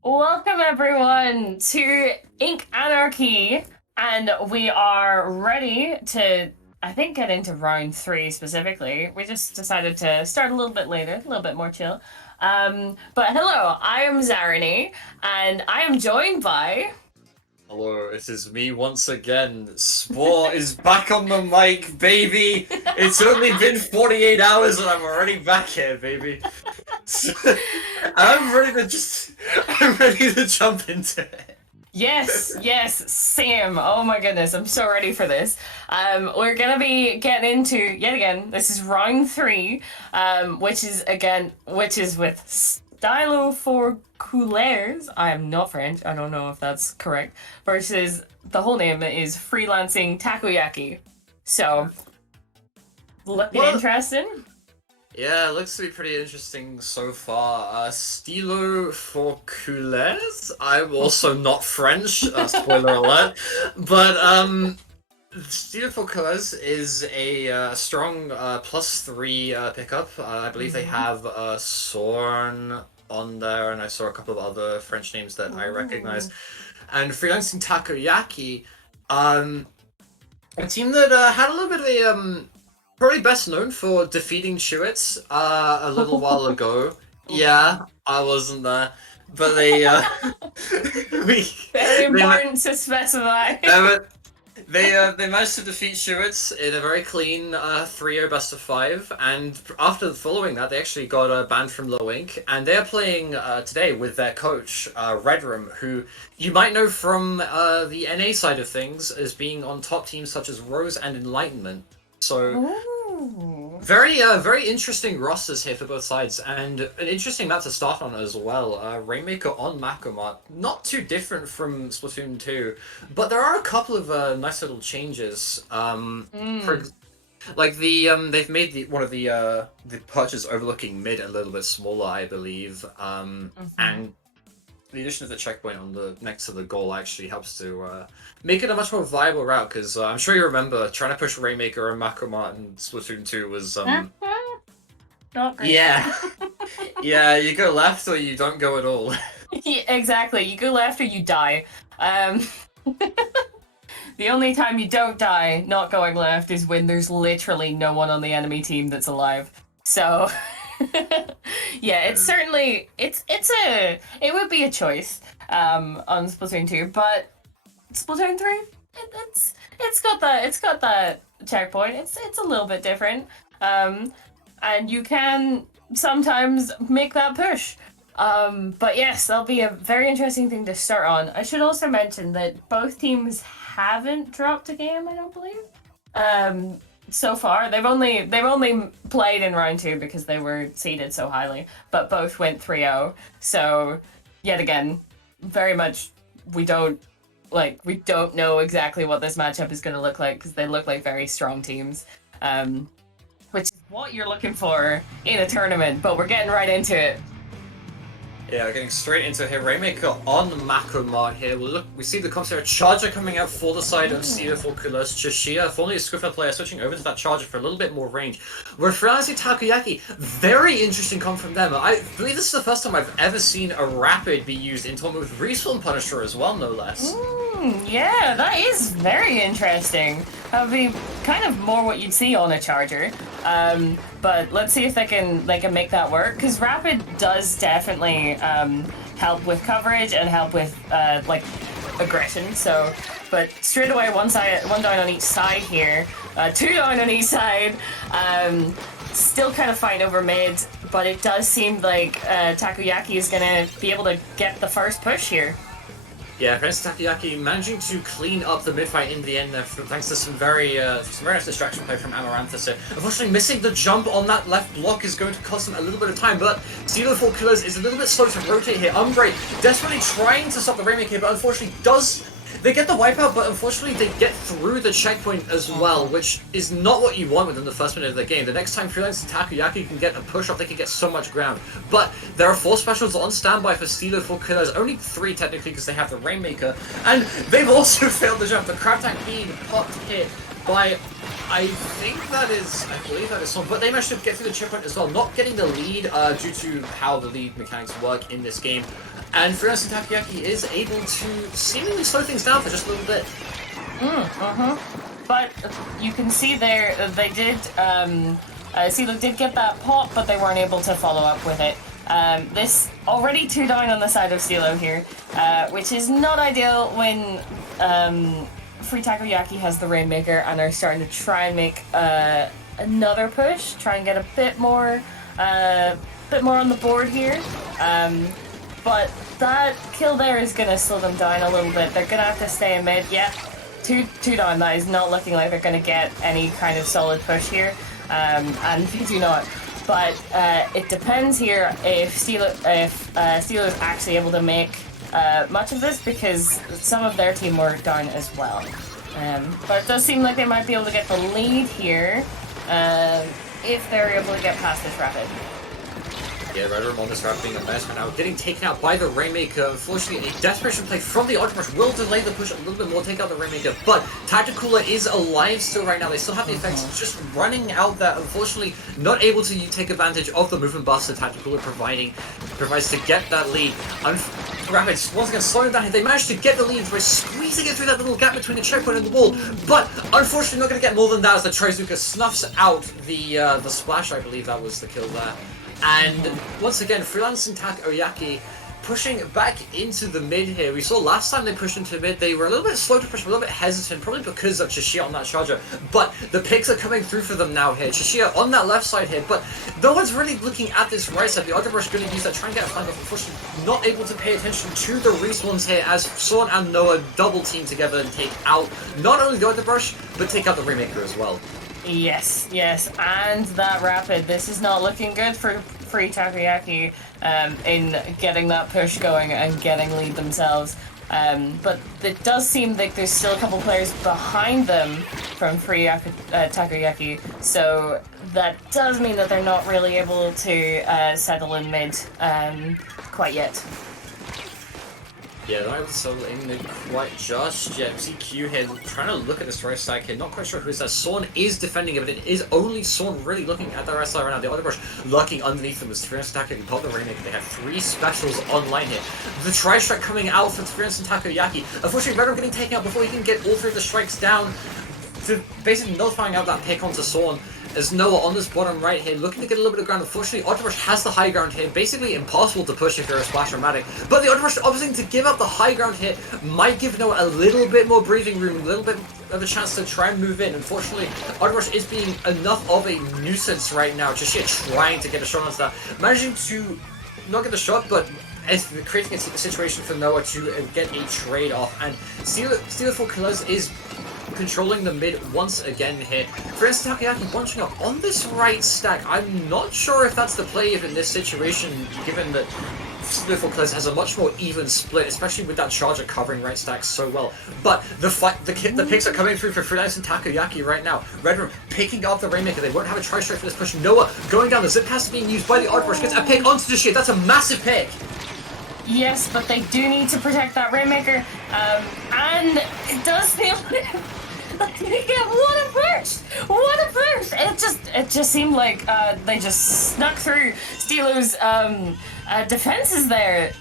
Welcome everyone to Ink Anarchy, and we are ready to, I think, get into round three specifically. We just decided to start a little bit later, a little bit more chill. But hello, I am Zarani, and I am joined by. Hello, it is me once again. Sport is back on the mic, baby. It's only been 48 hours and I'm already back here, baby. I'm ready to I'm ready to jump into it. Yes, yes, Sam. Oh my goodness, I'm so ready for this. We're gonna be getting into yet again. This is round three, which is with Stylo for couleurs. I am not French. I don't know if that's correct. Versus the whole name is Freelancing Takoyaki. So, looking Well, interesting. yeah, it looks to be pretty interesting so far. Stylo for couleurs. I'm also not French, spoiler alert. But, Stylo for couleurs is a strong +3 pickup. I believe they have Sorn on there, and I saw a couple of other French names that I recognize. And Freelancing Takoyaki, a team that had a little bit of a probably best known for defeating Chewits a little while ago. Yeah, I wasn't there, but they we Very they important to specify. they managed to defeat Chewits in a very clean 3-0 best of 5, and after following that, they actually got banned from Low Ink, and they're playing today with their coach, Redrum, who you might know from the NA side of things as being on top teams such as Rose and Enlightenment. So very interesting rosters here for both sides, and an interesting map to start on as well. Rainmaker on Makomat, not too different from Splatoon 2, but there are a couple of nice little changes. Like they've made one of the perches overlooking mid a little bit smaller, I believe, and the addition of the checkpoint on the next to the goal actually helps to make it a much more viable route, because I'm sure you remember trying to push Rainmaker and Makomat in Splatoon 2 was Not great. yeah. Yeah, you go left or you don't go at all. Yeah, exactly. You go left or you die. The only time you don't die not going left is when there's literally no one on the enemy team that's alive. So, yeah, it's certainly it would be a choice on Splatoon 2, but Splatoon 3, it's got that checkpoint. It's a little bit different. And you can sometimes make that push. But yes, that'll be a very interesting thing to start on. I should also mention that both teams haven't dropped a game, I don't believe. So far, they've only played in round two because they were seeded so highly, but both went 3-0. So yet again, very much we don't know exactly what this matchup is going to look like, because they look like very strong teams. Which is what you're looking for in a tournament, but we're getting right into it. Yeah, we're getting straight into here. Rainmaker on Makomat here. We see the Comsera Charger coming out for the side of Stylo for couleurs. Chishia, formerly a Squiffle player, switching over to that Charger for a little bit more range. We're Freelancing Takoyaki. Very interesting comp from them. I believe this is the first time I've ever seen a Rapid be used in tournament with Respawn Punisher as well, no less. Yeah, that is very interesting. That would be kind of more what you'd see on a Charger. But let's see if they can make that work, because Rapid does definitely help with coverage and help with aggression. So, but straight away one down on each side here, two down on each side. Still kind of fighting over mid, but it does seem like Takoyaki is gonna be able to get the first push here. Yeah, Prince Takoyaki managing to clean up the mid-fight in the end there, thanks to some very nice distraction play from Amaranthus. Unfortunately, missing the jump on that left block is going to cost him a little bit of time, but Stylo for couleurs is a little bit slow to rotate here. Umbre desperately trying to stop the Rainmaker, but unfortunately they get the wipeout, but unfortunately they get through the checkpoint as well, which is not what you want within the first minute of the game. The next time Freelance and Takoyaki can get a push-up, they can get so much ground. But there are 4 specials on standby for Stylo for couleurs, only 3 technically because they have the Rainmaker, and they've also failed the jump. The Crab Tank being popped hit by I believe that is Swan, but they managed to get through the checkpoint as well, not getting the lead due to how the lead mechanics work in this game. And Freelancing Takoyaki is able to seemingly slow things down for just a little bit. But you can see there, they did, Stylo did get that pop, but they weren't able to follow up with it. This already 2 down on the side of Stylo here, which is not ideal when Free Takoyaki has the Rainmaker and are starting to try and make another push, try and get a bit more on the board here. But that kill there is going to slow them down a little bit. They're going to have to stay in mid. Yeah, two down. That is not looking like they're going to get any kind of solid push here. And they do not. But it depends here if Stylo is actually able to make much of this, because some of their team were down as well. But it does seem like they might be able to get the lead here if they're able to get past this rapid. Yeah, Red Room on this route being a mess right now, getting taken out by the Rainmaker. Unfortunately, a desperation play from the Ultimate will delay the push a little bit more, take out the Rainmaker, but Tactical is alive still right now. They still have the effects just running out there, unfortunately not able to take advantage of the movement bust that Tactical provides to get that lead. Rapids once again slowing down here. They managed to get the lead by squeezing it through that little gap between the checkpoint and the wall, but unfortunately not going to get more than that as the Trizuka snuffs out the splash. I believe that was the kill there. And once again, Freelancing Takoyaki pushing back into the mid here. We saw last time they pushed into mid, they were a little bit slow to push, a little bit hesitant, probably because of Chishia on that charger. But the picks are coming through for them now here. Chishia on that left side here, but no one's really looking at this right side. The other brush going to use that, try and get a flank off. Unfortunately, not able to pay attention to the respawns here as Swan and Noah double team together and take out not only the other brush, but take out the Rainmaker as well. Yes, and that rapid. This is not looking good for Free Takoyaki in getting that push going and getting lead themselves. But it does seem like there's still a couple players behind them from Free Takoyaki, so that does mean that they're not really able to settle in mid quite yet. Yeah, they're not able to settle in mid quite just yet. CQ here trying to look at this right side here, not quite sure who is that. Sorn is defending it, but it is only Sorn really looking at the right side right now. The other brush lurking underneath them as Freelancing Takoyaki pop the Rainmaker. They have 3 specials online here. The tri-strike coming out for Freelancing Takoyaki. Unfortunately, Red Room getting taken out before he can get all 3 of the strikes down, to basically nullifying out that pick onto Sorn. As Noah on this bottom right here, looking to get a little bit of ground. Unfortunately, Autobrush has the high ground here. Basically impossible to push if you're a Splash-O-Matic. But the Autobrush opting to give up the high ground here might give Noah a little bit more breathing room, a little bit of a chance to try and move in. Unfortunately, Autobrush is being enough of a nuisance right now. Just here trying to get a shot onto that. Managing to not get the shot, but creating a situation for Noah to get a trade off. And Stylo for couleurs is controlling the mid once again here. Freelancing Takoyaki bunching up on this right stack. I'm not sure if that's the play in this situation, given that Stylo for couleurs has a much more even split, especially with that charger covering right stack so well. But the picks are coming through for Freelancing Takoyaki right now. Red Room picking up the Rainmaker. They won't have a tri-strike for this push. Noah going down. The zip cast being used by the Art Brush. Gets a pick onto the shit. That's a massive pick. Yes, but they do need to protect that Rainmaker. And it does feel like they get what a burst! What a burst! It just seemed like they just snuck through Stylo's defenses there,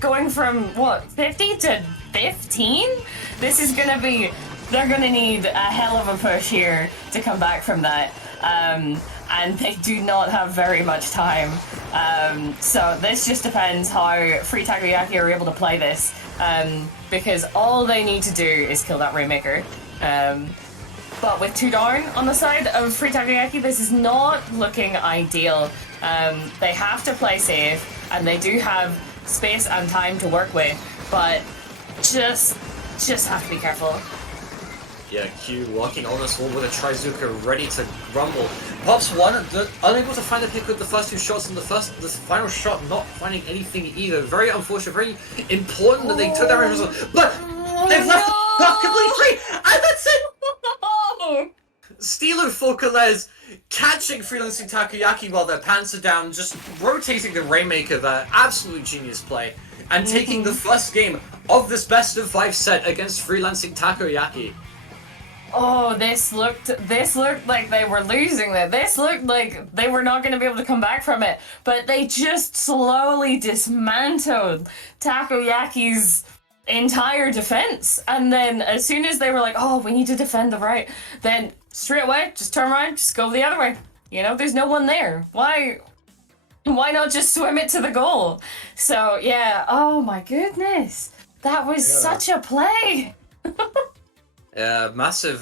going from what, 50 to 15? This is gonna be, they're gonna need a hell of a push here to come back from that. And they do not have very much time. So this just depends how Free Takoyaki are able to play this, because all they need to do is kill that Rainmaker. But with 2 down on the side of Free Takoyaki, this is not looking ideal. They have to play safe, and they do have space and time to work with, but just have to be careful. Yeah, Q walking on this wall with a Trizuka ready to rumble. Pops one, unable to find a pick with the first 2 shots, and the final shot not finding anything either. Very unfortunate, very important that they took that result, but they've left the top completely free, and that's it! Stylo for couleurs catching Freelancing Takoyaki while their pants are down, just rotating the Rainmaker there. Absolutely genius play. And taking the first game of this best of 5 set against Freelancing Takoyaki. Oh, this looked like they were losing it. This looked like they were not going to be able to come back from it. But they just slowly dismantled Takoyaki's entire defense. And then as soon as they were like, "Oh, we need to defend the right," then straight away, just turn around, just go the other way. You know, there's no one there. Why not just swim it to the goal? So yeah, oh my goodness. That was such a play. Massive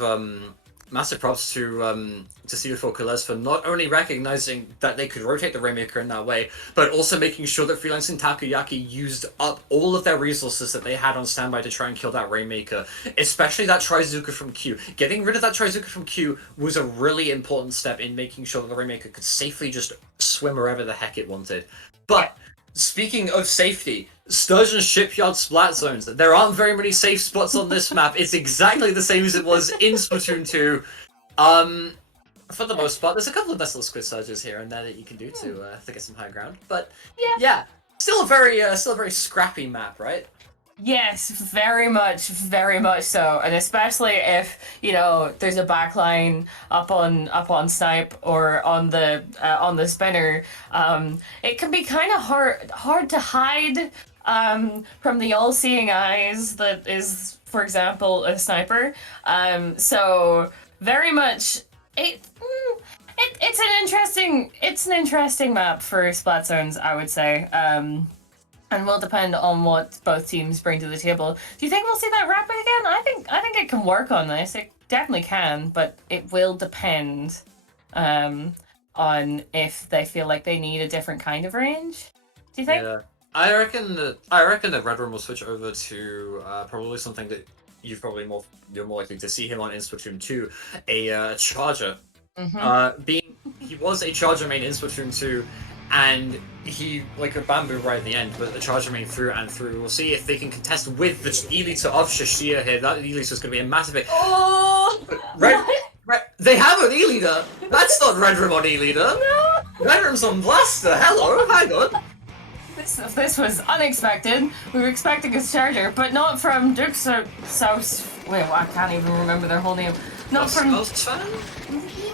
props to Stylo for couleurs for not only recognizing that they could rotate the Rainmaker in that way, but also making sure that Freelancing Takoyaki used up all of their resources that they had on standby to try and kill that Rainmaker, especially that Trizuka from Q. Getting rid of that Trizuka from Q was a really important step in making sure that the Rainmaker could safely just swim wherever the heck it wanted. But speaking of safety, Sturgeon Shipyard Splat Zones. There aren't very many safe spots on this map. It's exactly the same as it was in Splatoon 2. For the most part, there's a couple of nice little squid surges here and there that you can do to get some high ground. But yeah, still a very scrappy map, right? Yes, very much so, and especially if there's a backline up on snipe or on the spinner, it can be kind of hard to hide from the all-seeing eyes that is, for example, a sniper. So very much it's an interesting map for Splat Zones, I would say. And will depend on what both teams bring to the table. Do you think we'll see that rapid again? I think it can work on this. It definitely can, but it will depend on if they feel like they need a different kind of range. Do you think? Yeah, I reckon that Red Room will switch over to probably something that you're more likely to see him on in Splatoon 2, a charger. He was a charger main in Splatoon 2. And he, like a bamboo right at the end, but the charger main through and through. We'll see if they can contest with the Elite of Shashir here. That Elite is going to be a massive hit. Oh! Red, they have an E-leader! That's not Red Room on E-leader! No! Red Room's on Blaster! Hello, hang on! This was unexpected. We were expecting a charger, but not from Duckinham. Wait, I can't even remember their whole name. Not from...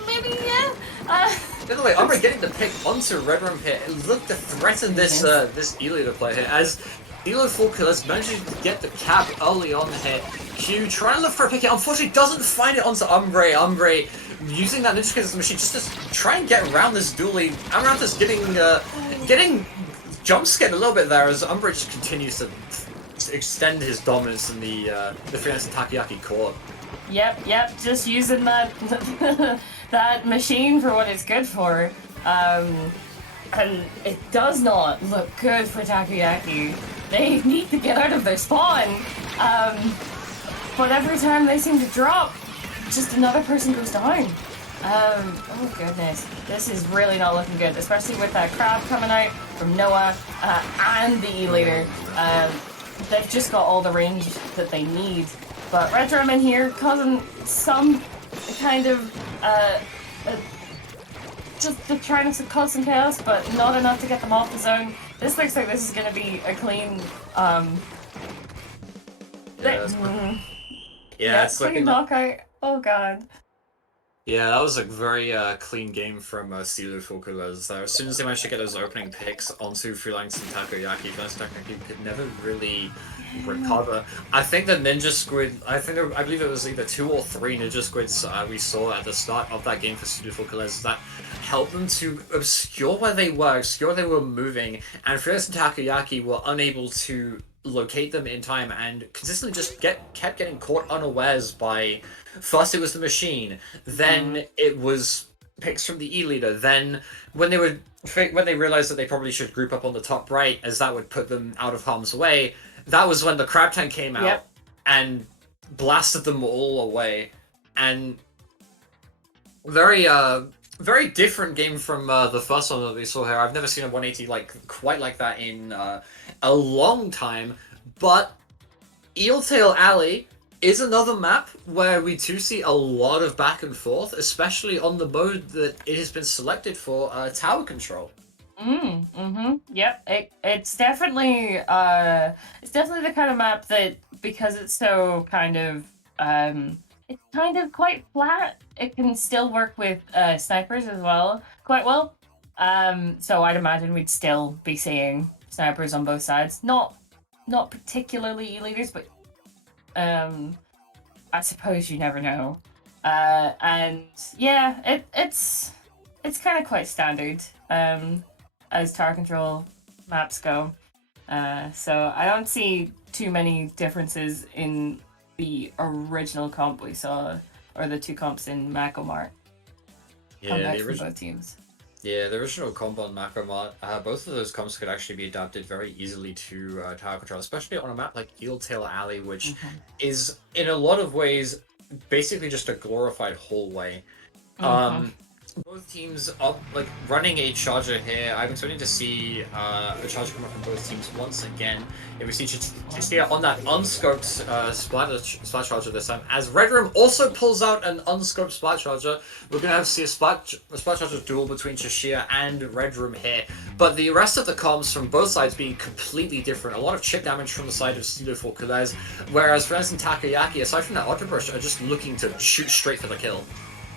Maybe, yeah? By the way, Umbra getting the pick onto Red Room here. Look to threaten this E-leader player here as Stylo for couleurs manages to get the cap early on here. Q trying to look for a pick, unfortunately doesn't find it onto Umbra. Umbra using that Ninja Kid's machine just to try and get around this duelie. Amaranthus getting jump scared a little bit there as Umbra just continues to extend his dominance in the Freelancing Takoyaki core. Yep, just using that that machine for what it's good for. And it does not look good for Takoyaki. They need to get out of their spawn. But every time they seem to drop, just another person goes down. Oh goodness, this is really not looking good, especially with that crab coming out from Noah and the E-leader. They've just got all the range that they need. But Red Drum in here causing some kind of just trying to cause some chaos, but not enough to get them off the zone. This looks like this is going to be a clean It's clean knockout. Oh god. Yeah, that was a very clean game from Stylo for couleurs. As soon as they managed to get those opening picks onto Freelancing Takoyaki, Freelancing Takoyaki could never really recover. I think the Ninja Squid, I believe it was either 2 or 3 Ninja Squids we saw at the start of that game for Stylo for couleurs that helped them to obscure where they were moving, and Freelancing Takoyaki were unable to locate them in time and consistently just kept getting caught unawares by, first it was the machine, then it was picks from the E-leader, then when they realized that they probably should group up on the top right as that would put them out of harm's way, that was when the crab tank came out and blasted them all away. And very different game from the first one that we saw here. I've never seen a 180 quite like that in a long time, but Eeltail Alley is another map where we do see a lot of back and forth, especially on the mode that it has been selected for tower control. Yep. It's definitely the kind of map that, because it's so kind of it's kind of quite flat. It can still work with snipers as well quite well. So I'd imagine we'd still be seeing snipers on both sides. Not particularly e-leaders, but I suppose you never know. And yeah, it's kind of quite standard as tower control maps go. So I don't see too many differences in the original comp we saw, or the two comps in Macomart. Yeah, the From original. both teams. Yeah, the original comp on Macromart, both of those comps could actually be adapted very easily to tower control, especially on a map like Eeltail Alley, which is in a lot of ways basically just a glorified hallway. Um, both teams are like running a charger here. I'm expecting to see a charger come up from both teams once again. If we see Chistia on that unscoped splat charger this time, as Red Room also pulls out an unscoped splat charger, we're gonna have to see a splat charger duel between Chishia and Red Room here. But the rest of the comms from both sides being completely different. A lot of chip damage from the side of Stylo for couleurs, whereas Freelancing and Takoyaki, aside from that auto brush, are just looking to shoot straight for the kill.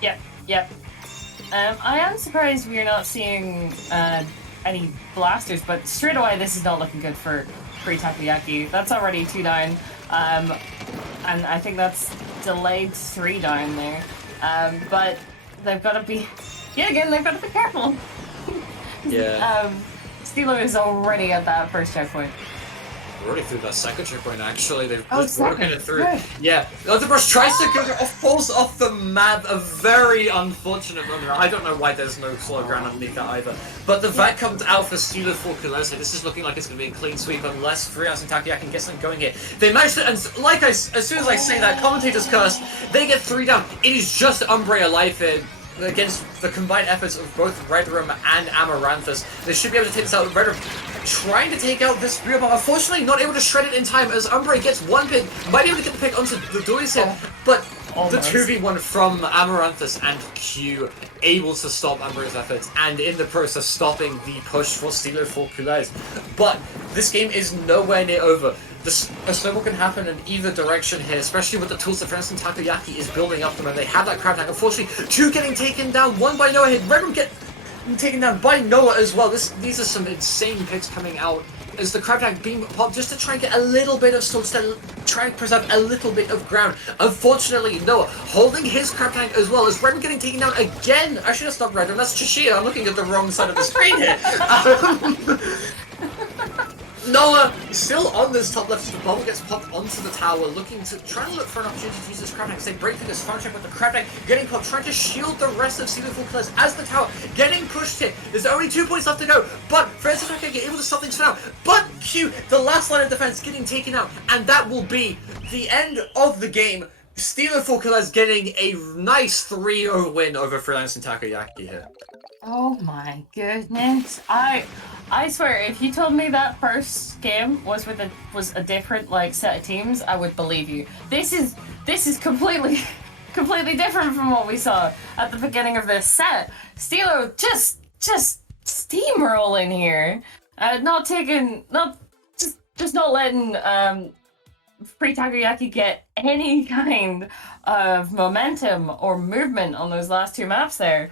Yep. I am surprised we are not seeing any blasters, but straight away this is not looking good for free Takoyaki. That's already 2 down, and I think that's delayed 3 down there. But they've got to be, they've got to be careful. Yeah. Stylo is already at that first checkpoint. Already through that second checkpoint, actually. They've Oh, just broken second. it through. Good. Yeah. The brush tries to go falls off the map. A very unfortunate moment. I don't know why there's no slow ground underneath that either. But the VAC comes out for Stylo for couleurs. This is looking like it's going to be a clean sweep unless Freelancing and Takoyaki can get something going here. They managed to, and like as soon as I say that, commentator's curse, they get 3 down. It is just Umbre alive here against the combined efforts of both Red Room and Amaranthus. They should be able to take this out. Red Room trying to take out this real bomb. Unfortunately, not able to shred it in time as Umbre gets 1 pick. Might be able to get the pick onto the Doys here, but almost. The 2v1 from Amaranthus and Q able to stop Umbre's efforts, and in the process stopping the push for Stylo for couleurs. But this game is nowhere near over. A snowball can happen in either direction here, especially with the tools that Freelancing Takoyaki is building up them, and they have that crab tank. Unfortunately, 2 getting taken down, 1 by Noah here. Red Room get taken down by Noah as well. These are some insane picks coming out as the crab tank being popped just to try and get a little bit of stone, to try and preserve a little bit of ground. Unfortunately, Noah holding his crab tank as well as Red Room getting taken down again. I should have stopped Red Room. That's Chishia. I'm looking at the wrong side of the screen here. Noah still on this top left as the bubble gets popped onto the tower, looking to try and look for an opportunity to use this crab tank as they break through this front check with the crab tank getting popped, trying to shield the rest of Stylo for couleurs as the tower getting pushed here. There's only 2 points left to go, but Freelancing Takoyaki able to stop things for now. But Q, the last line of defense, getting taken out, and that will be the end of the game. Stylo for couleurs getting a nice 3-0 win over Freelancing Takoyaki here. Oh my goodness! I swear, if you told me that first game was a different like set of teams, I would believe you. This is completely different from what we saw at the beginning of this set. Stylo just steamrolling here, not letting Free Takoyaki get any kind of momentum or movement on those last 2 maps there.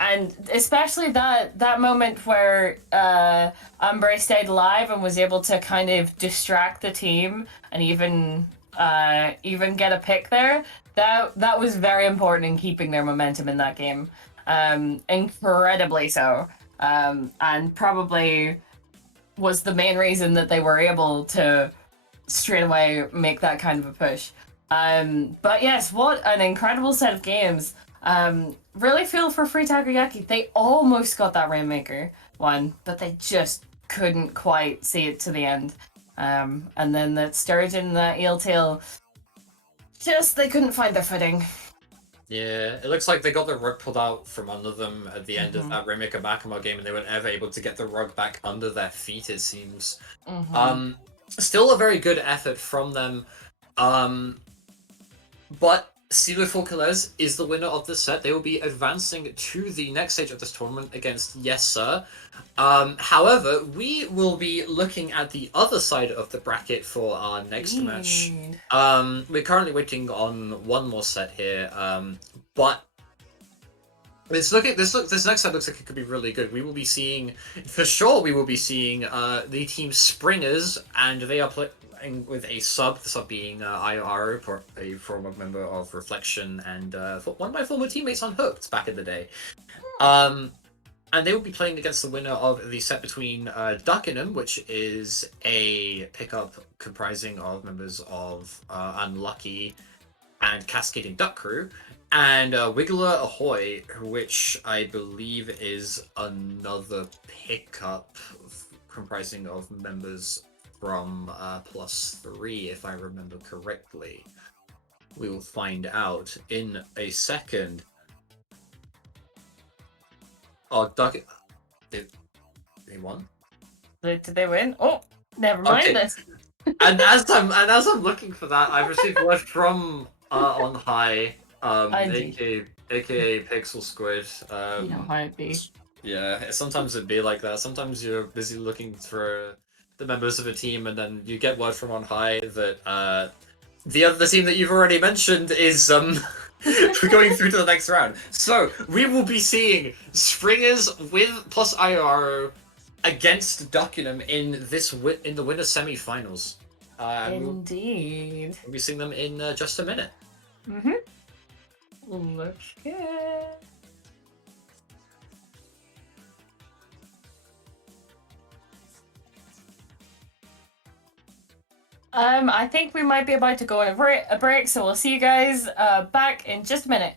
And especially that moment where Umbre stayed alive and was able to kind of distract the team and even get a pick there. That was very important in keeping their momentum in that game. Incredibly so. And probably was the main reason that they were able to straight away make that kind of a push. But yes, what an incredible set of games. Really feel for Free Takoyaki. They almost got that Rainmaker one, but they just couldn't quite see it to the end. And then that Sturgeon and that Eeltail, they couldn't find their footing. Yeah, it looks like they got the rug pulled out from under them at the end of that Rainmaker Bakumo game, and they weren't ever able to get the rug back under their feet, it seems. Still a very good effort from them. But Stylo for couleurs is the winner of this set. They will be advancing to the next stage of this tournament against Yessir. However, we will be looking at the other side of the bracket for our next match. We're currently waiting on one more set here, but this next set looks like it could be really good. We will be seeing, for sure, the team Springers, and they are playing with a sub. The sub being IRO, a former member of Reflection, and one of my former teammates on Hooked back in the day. And they will be playing against the winner of the set between Duckinham, which is a pickup comprising of members of Unlucky and Cascading Duck Crew, and Wiggler Ahoy, which I believe is another pickup comprising of members from +3, if I remember correctly. We will find out in a second. Oh, they won? Did they win? Oh, never mind this. And as I'm looking for that, I've received word from on high, aka Pixel Squid. You know how it be. Yeah, sometimes it'd be like that. Sometimes you're busy looking for the members of a team, and then you get word from on high that the team that you've already mentioned is going through to the next round. So we will be seeing Springers with plus IRO against Duckinham in the winner semi-finals. Indeed. We'll be seeing them in just a minute. Looks good. I think we might be about to go on a break, so we'll see you guys back in just a minute.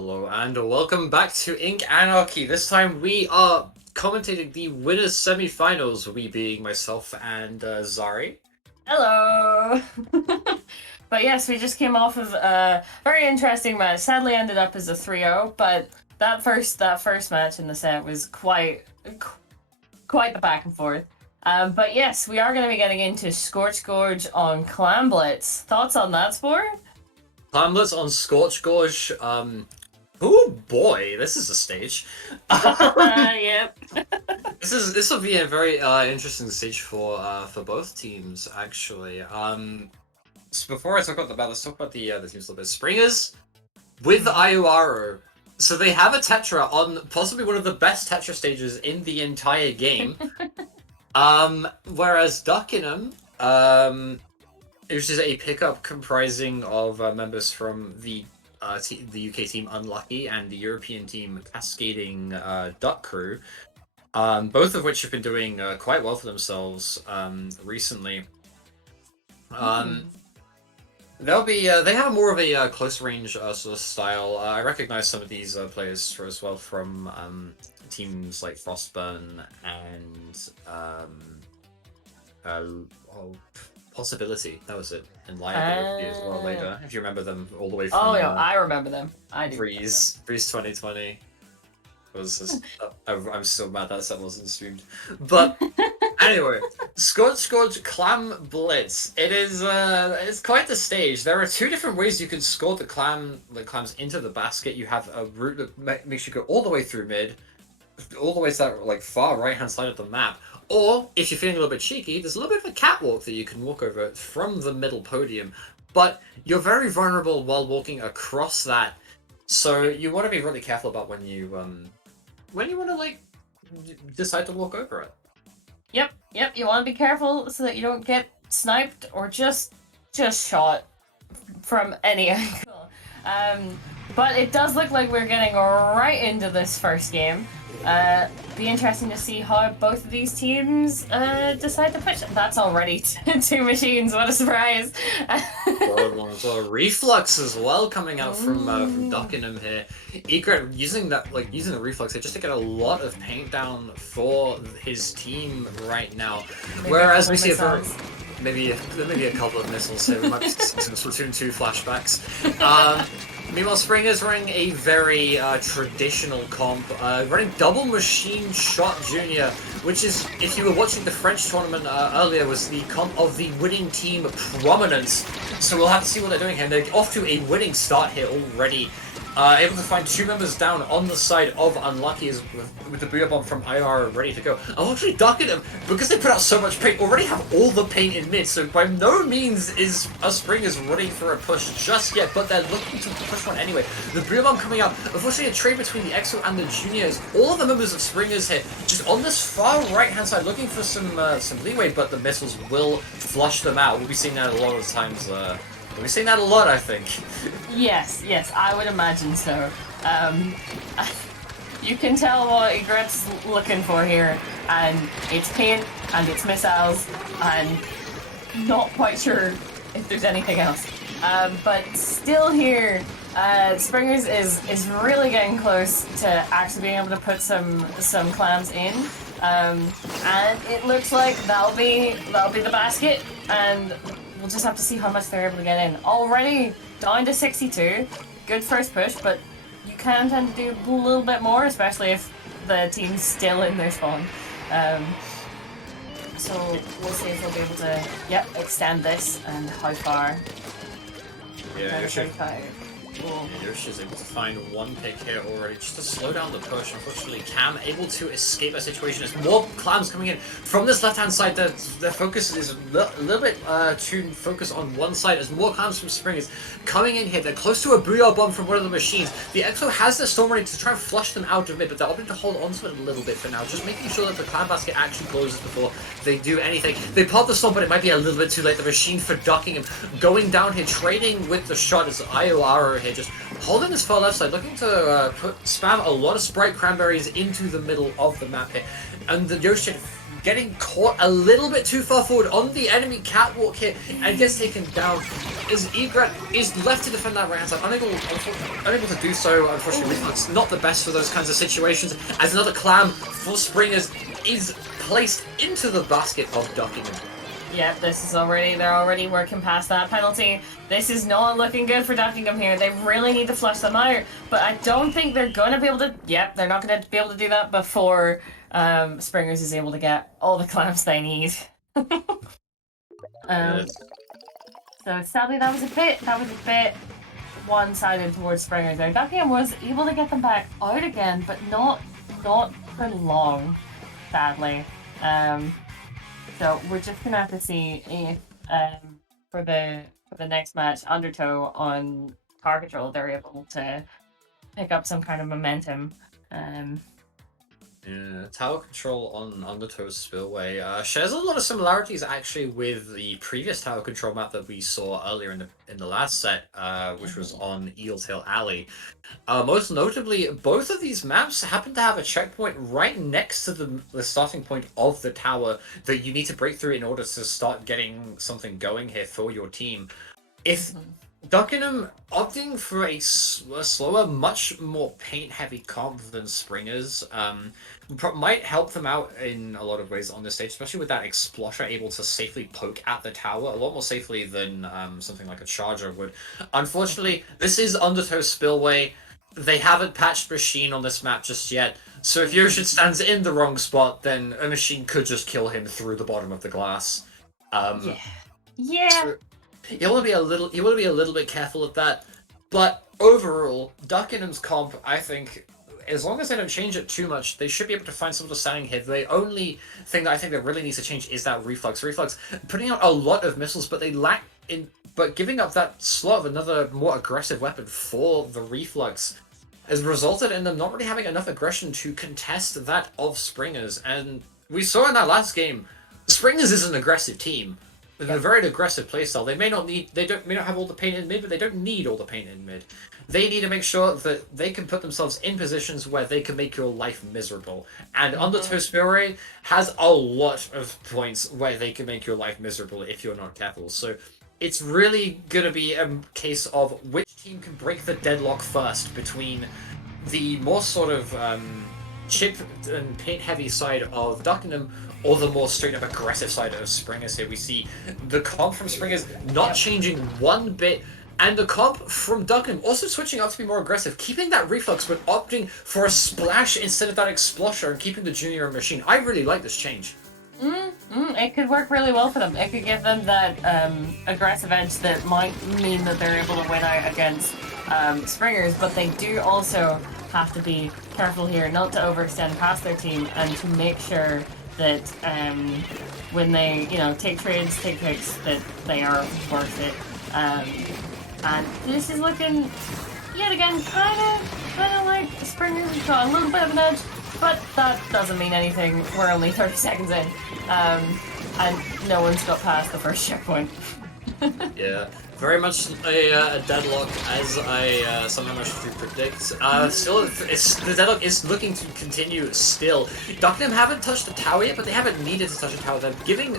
Hello and welcome back to Ink Anarchy. This time we are commentating the winners semi-finals, we being myself and Zari. Hello! But yes, we just came off of a very interesting match. Sadly ended up as a 3-0, but that first match in the set was quite the back and forth. But yes, we are going to be getting into Scorch Gorge on Clam Blitz. Thoughts on that, Spore? Clam Blitz on Scorch Gorge. Oh boy, this is a stage. Yep. This will be a very interesting stage for both teams actually. So before I talk about the battle, let's talk about the teams a little bit. Springers with Ayuaro. So they have a Tetra on possibly one of the best Tetra stages in the entire game. Whereas Duckinham, which is a pickup comprising of members from the UK team Unlucky and the European team Cascading Duck Crew, both of which have been doing quite well for themselves recently. They have more of a close range sort of style. I recognize some of these players as well from teams like Frostburn and Possibility. That was it. And Liability as well later. If you remember them all the way from. Oh yeah, I remember them. I do. Breeze 2020. Was just, I'm so mad that set wasn't streamed. But anyway, Scorch Clam Blitz. It is it's quite the stage. There are two different ways you can score the clams into the basket. You have a route that makes you go all the way through mid, all the way to that far right hand side of the map. Or if you're feeling a little bit cheeky, there's a little bit of a catwalk that you can walk over from the middle podium. But you're very vulnerable while walking across that. So you want to be really careful about when you want to decide to walk over it. Yep. You want to be careful so that you don't get sniped or just shot from any angle. But it does look like we're getting right into this first game. Be interesting to see how both of these teams decide to push. That's already two machines. What a surprise! Reflux as well coming out from Duckinham here. Egret using the reflux here just to get a lot of paint down for his team right now. Whereas we see maybe a couple of missiles here. We might be some Splatoon 2 flashbacks. Meanwhile, Spring is running a very traditional comp, running double machine shot junior, which is, if you were watching the French tournament earlier, was the comp of the winning team Prominence. So we'll have to see what they're doing here. They're off to a winning start here already. Able to find two members down on the side of Unlucky with the booyah bomb from IR ready to go. Unfortunately, Duckinham, because they put out so much paint, already have all the paint in mid, so by no means is Spring is running for a push just yet, but they're looking to push one anyway. The booyah bomb coming out, unfortunately a trade between the EXO and the Juniors. All of the members of Springers here, just on this far right-hand side, looking for some leeway, but the missiles will flush them out. We'll be seeing that a lot of times. We've seen that a lot, I think. Yes, I would imagine so. You can tell what Egret's looking for here, and it's paint, and it's missiles, and not quite sure if there's anything else. But still here, Springers is really getting close to actually being able to put some clams in. And it looks like that'll be the basket, and we'll just have to see how much they're able to get in. Already down to 62. Good first push, but you can tend to do a little bit more, especially if the team's still in their spawn. So we'll see if we'll be able to, extend this and how far. Yeah, Yoshi's able to find one pick here already just to slow down the push. Unfortunately, Cam able to escape that situation as more clams coming in from this left-hand side. Their focus is a little bit to focus on one side as more clams from Spring is coming in here. They're close to a booyah bomb from one of the machines. The EXO has their storm ready to try and flush them out of mid, but they're opting to hold on to it a little bit for now, just making sure that the clam basket actually closes before they do anything. They pop the storm, but it might be a little bit too late. The machine for Duckingham going down here, trading with the shot as IOR here, just holding this far left side, looking to spam a lot of Sprite Cranberries into the middle of the map here. And the Yoshi getting caught a little bit too far forward on the enemy catwalk here and gets taken down. Is Egret is left to defend that right hand side, unable to do so. Unfortunately, it's not the best for those kinds of situations. As another clam for Springers is placed into the basket of Duckinham. Yep, they're already working past that penalty. This is not looking good for Duckingham here. They really need to flush them out, but I don't think they're going to be able to. Yep, they're not going to be able to do that before Springers is able to get all the clams they need. So sadly, that was a bit one-sided towards Springers there. Duckingham was able to get them back out again, but not for long, sadly. So we're just gonna have to see if for the next match, Undertow on Car Control, they're able to pick up some kind of momentum. Yeah, tower control on Undertow's Spillway shares a lot of similarities actually with the previous tower control map that we saw earlier in the last set, which was on Eeltail Alley. Most notably, both of these maps happen to have a checkpoint right next to the starting point of the tower that you need to break through in order to start getting something going here for your team. If Duckinham opting for a slower, much more paint-heavy comp than Springers might help them out in a lot of ways on this stage, especially with that Explosher able to safely poke at the tower a lot more safely than something like a Charger would. Unfortunately, this is Undertow Spillway. They haven't patched Machine on this map just yet, so if Yoshid stands in the wrong spot, then a Machine could just kill him through the bottom of the glass. Yeah. So you want to be a little bit careful of that, but overall, Duckinham's comp, I think, as long as they don't change it too much, they should be able to find some sort of standing here. The only thing that I think that really needs to change is that reflux. Reflux putting out a lot of missiles, but they lack in. But giving up that slot of another more aggressive weapon for the reflux has resulted in them not really having enough aggression to contest that of Springers. And we saw in that last game, Springers is an aggressive team. They're a very aggressive playstyle. They may not have all the paint in mid, but they don't need all the paint in mid. They need to make sure that they can put themselves in positions where they can make your life miserable. And Undertow Spillway has a lot of points where they can make your life miserable if you're not careful. So it's really going to be a case of which team can break the deadlock first between the more sort of chip and paint heavy side of Duckinham or the more straight up aggressive side of Springers here. We see the comp from Springers not changing one bit, and the comp from Duckinham also switching up to be more aggressive, keeping that reflux but opting for a splash instead of that Explosher and keeping the Junior Machine. I really like this change. It could work really well for them. It could give them that aggressive edge that might mean that they're able to win out against Springers, but they do also have to be careful here not to overextend past their team and to make sure that when they, take trades, take picks, that they are worth it. And this is looking, yet again, kind of like Springers has got a little bit of an edge, but that doesn't mean anything. We're only 30 seconds in, and no one's got past the first checkpoint. Yeah, very much a deadlock, as I somehow managed to predict. Still, the deadlock is looking to continue still. Duckinham haven't touched the tower yet, but they haven't needed to touch the tower. They're giving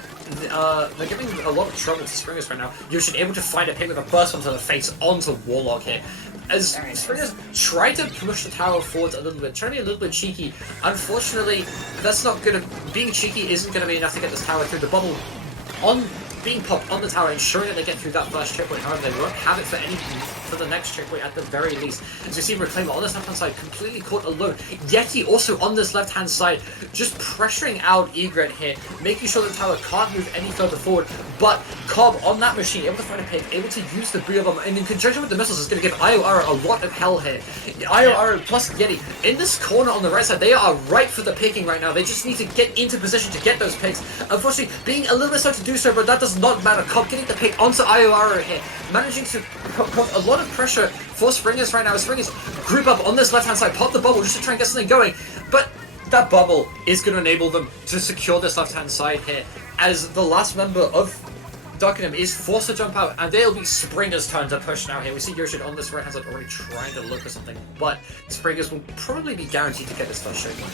a lot of trouble to Springers right now. You're able to find a pick with a burst onto the face onto Warlock here. As Springers try to push the tower forwards a little bit, try to be a little bit cheeky. Unfortunately, that's not gonna. Being cheeky isn't gonna be enough to get this tower through the bubble. Being popped on the tower, ensuring that they get through that first checkpoint. However, they won't have it for anything for the next checkpoint at the very least. As we see Reclaimer on this left-hand side, completely caught alone. Yeti also on this left-hand side, just pressuring out Egret here, making sure the tower can't move any further forward. But Cobb on that machine, able to find a pick, able to use the Brio Bomb, and in conjunction with the missiles is going to give IOR a lot of hell here. IOR plus Yeti in this corner on the right side, they are ripe for the picking right now. They just need to get into position to get those picks. Unfortunately, being a little bit slow to do so, but that does not matter. Cobb getting the pick onto IOR here, managing to put a lot of pressure for Springers right now. Springers group up on this left-hand side, pop the bubble just to try and get something going, but that bubble is going to enable them to secure this left-hand side here, as the last member of Duckinham is forced to jump out, and it'll be Springers' turn to push now here. We see Yoshid on this right-hand side already trying to look for something, but Springers will probably be guaranteed to get this first shot here.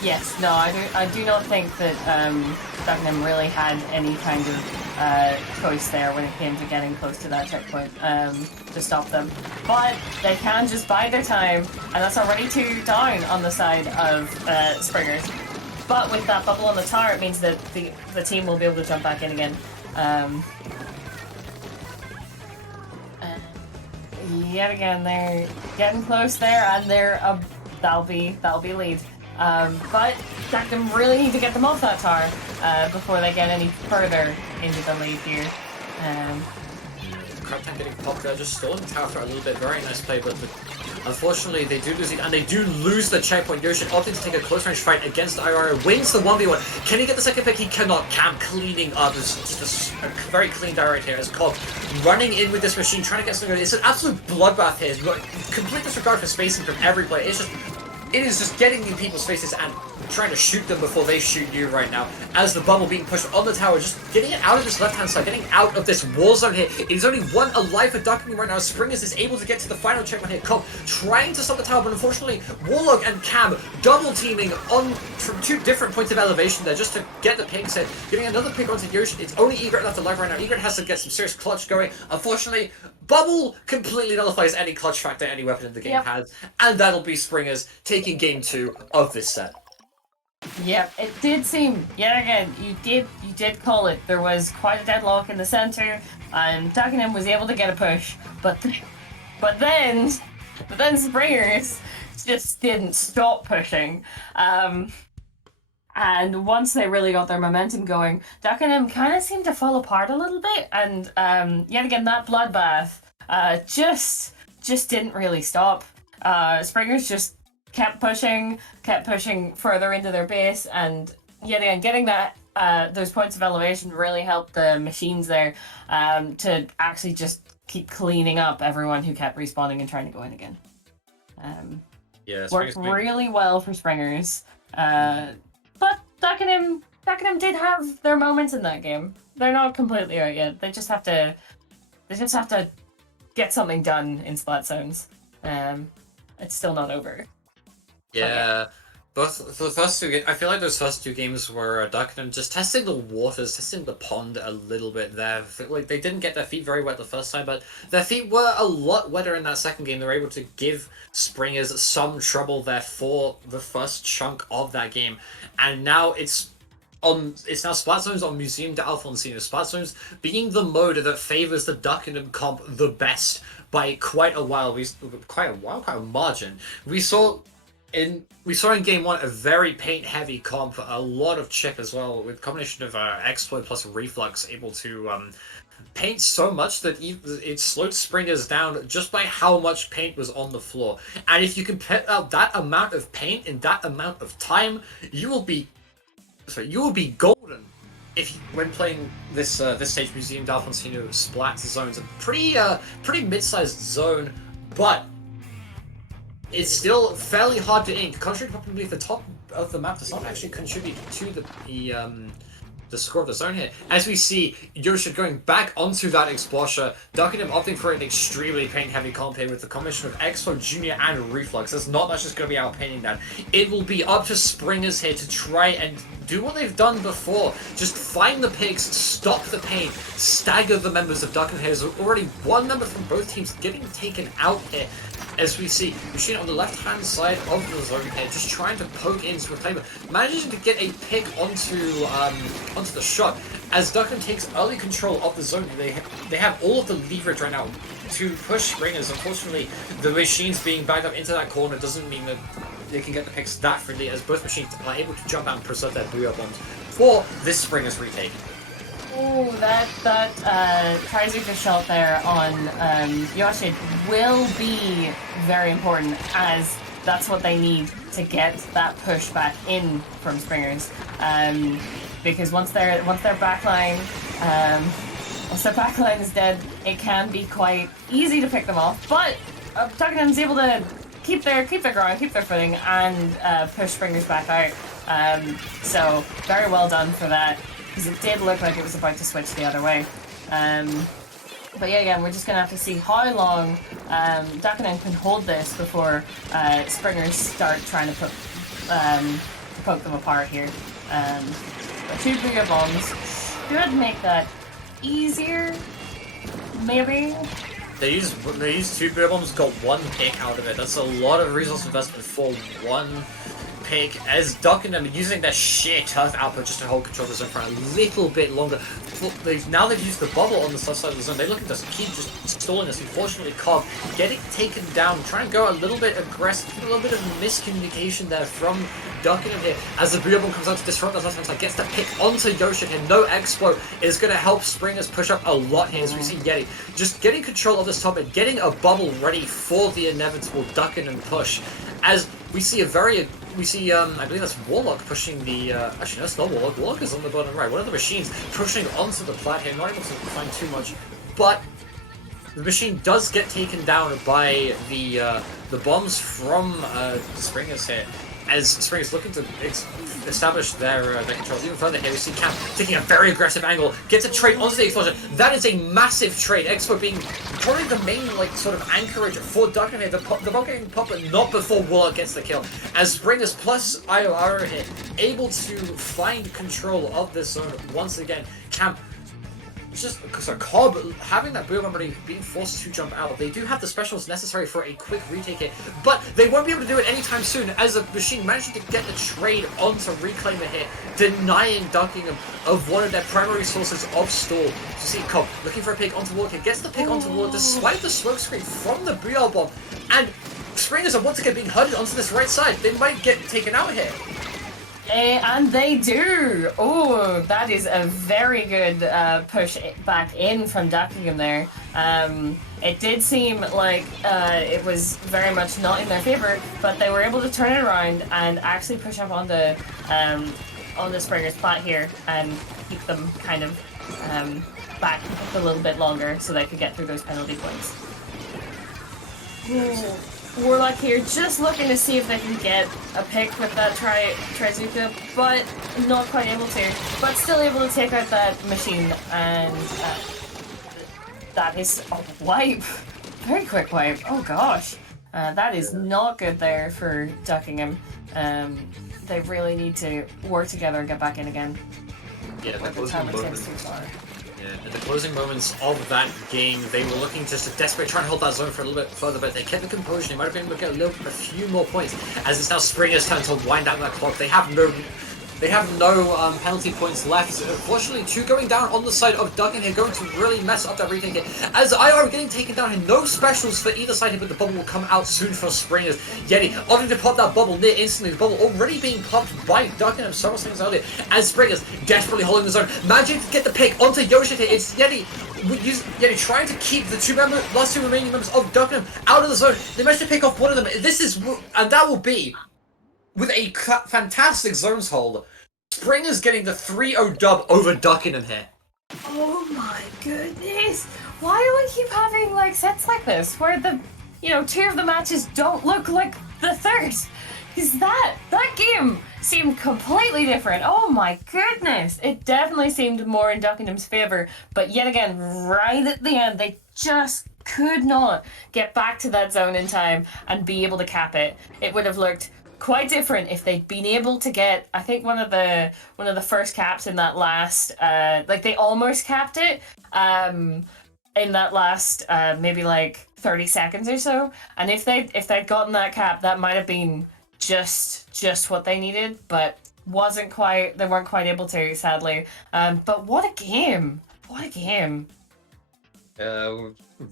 Yes, no, I do not think that Duckinham really had any kind of choice there when it came to getting close to that checkpoint to stop them. But they can just bide their time, and that's already 2 down on the side of Springers. But with that bubble on the tower, it means that the team will be able to jump back in again. Yet again, they're getting close there, and that'll be lead. But Duckinham really need to get them off that tower before they get any further into the lead here. Crab tank getting popped there, just stalling the tower for a little bit. Very nice play, but unfortunately they do lose it, and they do lose the checkpoint. Yoshin opting to take a close range fight against Iora, wins the 1v1. Can he get the second pick? He cannot. Cam cleaning up. It's just a very clean direct here as Cobb running in with this machine, trying to get something. It's an absolute bloodbath here. Complete disregard for spacing from every player. It is just getting in people's faces and trying to shoot them before they shoot you right now. As the bubble being pushed on the tower, just getting it out of this left-hand side, getting out of this war zone here. It is only 1 alive for Duckinham right now. Springers is able to get to the final checkpoint here. Cobb trying to stop the tower, but unfortunately, Warlock and Cam double teaming on from 2 different points of elevation there just to get the pick set. Getting another pick onto Yoshi. It's only Egret left alive right now. Egret has to get some serious clutch going. Unfortunately, bubble completely nullifies any clutch factor any weapon in the game has, and that'll be Springers taking game 2 of this set. Yep, it did seem, yet again, you did call it. There was quite a deadlock in the center, and Duckinham was able to get a push, but then Springers just didn't stop pushing. And once they really got their momentum going, Duckinham kind of seemed to fall apart a little bit, and yet again, that bloodbath just didn't really stop. Springers just kept pushing further into their base, and yet again, getting that those points of elevation really helped the machines there to actually just keep cleaning up everyone who kept respawning and trying to go in again. Worked really well for Springers. But Duckinham did have their moments in that game. They're not completely out yet. They just have to get something done in splat zones. It's still not over. Yeah, both for the first 2 games, I feel like those first 2 games were Duckinham just testing the waters, testing the pond a little bit there. Like, they didn't get their feet very wet the first time, but their feet were a lot wetter in that second game. They were able to give Springers some trouble there for the first chunk of that game, and now it's now Splat Zones on Museum de Alfonsino. Splat Zones being the mode that favors the Duckinham comp the best by quite a margin. We saw in game 1 a very paint heavy comp, a lot of chip as well, with combination of exploit plus reflux able to paint so much that it slowed Springers down just by how much paint was on the floor. And if you can put out that amount of paint in that amount of time, you will be golden when playing this stage. Museum d'Alfonsino Splat Zone's a pretty mid-sized zone, but it's still fairly hard to ink. Contrary to probably the top of the map does not actually contribute to the score of the zone here. As we see Yosha going back onto that Explosher, Duckinham opting for an extremely paint-heavy comp here with the combination of Expo, Junior, and Reflux. There's not much that's going to be outpainting that. It will be up to Springers here to try and do what they've done before. Just find the pigs, stop the paint, stagger the members of Duckinham. There's already 1 member from both teams getting taken out here. As we see Machine on the left-hand side of the zone here, just trying to poke into a claimer, managing to get a pick onto the shot. As Duckinham takes early control of the zone, they have all of the leverage right now to push Springers. Unfortunately, the machines being backed up into that corner doesn't mean that they can get the picks that freely, as both machines are able to jump out and preserve their booyah bombs for this Springers retake. Oh, that Trizuka shot there on Yoshi will be very important, as that's what they need to get that push back in from Springers. Because once their backline is dead, it can be quite easy to pick them off. But Duckingham's able to keep their ground, keep their footing, and push Springers back out. So very well done for that, because it did look like it was about to switch the other way. But yeah, again, we're just going to have to see how long Duckinham can hold this before Springers start trying to to poke them apart here. The 2 bigger bombs should make that easier, maybe. They use 2 beer bombs, got 1 pick out of it. That's a lot of resource investment for 1 pick. As Duckinham using their sheer turf output just to hold control of the zone for a little bit longer. Now they've used the bubble on the south side of the zone. They're looking to keep just stalling us. Unfortunately, Cobb getting taken down, trying to go a little bit aggressive, a little bit of miscommunication there from Duckinham here. As the beer bomb comes out to disrupt the left hand side, gets the pick onto Yoshi here. No explode is going to help Springers push up a lot here. As we see Yeti just getting control of this top and getting a bubble ready for the inevitable Duckinham push. As we see I believe that's Warlock pushing the, actually no, it's not Warlock. Warlock is on the bottom right. One of the machines pushing onto the plat here, not able to find too much, but the machine does get taken down by the bombs from Springers here. As Springers looking to establish their controls even further here, we see Cam taking a very aggressive angle, gets a trade onto the explosion. That is a massive trade. Expo being probably the main sort of anchorage for Duckinham here. The bomb getting popped, but not before Warlock gets the kill. As Springers plus IOR here able to find control of this zone once again. Cam just because Cobb having that boom already being forced to jump out. They do have the specials necessary for a quick retake here, but they won't be able to do it anytime soon as the machine managing to get the trade onto Reclaimer here, denying Duckingham of one of their primary sources of stall. You see Cobb looking for a pick onto Warlock, gets the pick onto Warlock despite the smoke screen from the BR bomb, and Springers are once again being hunted onto this right side. They might get taken out here. And they do! Oh, that is a very good push back in from Duckingham there. It did seem like it was very much not in their favour, but they were able to turn it around and actually push up on the Springer's plat here and keep them kind of back a little bit longer so they could get through those penalty points. Ooh. Warlock here just looking to see if they can get a pick with that Trizuka, but not quite able to. But still able to take out that machine, and that is a wipe. Very quick wipe. Oh gosh. That is not good there for Duckingham. They really need to work together and get back in again. Yeah, the time it takes too far. Yeah, in the closing moments of that game, they were looking just to desperately try and hold that zone for a little bit further, but they kept the composure. They might have been able to get a few more points, as it's now Springer's turn to wind down that clock. They have no penalty points left. Unfortunately, 2 going down on the side of Duggan here, going to really mess up that retake here. As IR getting taken down here, no specials for either side here, but the bubble will come out soon for Springers. Yeti opting to pop that bubble near instantly. The bubble already being popped by Duggan several seconds earlier, as Springers desperately holding the zone, managing to get the pick onto Yoshi here. It's Yeti trying to keep the last two remaining members of Duckinham out of the zone. They managed to pick off one of them. And that will be, with a fantastic zones hold, Springer's getting the 3-0 dub over Duckinham here. Oh my goodness! Why do we keep having like sets like this where the 2 of the matches don't look like the third? Because that game seemed completely different. Oh my goodness! It definitely seemed more in Duckingham's favour, but yet again, right at the end, they just could not get back to that zone in time and be able to cap it. It would have looked quite different if they'd been able to get, I think, one of the first caps in that last they almost capped it in that last maybe like 30 seconds or so, and if they'd gotten that cap, that might have been just what they needed, but they weren't quite able to, sadly. But what a game,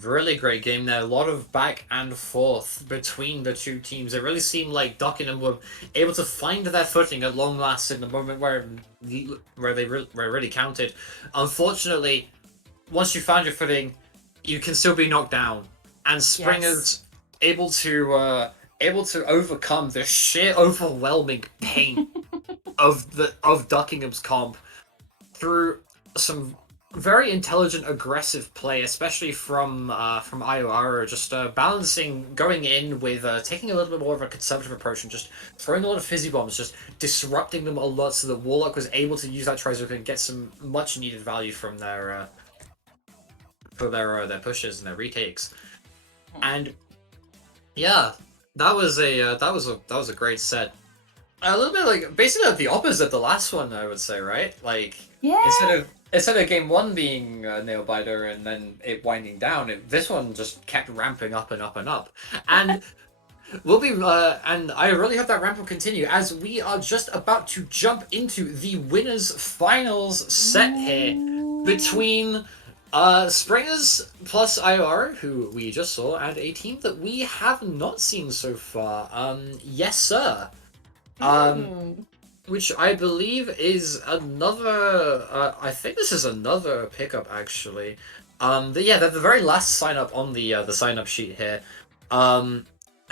really great game there. A lot of back and forth between the two teams. It really seemed like Duckinham were able to find their footing at long last in the moment where they really counted. Unfortunately, once you found your footing, you can still be knocked down, and Springer's able to overcome the sheer overwhelming pain of Duckingham's comp through some very intelligent, aggressive play, especially from IOR, just balancing, going in with taking a little bit more of a conservative approach and just throwing a lot of fizzy bombs, just disrupting them a lot, so that Warlock was able to use that Trizuka and get some much needed value from their pushes and their retakes. And yeah, that was a great set. a little bit like basically like the opposite of the last one, I would say, right? Like Yeah. instead of game one being a nail biter and then it winding down, this one just kept ramping up and up and up, and we'll be and I really hope that ramp will continue as we are just about to jump into the winners finals set here Ooh. between Springers plus IR, who we just saw, and a team that we have not seen so far. Yes, sir. Um, Hmm. which I believe is another. I think this is another pickup actually. Yeah, they're the very last sign up on the sign up sheet here. A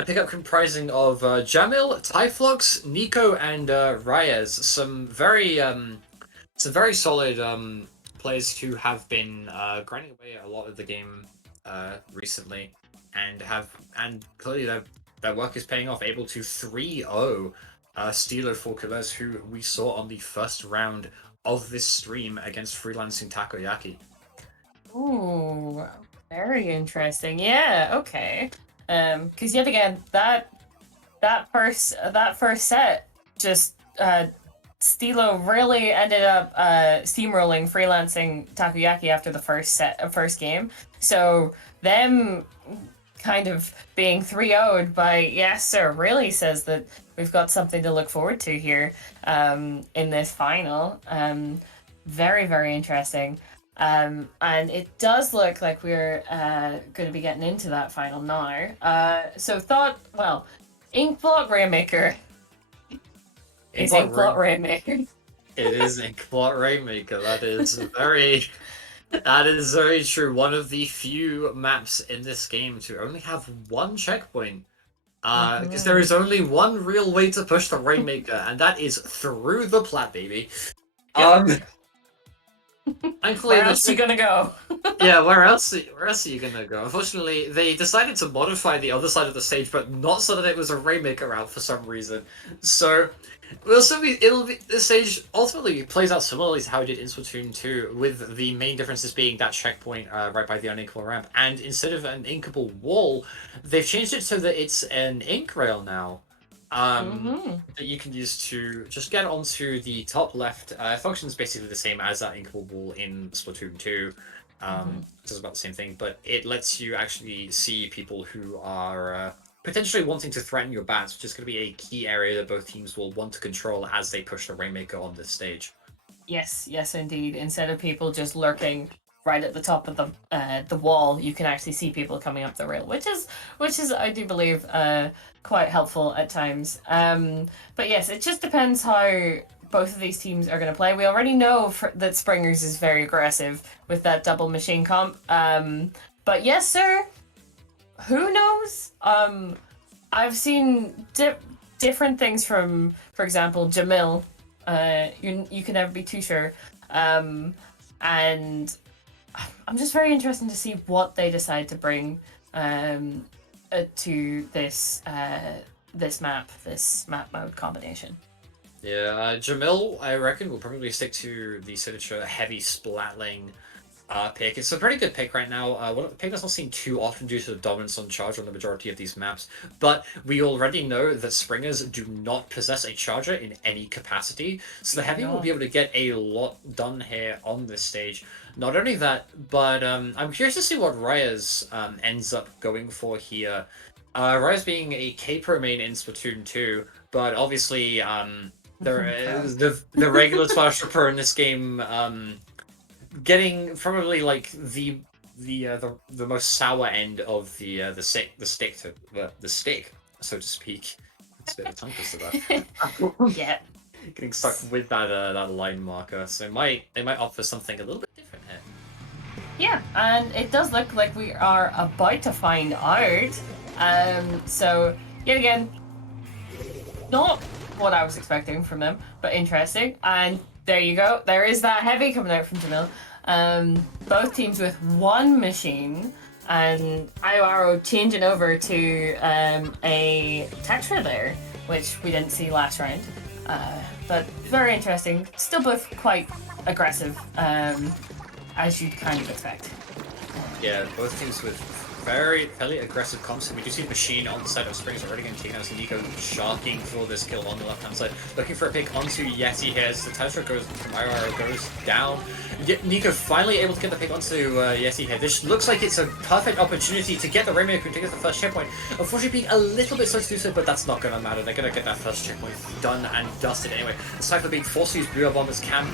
pickup comprising of Jamil, Tyflux, Nico, and Reyes. Some very solid players who have been grinding away a lot of the game recently, and clearly their work is paying off. Able to 3-0 Stylo for couleurs, who we saw on the first round of this stream against Freelancing Takoyaki. Ooh, very interesting. Yeah, okay. Because yet again, that first set just Stylo really ended up steamrolling Freelancing Takoyaki after the first game. So them kind of being 3-0'd by Yes Sir really says that we've got something to look forward to here in this final. Very, very interesting. And it does look like we're going to be getting into that final now. Inkblot Rainmaker is Inkblot Rainmaker. It is Inkblot Rainmaker. That is very true. One of the few maps in this game to only have one checkpoint. Because there is only one real way to push the Rainmaker, and that is through the plat, baby. Yep. Thankfully, Where else are you gonna go? Yeah, where else are you gonna go? Unfortunately, they decided to modify the other side of the stage, but not so that it was a Rainmaker route for some reason. So this stage ultimately plays out similarly to how it did in Splatoon 2, with the main differences being that checkpoint right by the uninkable ramp, and instead of an inkable wall, they've changed it so that it's an ink rail now. That you can use to just get onto the top left. It functions basically the same as that inkable wall in Splatoon 2. It's about the same thing, but it lets you actually see people who are potentially wanting to threaten your bats, which is going to be a key area that both teams will want to control as they push the Rainmaker on this stage. Yes, yes, indeed. Instead of people just lurking right at the top of the wall, you can actually see people coming up the rail, which is I do believe quite helpful at times. But yes, it just depends how both of these teams are going to play. We already know that Springers is very aggressive with that double machine comp. But yes, sir. Who knows? I've seen different things from, for example, Jamil. You can never be too sure. And I'm just very interested to see what they decide to bring to this map mode combination. Yeah, Jamil, I reckon, will probably stick to the signature heavy splatling pick. It's a pretty good pick right now. One pick that's not seen too often due to the dominance on charge on the majority of these maps. But we already know that Springers do not possess a charger in any capacity, so the heavy will be able to get a lot done here on this stage. Not only that, but I'm curious to see what Reyes ends up going for here. Reyes being a K-Pro main in Splatoon 2, but obviously the regular Splash Pro in this game getting probably like the most sour end of the stick, so to speak. It's a bit of a tongue twister there. Yeah. Getting stuck with that line marker, so they might opt for something a little bit different here. Yeah, and it does look like we are about to find out. So yet again, not what I was expecting from them, but interesting. And there you go. There is that heavy coming out from Jamil. Both teams with one machine, and IORO changing over to a Tetra there, which we didn't see last round. But very interesting. Still both quite aggressive, as you'd kind of expect. Yeah, both teams with fairly aggressive comps, and we do see the machine on the side of Springs already getting taken out. So Nico sharking for this kill on the left-hand side, looking for a pick onto Yeti here as the Tetra goes from IR goes down. Nico finally able to get the pick onto Yeti here. This looks like it's a perfect opportunity to get the Rainmaker to get the first checkpoint. Unfortunately, being a little bit slow to do so, but that's not going to matter. They're going to get that first checkpoint done and dusted anyway. The Cypher being forced to use Booyah Bomb as Cam,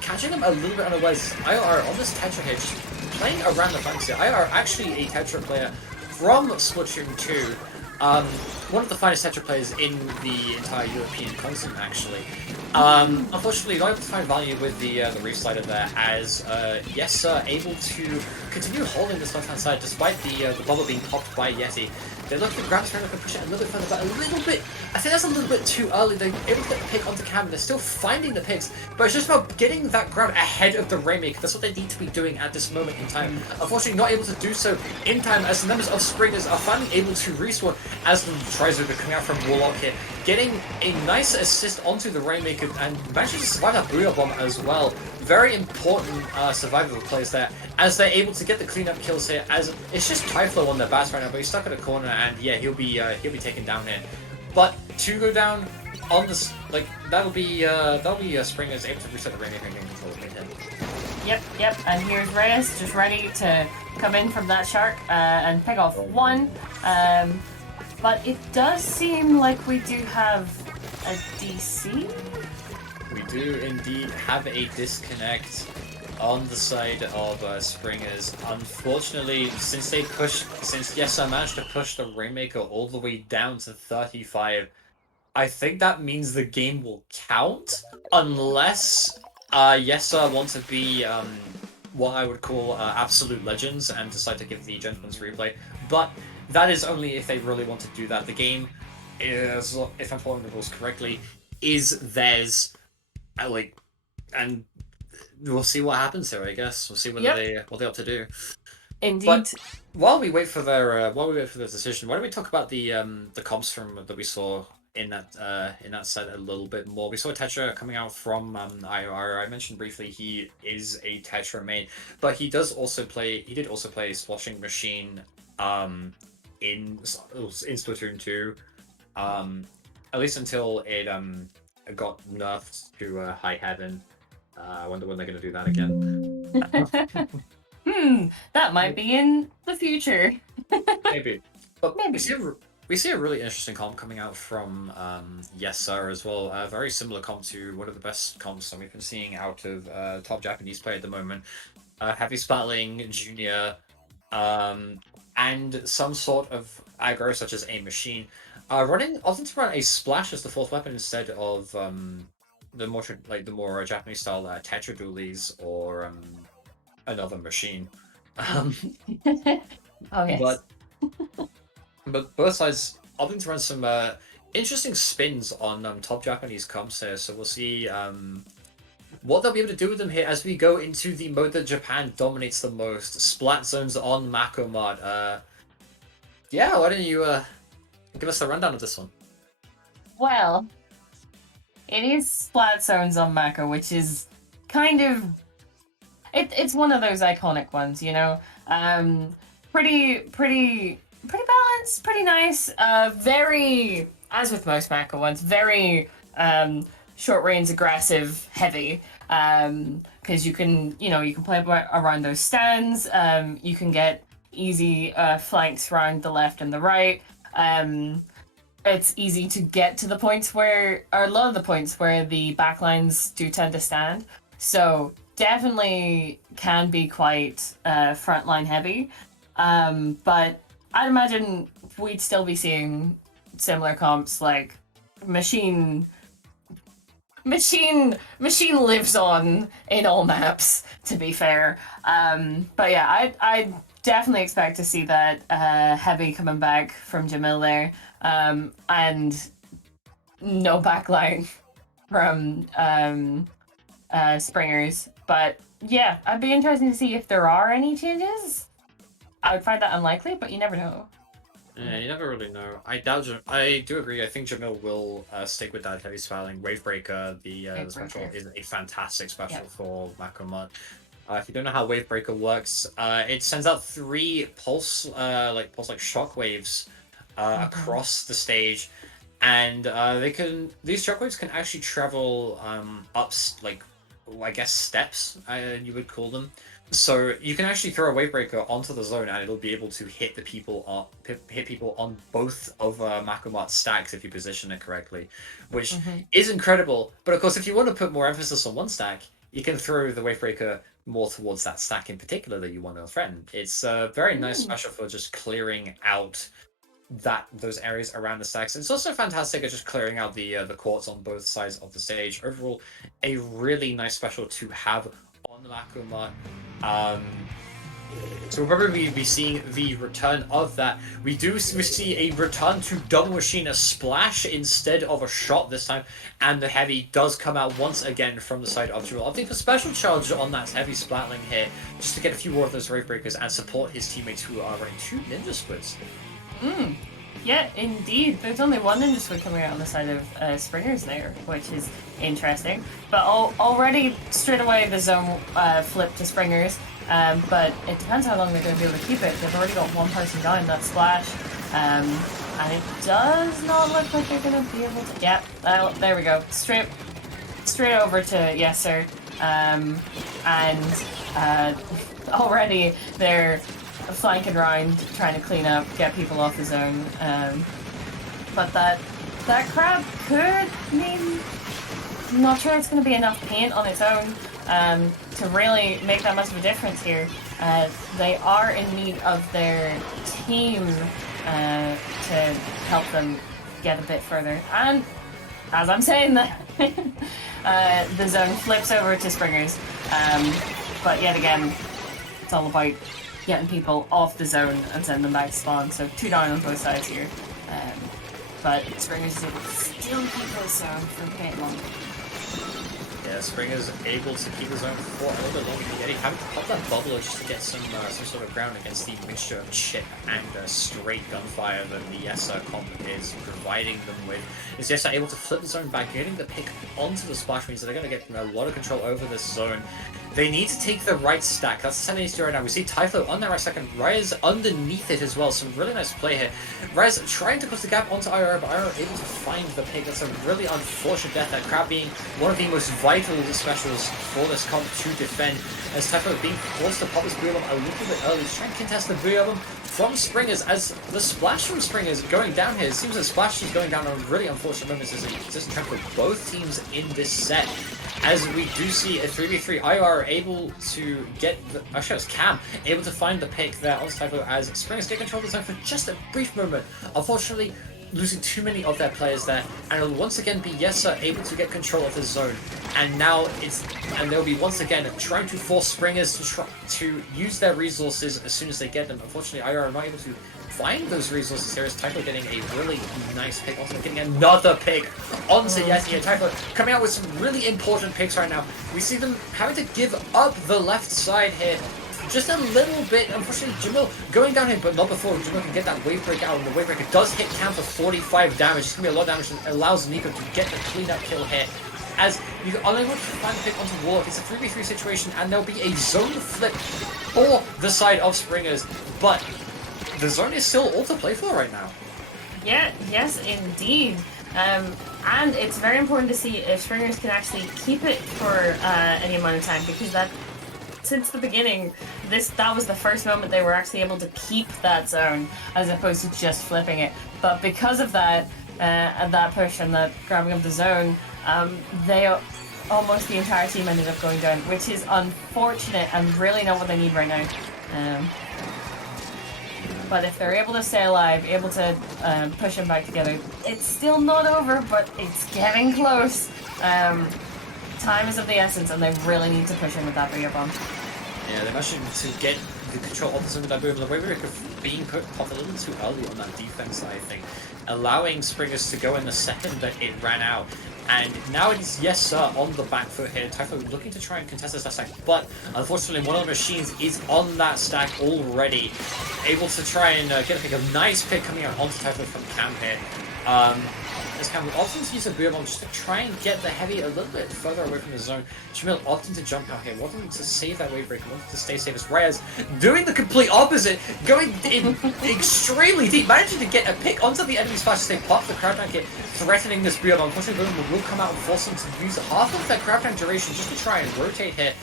catching him a little bit unawares. IR on this Tetra here, just playing around the flanks here. IR actually a Tetra player from Splatoon 2. One of the finest Tetra players in the entire European continent, actually. Unfortunately, not able to find value with the reef slider there, as yessir able to continue holding this left-hand side despite the bubble being popped by Yeti. They look at grabs trying to push it a little bit further, but a little bit. I think that's a little bit too early. They're able to get the pick onto Cam. They're still finding the picks, but it's just about getting that grab ahead of the Rainmaker. That's what they need to be doing at this moment in time. Unfortunately, not able to do so in time, as the members of Springers are finally able to respawn as the Trizoker coming out from Warlock here, getting a nice assist onto the Rainmaker and managing to survive that Booyah Bomb as well. Very important survival plays there, as they're able to get the cleanup kills here. As it's just Typhlo on their bats right now, but he's stuck in a corner, and yeah, he'll be taken down here. But to go down on this, like that'll be Springers able to reset the Rainmaker and gain control of him. Yep. And here's Reyes just ready to come in from that shark and pick off one. But it does seem like we do have a DC. We do indeed have a disconnect on the side of Springers. Unfortunately, since yessir managed to push the Rainmaker all the way down to 35, I think that means the game will count, unless yessir want to be what I would call absolute legends and decide to give the Gentleman's Replay. But that is only if they really want to do that. The game is, if I'm following the rules correctly, is theirs. And we'll see what happens here. I guess we'll see what they have to do. Indeed. But while we wait for their decision, why don't we talk about the comps from that we saw in that set a little bit more? We saw Tetra coming out from IR. I mentioned briefly he is a Tetra main, but he did also play Splashing Machine in Splatoon 2, at least until it got nerfed to High Heaven. I wonder when they're going to do that again. That might be in the future. Maybe. But maybe. We see a really interesting comp coming out from yessir as well. A very similar comp to one of the best comps that we've been seeing out of top Japanese play at the moment. Heavy Splatling, Junior, and some sort of aggro such as a machine. Often to run a splash as the fourth weapon instead of the more Japanese style Tetra dualies or another machine. Oh yes. But both sides opting to run some interesting spins on top Japanese comps here, so we'll see what they'll be able to do with them here as we go into the mode that Japan dominates the most, Splat Zones on Mako mod. Yeah, why don't you give us a rundown of this one? Well, it is Splat Zones on Mako, which is kind of... It's one of those iconic ones, you know? Pretty balanced, pretty nice. Very, as with most Mako ones, very short range, aggressive, heavy. Because you can play around those stands. You can get easy flanks around the left and the right. It's easy to get to the points or a lot of the points where the backlines do tend to stand. So definitely can be quite frontline heavy. But I'd imagine we'd still be seeing similar comps, like Machine lives on in all maps, to be fair. But yeah, I definitely expect to see that heavy coming back from Jamil there, and no backline from Springers. But yeah, I'd be interested to see if there are any changes. I would find that unlikely, but you never know. Yeah, you never really know. I do agree. I think Jamil will stick with that heavy spelling. Wavebreaker, the special, is a fantastic special for Mako mod. If you don't know how Wavebreaker works, it sends out 3 pulse like shock waves across the stage, and these shockwaves can actually travel like, I guess steps, you would call them. So you can actually throw a Wavebreaker onto the zone, and it'll be able to hit people on both of Makumat's stacks if you position it correctly, which is incredible. But of course, if you want to put more emphasis on one stack, you can throw the Wavebreaker more towards that stack in particular that you want to friend. It's a very nice special for just clearing out those areas around the stacks. It's also fantastic at just clearing out the courts on both sides of the stage. Overall, a really nice special to have on the Makuma. So we'll probably be seeing the return of that. We see a return to double machine, a splash instead of a shot this time, and the heavy does come out once again from the side of Jewel. I think a special charge on that heavy splatling here, just to get a few more of those Wave Breakers and support his teammates who are running 2 ninja splits. Yeah, indeed. There's only one ninja squid coming out on the side of Springers there, which is interesting. But already, straight away, the zone flipped to Springers. But it depends how long they're going to be able to keep it. They've already got one person down, that splash. And it does not look like they're going to be able to... Yeah, there we go. Straight over to yessir. And already they're flanking around, trying to clean up, get people off the zone. But that crab could mean... I'm not sure it's going to be enough paint on its own to really make that much of a difference here. They are in need of their team to help them get a bit further. And as I'm saying that, the zone flips over to Springers. But yet again, it's all about getting people off the zone and send them back to spawn. So 2 down on both sides here. But Springers is able to still keep his zone for a bit longer. Yeah, Springer's able to keep his zone for a little bit longer. Yet he having to pop that bubbler just to get some sort of ground against the mixture of chip and straight gunfire that the yessir comp is providing them with. Is yessir able to flip the zone back, getting the pick onto the splash means that they're going to get a lot of control over this zone. They need to take the right stack. That's what they need to do right now. We see Typho on that right stack and Rez underneath it as well. Some really nice play here. Rez trying to close the gap onto IR, but IR able to find the pick. That's a really unfortunate death. That Crab being one of the most vital specials for this comp to defend. As Typho being forced to pop his Boo a little bit early. He's trying to contest the Boo from Springers as the splash from Springers going down here. It seems the splash is going down on really unfortunate moments as a just trend for both teams in this set. As we do see a 3v3, IR able to get the... Actually, it was Cam able to find the pick there on Stylo as Springers take control of the zone for just a brief moment. Unfortunately, losing too many of their players there, and it'll once again be yessir able to get control of the zone. And now they'll be once again trying to force Springers to use their resources as soon as they get them. Unfortunately, IR are not able to find those resources here as Typho getting a really nice pick, also getting another pick onto yessir. Typho coming out with some really important picks right now. We see them having to give up the left side here just a little bit. Unfortunately, Jamil going down here, but not before Jamil can get that wave break out, and the wave breaker does hit Cam for 45 damage. It's going to be a lot of damage and allows Nico to get the cleanup kill here. As you're unable to find the pick onto Warlock, it's a 3v3 situation, and there'll be a zone flip for the side of Springers, but the zone is still all to play for right now. Yeah, yes, indeed. And it's very important to see if Springers can actually keep it for any amount of time, because that, since the beginning, that was the first moment they were actually able to keep that zone, as opposed to just flipping it. But because of that, and that push and that grabbing of the zone, almost the entire team ended up going down, which is unfortunate and really not what they need right now. But if they're able to stay alive, able to push them back together, it's still not over, but it's getting close. Time is of the essence, and they really need to push in with that bigger bomb. Yeah, they're managing to get the control of the zone with that boom. The wave breaker being popped a little too early on that defense, I think, allowing Springers to go in the second that it ran out. And now it's yessir on the back foot here. Typho looking to try and contest this last stack, but unfortunately one of the machines is on that stack already. Able to try and get a pick. A nice pick coming out onto Typho from Cam here. As Cam opting to use a beer bomb just to try and get the heavy a little bit further away from the zone. Jamil opting to jump out here, wanting to save that wave break, wanting to stay safe as Reyes doing the complete opposite, going in extremely deep, managing to get a pick onto the enemy's flash to pop the crowd tank here, threatening this beer bomb. Unfortunately, Boom will come out and force him to use half of that crowd tank duration just to try and rotate here.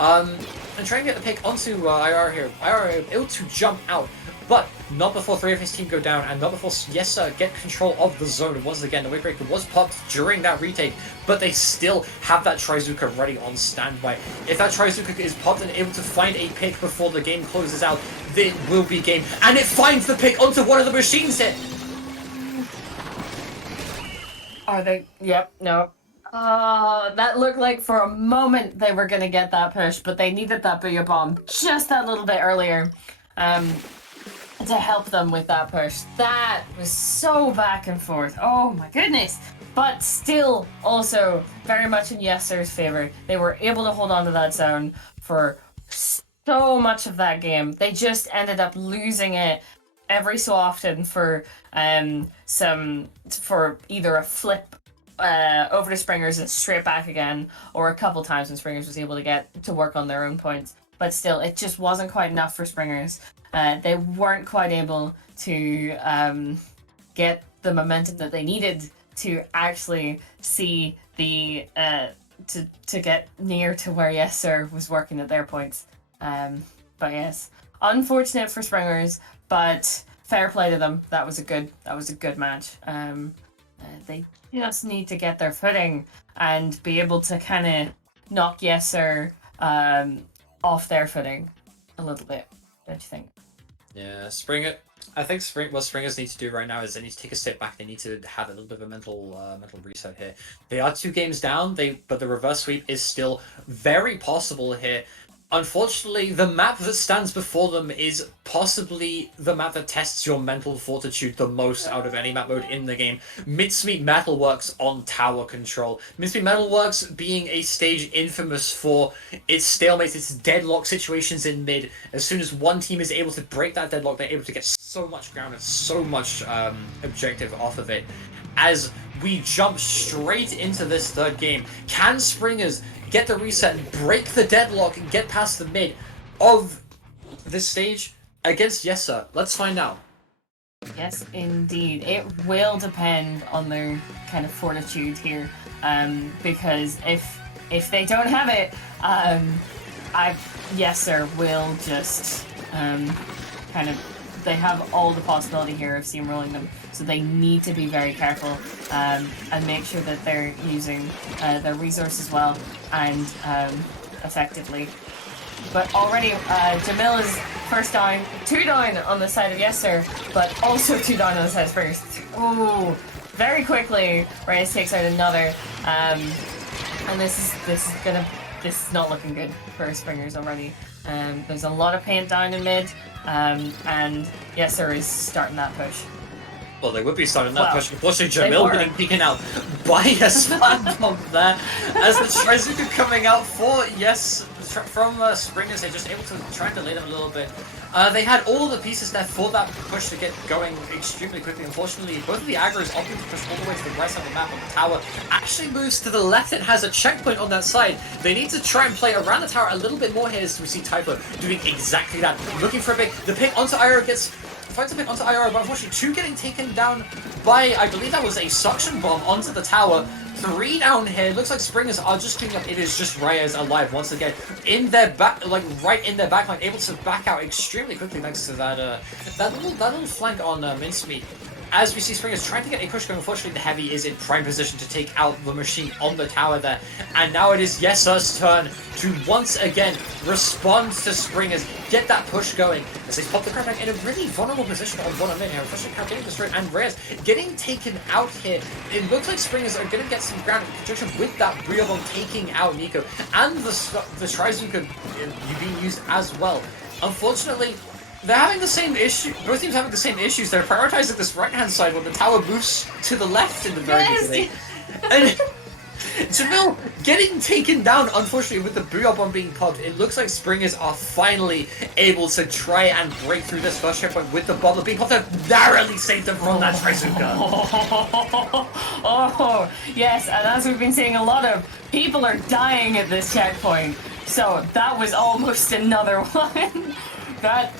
And try and get the pick onto IR here. IR able to jump out, but not before 3 of his team go down, and not before yessir get control of the zone. Once again, the wave breaker was popped during that retake, but they still have that Trizuka ready on standby. If that Trizuka is popped and able to find a pick before the game closes out, it will be game. And it finds the pick onto one of the machines here! Are they? Yep, no. That looked like for a moment they were gonna get that push, but they needed that booyah bomb just that little bit earlier. To help them with that push. That was so back and forth. Oh my goodness. But still also very much in yessir's favor. They were able to hold on to that zone for so much of that game. They just ended up losing it every so often for either a flip over to Springers and straight back again, or a couple times when Springers was able to get to work on their own points. But still, it just wasn't quite enough for Springers. They weren't quite able to get the momentum that they needed to actually see the to get near to where yessir was working at their points. But yes, unfortunate for Springers, but fair play to them. That was a good match. They just need to get their footing and be able to kind of knock yessir off their footing a little bit. Don't you think? Yeah, I think what Springers need to do right now is they need to take a step back. They need to have a little bit of a mental reset here. They are 2 games down, but the reverse sweep is still very possible here. Unfortunately, the map that stands before them is possibly the map that tests your mental fortitude the most out of any map mode in the game. Mincemeat Metalworks on tower control. Mincemeat Metalworks being a stage infamous for its stalemates, its deadlock situations in mid. As soon as one team is able to break that deadlock, they're able to get so much ground and so much objective off of it. As we jump straight into this third game, can Springers get the reset and break the deadlock and get past the mid of this stage against yessir? Let's find out. Yes, indeed. It will depend on their kind of fortitude here, because if they don't have it, yessir will just kind of. They have all the possibility here of steamrolling them, so they need to be very careful and make sure that they're using their resources well and effectively. But already, Jamil is first down, 2 down on the side of yessir, but also 2 down on the side of Springers. Ooh, very quickly, Reyes takes out another, and this is not looking good for Springers already. There's a lot of paint down in mid, and yessir is starting that push. Well, they would be starting that push. Unfortunately, Jamil getting taken out by a splat bomb there. As the Trizuka coming out from Springers, they're just able to try and delay them a little bit. They had all the pieces there for that push to get going extremely quickly. Unfortunately, both of the aggros opting to push all the way to the right side of the map, and the tower actually moves to the left. It has a checkpoint on that side. They need to try and play around the tower a little bit more here, as we see Typho doing exactly that. Looking for a pick. The pick onto IR finds a pick onto IR, but unfortunately 2 getting taken down by, I believe that was a suction bomb onto the tower. 3 down here. Looks like Springers are just cleaning up. It is just Reyes alive once again in their back, like right in their backline, able to back out extremely quickly thanks to that little flank on Mincemeat. As we see Springers trying to get a push going, unfortunately the heavy is in prime position to take out the machine on the tower there. And now it is yessir's turn to once again respond to Springers, get that push going. As they pop the crab back in a really vulnerable position on one mid here. Unfortunately, Crab getting destroyed and Reyes getting taken out here. It looks like Springers are going to get some ground in conjunction with that real bomb taking out Nico. And the Trizuka being used as well. Unfortunately, they're having the same issue. Both teams having the same issues. They're prioritizing this right-hand side when the tower moves to the left in the very beginning. And Jamil getting taken down, unfortunately, with the Booyah Bomb being popped. It looks like Springers are finally able to try and break through this first checkpoint with the bomb being popped. That narrowly saved them from that Trizuka. Oh, yes, and as we've been seeing a lot of, people are dying at this checkpoint. So that was almost another one. That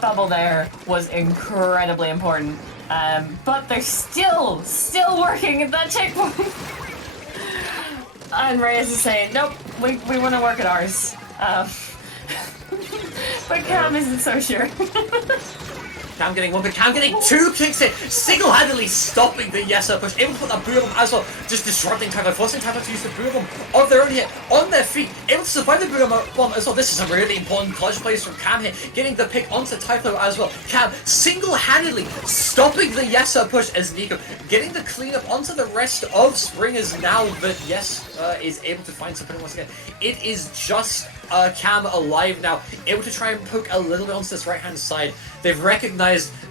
bubble there was incredibly important. But they're still working at that checkpoint. And Reyes is saying, nope, we want to work at ours. But Cam isn't so sure. Cam getting one, but Cam getting two kicks in, single-handedly stopping the yessir push, able to put that Booyah Bomb as well, just disrupting Takoyaki, forcing Takoyaki to use the Booyah Bomb of their own here, on their feet, able to survive the Booyah Bomb as well. This is a really important clutch plays from Cam here, getting the pick onto Takoyaki as well. Cam single-handedly stopping the yessir push as Nico getting the cleanup onto the rest of Springers now that is able to find something once again. It is just Cam alive now, able to try and poke a little bit onto this right-hand side. They've recognized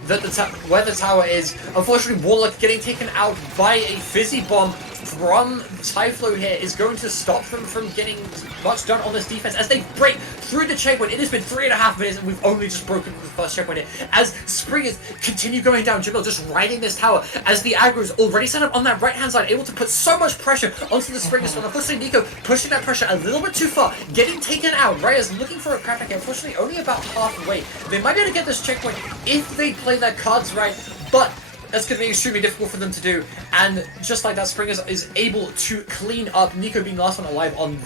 that where the tower is. Unfortunately, Warlock getting taken out by a fizzy bomb from Typhlo here is going to stop them from getting much done on this defense as they break through the checkpoint. It has been 3.5 minutes and we've only just broken the first checkpoint here. As Springers continue going down, Jamil just riding this tower as the aggro is already set up on that right-hand side, able to put so much pressure onto the Springers. But unfortunately, Nico pushing that pressure a little bit too far, getting taken out. Reyes looking for a crackback, unfortunately only about halfway. They might be able to get this checkpoint if they play their cards right, but that's going to be extremely difficult for them to do. And just like that, Springers is able to clean up, Nico being last one alive on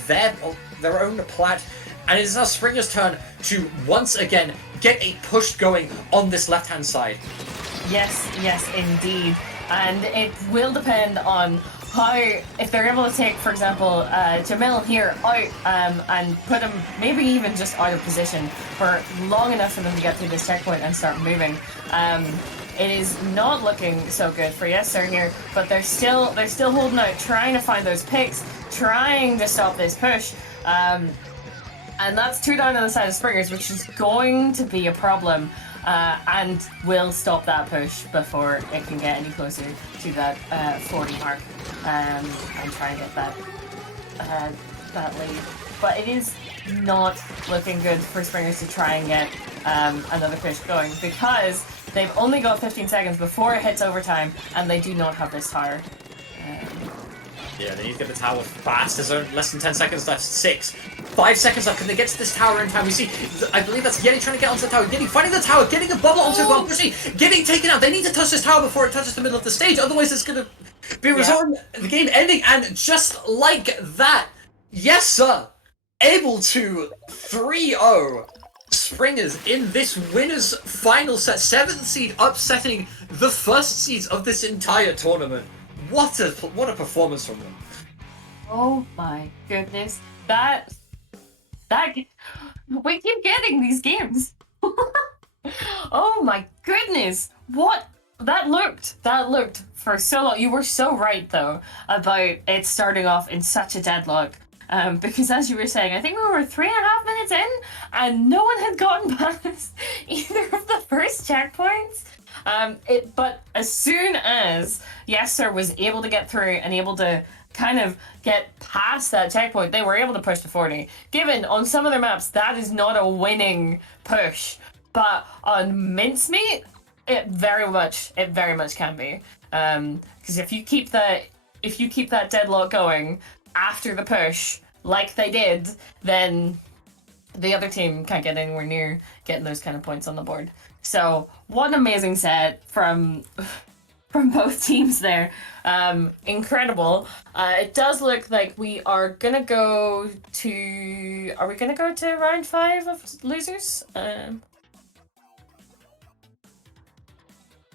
their own plat. And it is now Springers' turn to once again get a push going on this left-hand side. Yes, indeed. And it will depend on how, if they're able to take, for example, Jamil here out and put him maybe even just out of position for long enough for them to get through this checkpoint and start moving. It is not looking so good for yessir here, but they're still holding out, trying to find those picks, trying to stop this push. And that's 2 down on the side of Springers, which is going to be a problem. And will stop that push before it can get any closer to that 40 mark and try and get that lead. But it is not looking good for Springers to try and get another push going because they've only got 15 seconds before it hits overtime and they do not have this tower. Yeah, they need to get the tower fast. There's only less than 10 seconds left. 6. 5 seconds left. Can they get to this tower in time? We see, I believe that's Yeti trying to get onto the tower. Yeti finding the tower, getting a bubble onto it while pushing, getting taken out. They need to touch this tower before it touches the middle of the stage. Otherwise, it's going to be resulting the game ending. And just like that, yessir, able to 3-0 Springers in this winner's final set. 7th seed upsetting the 1st seeds of this entire tournament. What a performance from them. Oh my goodness. That we keep getting these games. Oh my goodness. What that looked for so long. You were so right though about it starting off in such a deadlock. Because as you were saying, I think we were 3.5 minutes in and no one had gotten past either of the first checkpoints. But as soon as yessir was able to get through and able to kind of get past that checkpoint, they were able to push to 40. Given on some of their maps, that is not a winning push, but on Mincemeat, it very much can be. Because if you keep that deadlock going after the push, like they did, then the other team can't get anywhere near getting those kind of points on the board. So what an amazing set from both teams there. Incredible. It does look like we are gonna go to. Are we gonna go to round 5 of losers?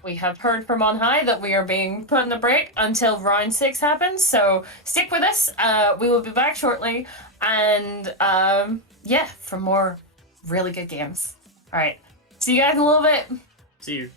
We have heard from on high that we are being put on a break until round 6 happens. So stick with us. We will be back shortly, and for more really good games. All right. See you guys in a little bit. See you.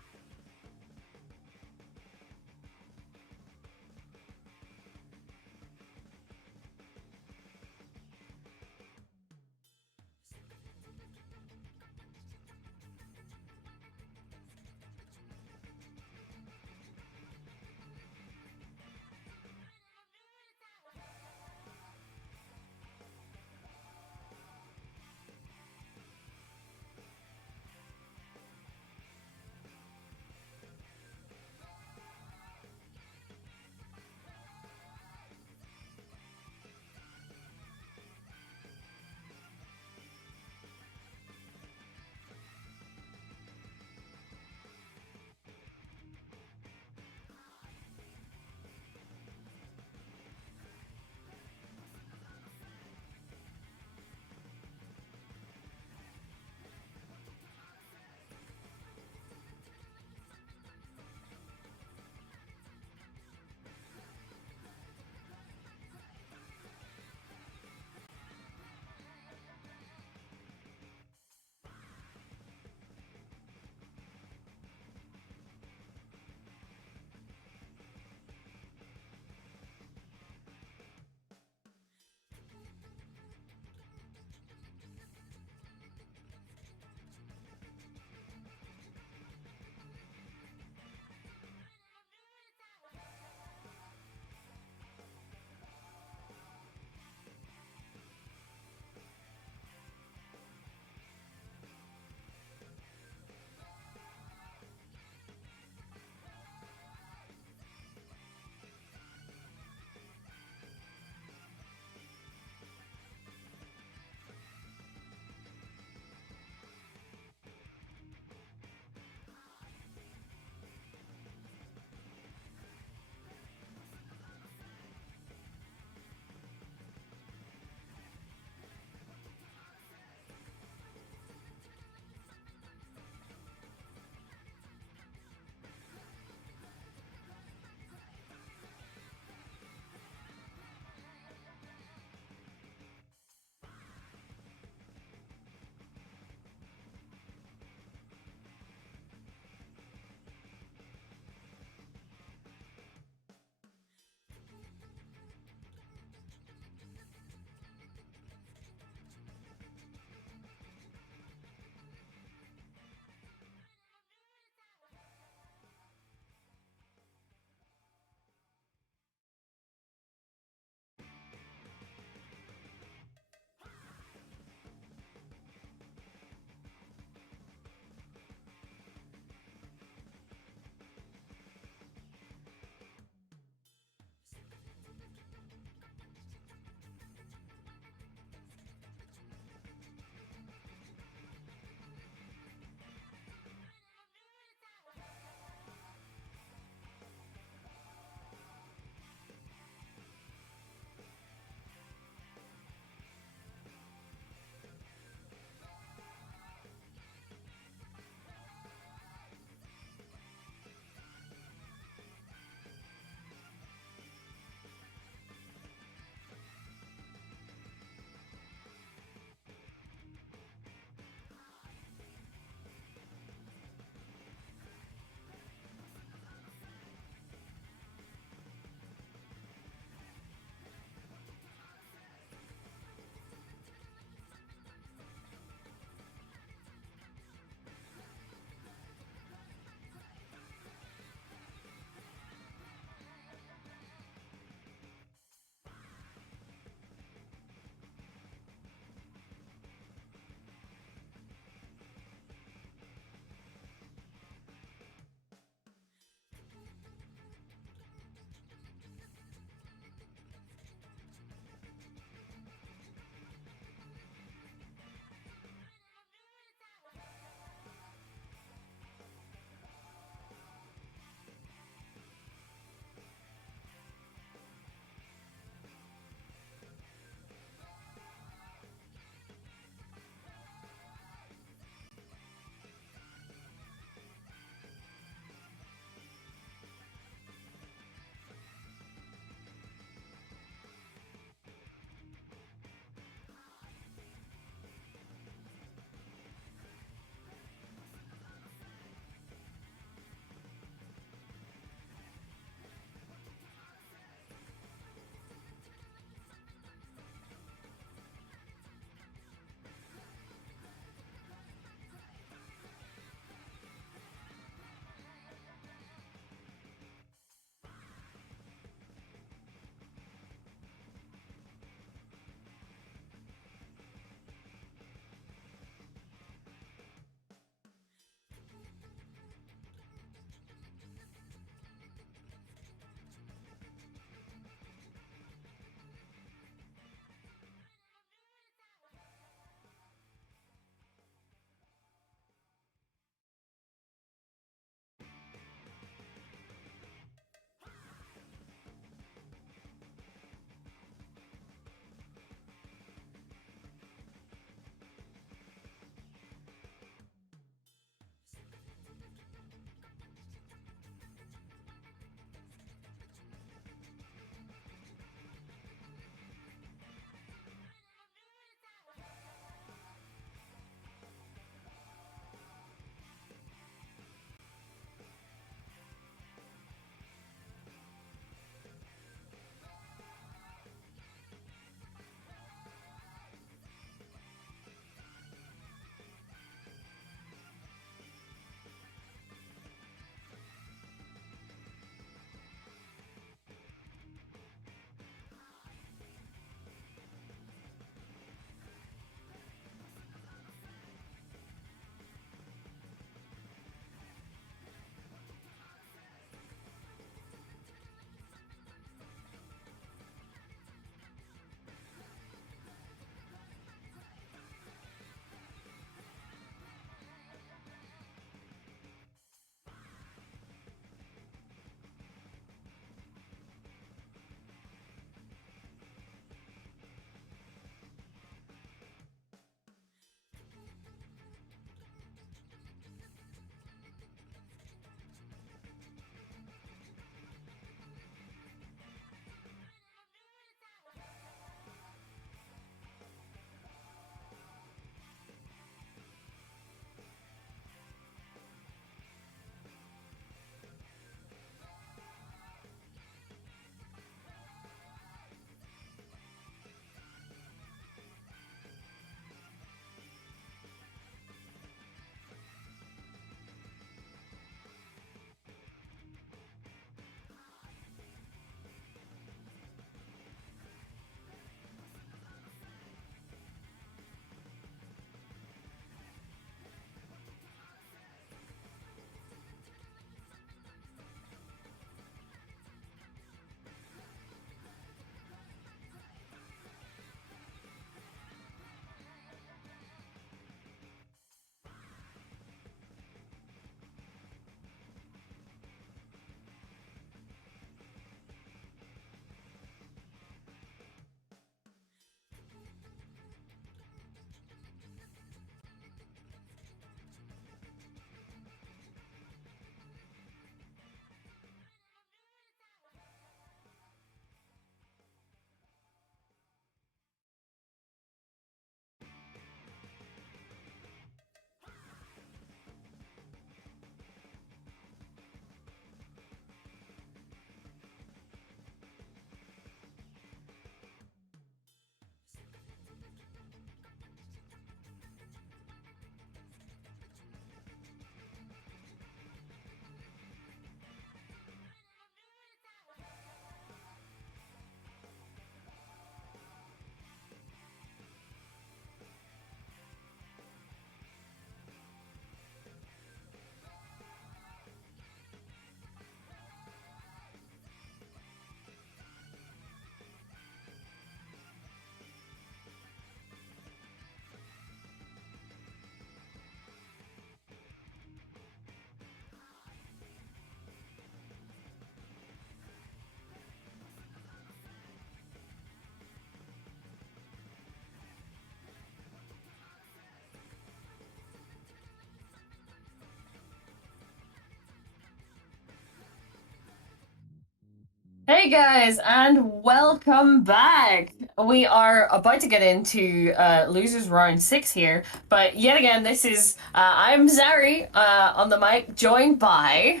Hey guys, and welcome back. We are about to get into losers round 6 here, but yet again, this is I'm Zari on the mic, joined by.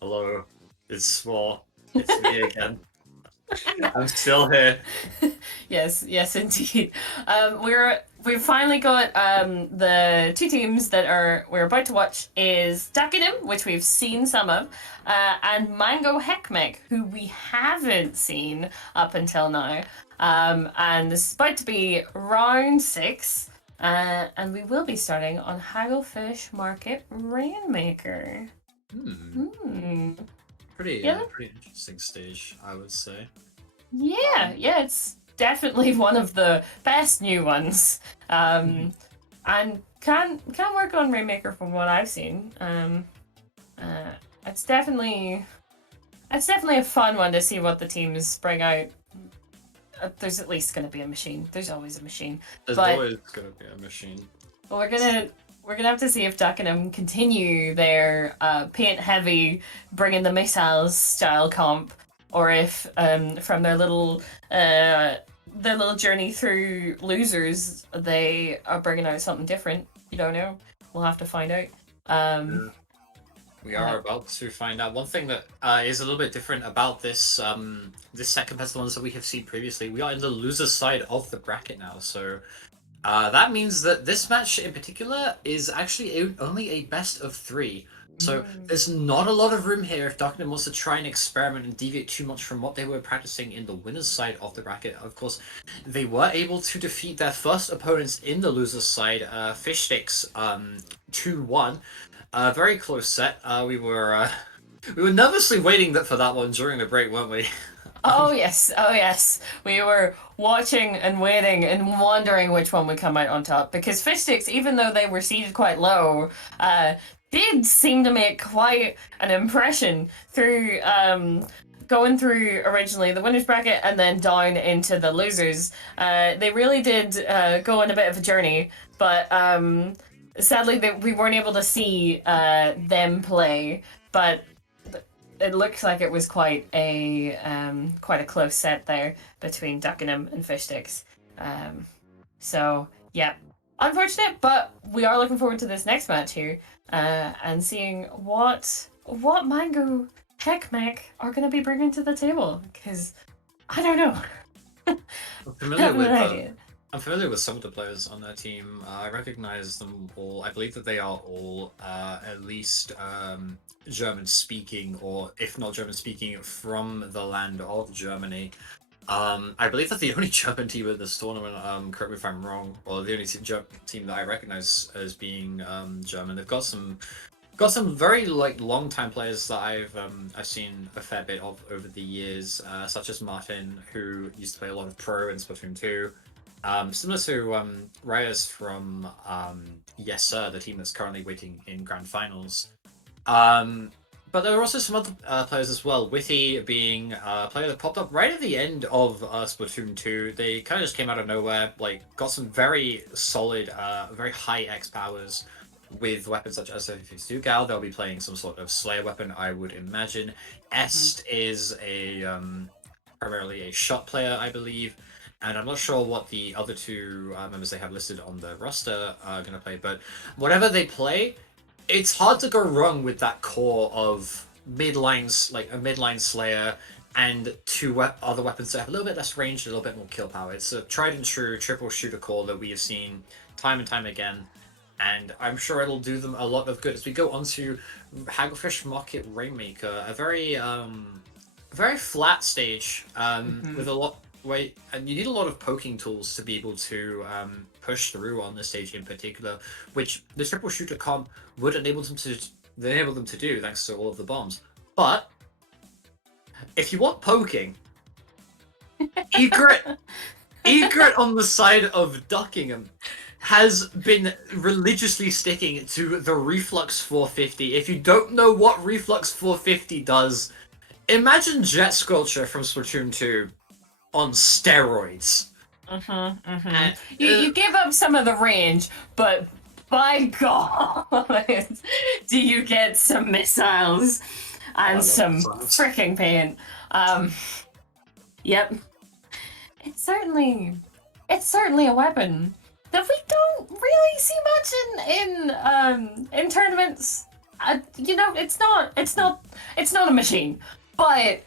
Hello, it's Small. It's me again. I'm still here. Yes, indeed. We've finally got the two teams that we're about to watch is Duckinham, which we've seen some of, and Mango Heckmech, who we haven't seen up until now. And this is about to be round 6, and we will be starting on Hagglefish Market Rainmaker. Hmm. Hmm. Pretty, Yeah, pretty interesting stage, I would say. yeah, it's definitely one of the best new ones. And can work on Rainmaker from what I've seen. Uh, it's definitely a fun one to see what the teams bring out. There's at least going to be a machine. There's always a machine, There's but always gonna be a machine. we're gonna have to see if Duckinham continue their paint heavy, bringing the missiles style comp, or if from their little journey through losers they are bringing out something different. You don't know. We'll have to find out. Um, Yeah. We are about to find out. One thing that is a little bit different about this set compared to the ones that we have seen previously, we are in the loser side of the bracket now, so that means that this match in particular is actually only a best of 3. So there's not a lot of room here if Duckinham wants to try and experiment and deviate too much from what they were practicing in the winner's side of the bracket. Of course, they were able to defeat their first opponents in the loser's side, Fish Sticks, 2-1. Very close set. We were nervously waiting for that one during the break, weren't we? Oh yes. We were watching and waiting and wondering which one would come out on top because Fish Sticks, even though they were seated quite low, did seem to make quite an impression through going through originally the winners bracket and then down into the losers. They really did go on a bit of a journey, but sadly we weren't able to see them play. But it looks like it was quite a close set there between Duckinham and Fish Sticks. So yeah, unfortunate, but we are looking forward to this next match here and seeing what Mango Heckmech are going to be bringing to the table because I don't know. I'm I familiar have with an idea. I'm familiar with some of the players on their team. I recognize them all. I believe that they are all at least German speaking, or if not German speaking, from the land of Germany. I believe that the only German team in this tournament, correct me if I'm wrong, or the only team that I recognize as being German. They've got some very like long time players that I've seen a fair bit of over the years, such as Martin, who used to play a lot of pro in Splatoon 2. Similar to Reyes from Yessir, the team that's currently waiting in grand finals. But there are also some other players as well. Witty being a player that popped up right at the end of Splatoon 2. They kind of just came out of nowhere, like got some very solid, very high X powers with weapons such as Dugal. They'll be playing some sort of Slayer weapon, I would imagine. Est is a primarily a shot player, I believe. And I'm not sure what the other two members they have listed on the roster are going to play, but whatever they play, it's hard to go wrong with that core of midlines, like a midline Slayer and two other weapons that have a little bit less range and a little bit more kill power. It's a tried and true triple shooter core that we have seen time and time again, and I'm sure it'll do them a lot of good as we go on to Hagglefish Market Rainmaker, a very flat stage with a lot. Wait, and you need a lot of poking tools to be able to push through on this stage in particular, which the triple shooter comp would enable them to do thanks to all of the bombs. But if you want poking, Egret on the side of Duckingham has been religiously sticking to the Reflux 450. If you don't know what Reflux 450 does, imagine Jet Squelcher from Splatoon 2 on steroids. You give up some of the range, but by God, do you get some missiles? and love some science. freaking paint. Yep. It's certainly a weapon that we don't really see much in tournaments. You know, it's not a machine, but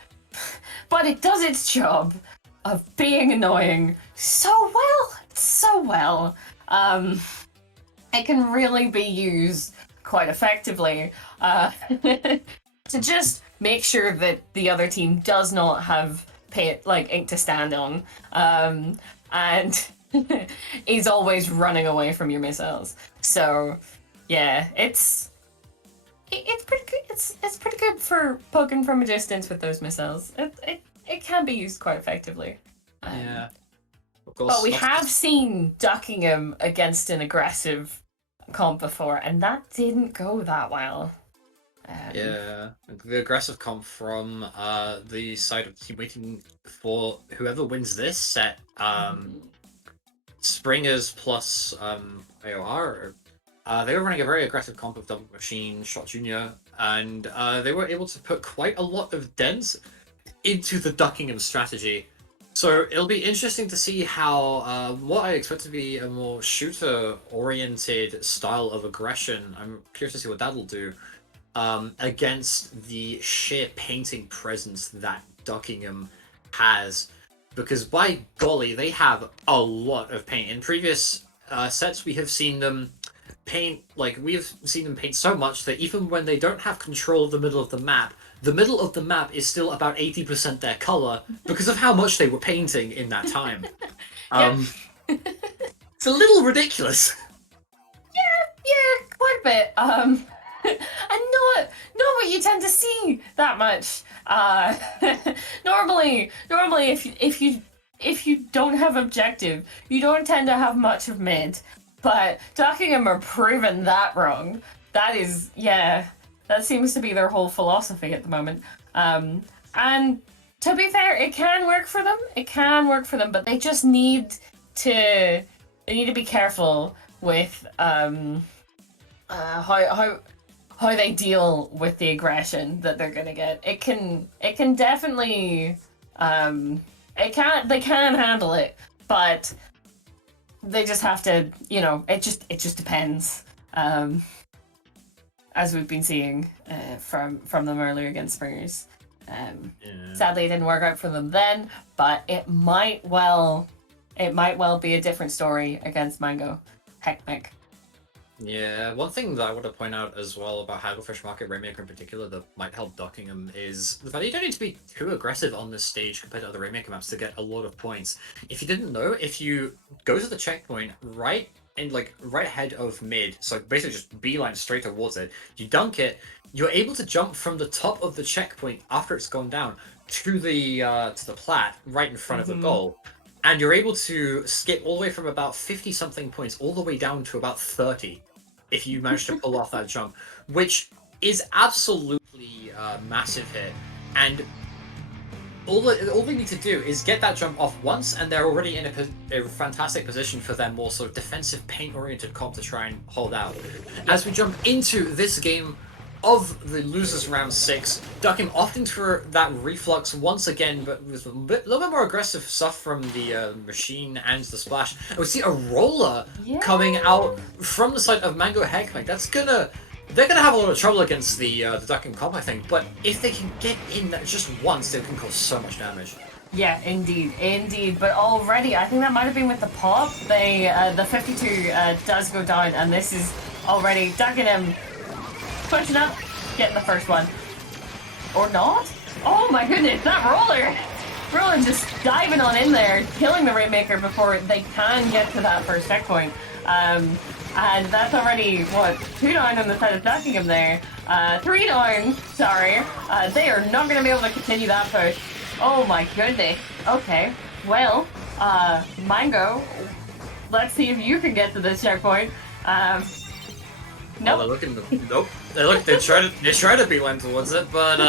it does its job of being annoying so well. It can really be used quite effectively to just make sure that the other team does not have ink to stand on, and is always running away from your missiles. So, yeah, it's pretty good. It's pretty good for poking from a distance with those missiles. It can be used quite effectively. Yeah. Of course, But we have seen Duckingham against an aggressive comp before, and that didn't go that well. Yeah, the aggressive comp from the side of Team Waiting for whoever wins this set, Springers plus AOR, they were running a very aggressive comp of Double Machine, Shot Junior, and they were able to put quite a lot of dents into the Duckingham strategy. So it'll be interesting to see how what I expect to be a more shooter-oriented style of aggression. I'm curious to see what that'll do. Against the sheer painting presence that Duckingham has, because by golly, they have a lot of paint. In previous sets, we have seen them paint so much that even when they don't have control of the middle of the map is still about 80% their color because of how much they were painting in that time. It's a little ridiculous. Yeah, quite a bit. And not what you tend to see that much. Normally, if you don't have objective, you don't tend to have much of mid. But Duckingham are proving that wrong. That seems to be their whole philosophy at the moment. And to be fair, it can work for them. But they just need to be careful with how they deal with the aggression that they're gonna get. It can definitely they can handle it, but they just have to, it just depends. As we've been seeing from them earlier against Springers. Sadly it didn't work out for them then, but it might well be a different story against Mango. Heck. Yeah, one thing that I want to point out as well about Hagglefish Market Rainmaker in particular that might help Duckingham is the fact that you don't need to be too aggressive on this stage compared to other Rainmaker maps to get a lot of points. If you didn't know, if you go to the checkpoint right ahead of mid, so basically just beeline straight towards it, you dunk it, you're able to jump from the top of the checkpoint after it's gone down to the plat right in front of the goal. And you're able to skip all the way from about 50-something points all the way down to about 30 if you manage to pull off that jump, which is absolutely a massive hit. And all they need to do is get that jump off once, and they're already in a fantastic position for their more sort of defensive, paint-oriented comp to try and hold out. As we jump into this game of the losers round 6, Duckingham opting for that reflux once again, but with a little bit more aggressive stuff from the machine and the splash. And we see a roller coming out from the side of Mango Heckmate. They're gonna have a lot of trouble against the Duckingham comp, I think. But if they can get in that just once, they can cause so much damage. Yeah, indeed. But already, I think that might have been with the pop. The 52 does go down, and this is already Duckingham pushing up, getting the first one. Or not? Oh my goodness, that roller just diving on in there, killing the Rainmaker before they can get to that first checkpoint. And that's already, 2 down on the side of Duckingham there. 3 down, sorry. They are not going to be able to continue that push. Oh my goodness. Okay, well, Mango, let's see if you can get to this checkpoint. Nope. Nope. They try to beeline towards it, but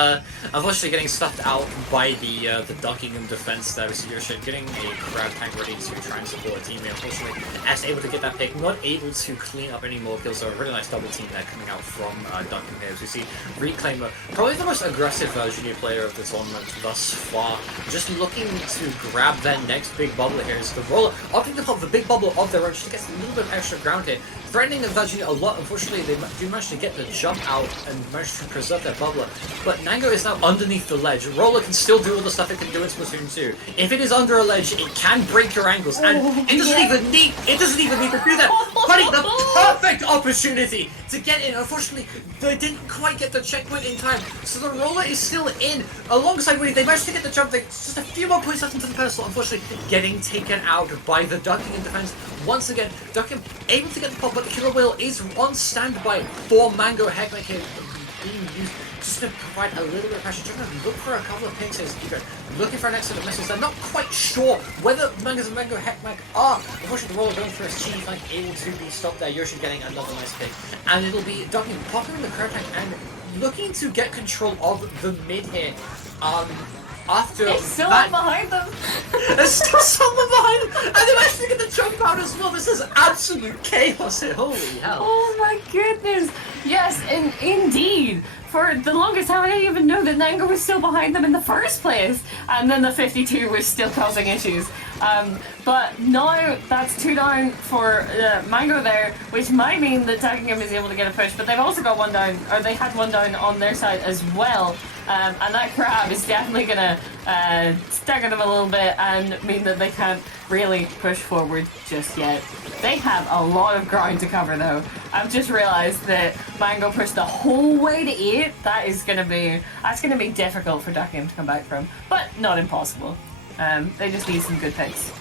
unfortunately getting stuffed out by the Duckingham defense there. So you're getting a grab tank ready to try and support a teammate. Unfortunately, as able to get that pick, not able to clean up any more kills. So a really nice double team there coming out from Duckingham here. As we see Reclaimer, probably the most aggressive junior player of the tournament thus far, just looking to grab that next big bubble here. Is the roller opting to pop the big bubble of their own just to get a little bit of extra ground here. Threatening the junior a lot. Unfortunately, they do manage to get the jump out and manage to preserve their bubbler. But Nango is now underneath the ledge. Roller can still do all the stuff it can do in Splatoon 2. If it is under a ledge, it can break your ankles, and it doesn't even need to do that. Finding the perfect opportunity to get in. Unfortunately, they didn't quite get the checkpoint in time, so the roller is still in alongside Winnie. They managed to get the jump. They just a few more points left into the pedestal. Unfortunately, getting taken out by the Duckingham defense once again. Duckingham able to get the pop, but the killer whale is on standby for Mango Heckman here, being used just to provide a little bit of pressure. Trying to look for a couple of pings here. Looking for an exit of missiles. They're not quite sure whether Mango's and Mango Heckman are. Unfortunately, the roller going through his cheese like able to be stopped there. Yoshi getting another nice pick, and it'll be Duckingham popping in the crowd tank and looking to get control of the mid here. After it's still up behind them. There's still someone behind them, and they're actually going to jump out as well. This is absolute chaos here. Holy hell! Oh my goodness! Yes, and indeed. For the longest time, I didn't even know that Nango was still behind them in the first place, and then the 52 was still causing issues. But now that's 2 down for Mango there, which might mean that Duckingham is able to get a push. But they've also got 1 down, or they had 1 down on their side as well. And that crab is definitely going to stagger them a little bit and mean that they can't really push forward just yet. They have a lot of ground to cover though. I've just realised that Mango pushed the whole way to 8. That's going to be difficult for Duckingham to come back from, but not impossible. They just need some good picks.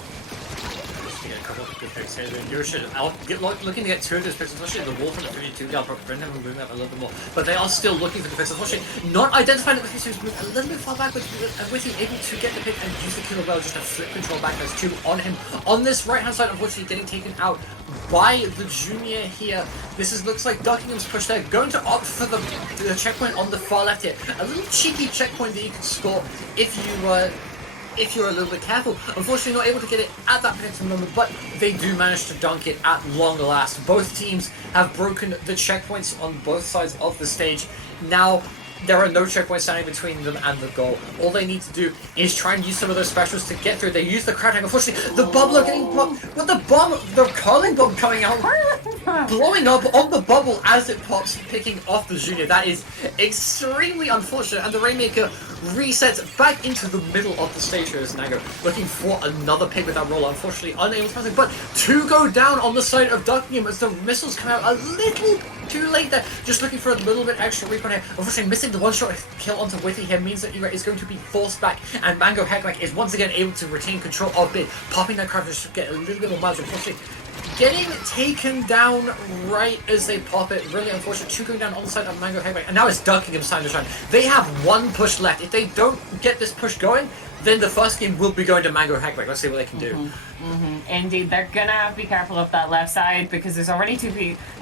A couple of good picks here. Then Yoshi looking to get 2 of those picks, especially the wolf and the 52 gal. Brendan will move up a little bit more, but they are still looking for the picks. Unfortunately, not identifying that the 52 is moving a little bit far back, but Witty able to get the pick and use the killer well just to flip control back. There's 2 on him on this right hand side. Unfortunately, getting taken out by the junior here. Looks like Duckingham's push there, going to opt for the checkpoint on the far left here. A little cheeky checkpoint that you can score if you're a little bit careful. Unfortunately, not able to get it at that particular moment, but they do manage to dunk it at long last. Both teams have broken the checkpoints on both sides of the stage. Now, there are no checkpoints standing between them and the goal. All they need to do is try and use some of those specials to get through. They use the crowd tank. Unfortunately, the bubble are getting popped, but the curling bomb coming out, blowing up on the bubble as it pops, picking off the junior. That is extremely unfortunate, and the Rainmaker resets back into the middle of the stage here as Nango looking for another pick with that roller. Unfortunately, unable to pass it, but 2 go down on the side of Duckingham as the missiles come out a little too late there. Just looking for a little bit extra recon here. Unfortunately, missing the 1-shot kill onto Witty here means that Ira is going to be forced back, and Mango Heckmack is once again able to retain control of mid, popping that crowd just to get a little bit more miles. Unfortunately, getting taken down right as they pop it. Really unfortunate. 2 going down on the side of Mango Heckmack, and now it's Duckingham's time to shine. They have 1 push left. If they don't get this push going, then the first game will be going to Mango Heckmack. Let's see what they can do. Indeed, they're gonna have to be careful up that left side because there's already two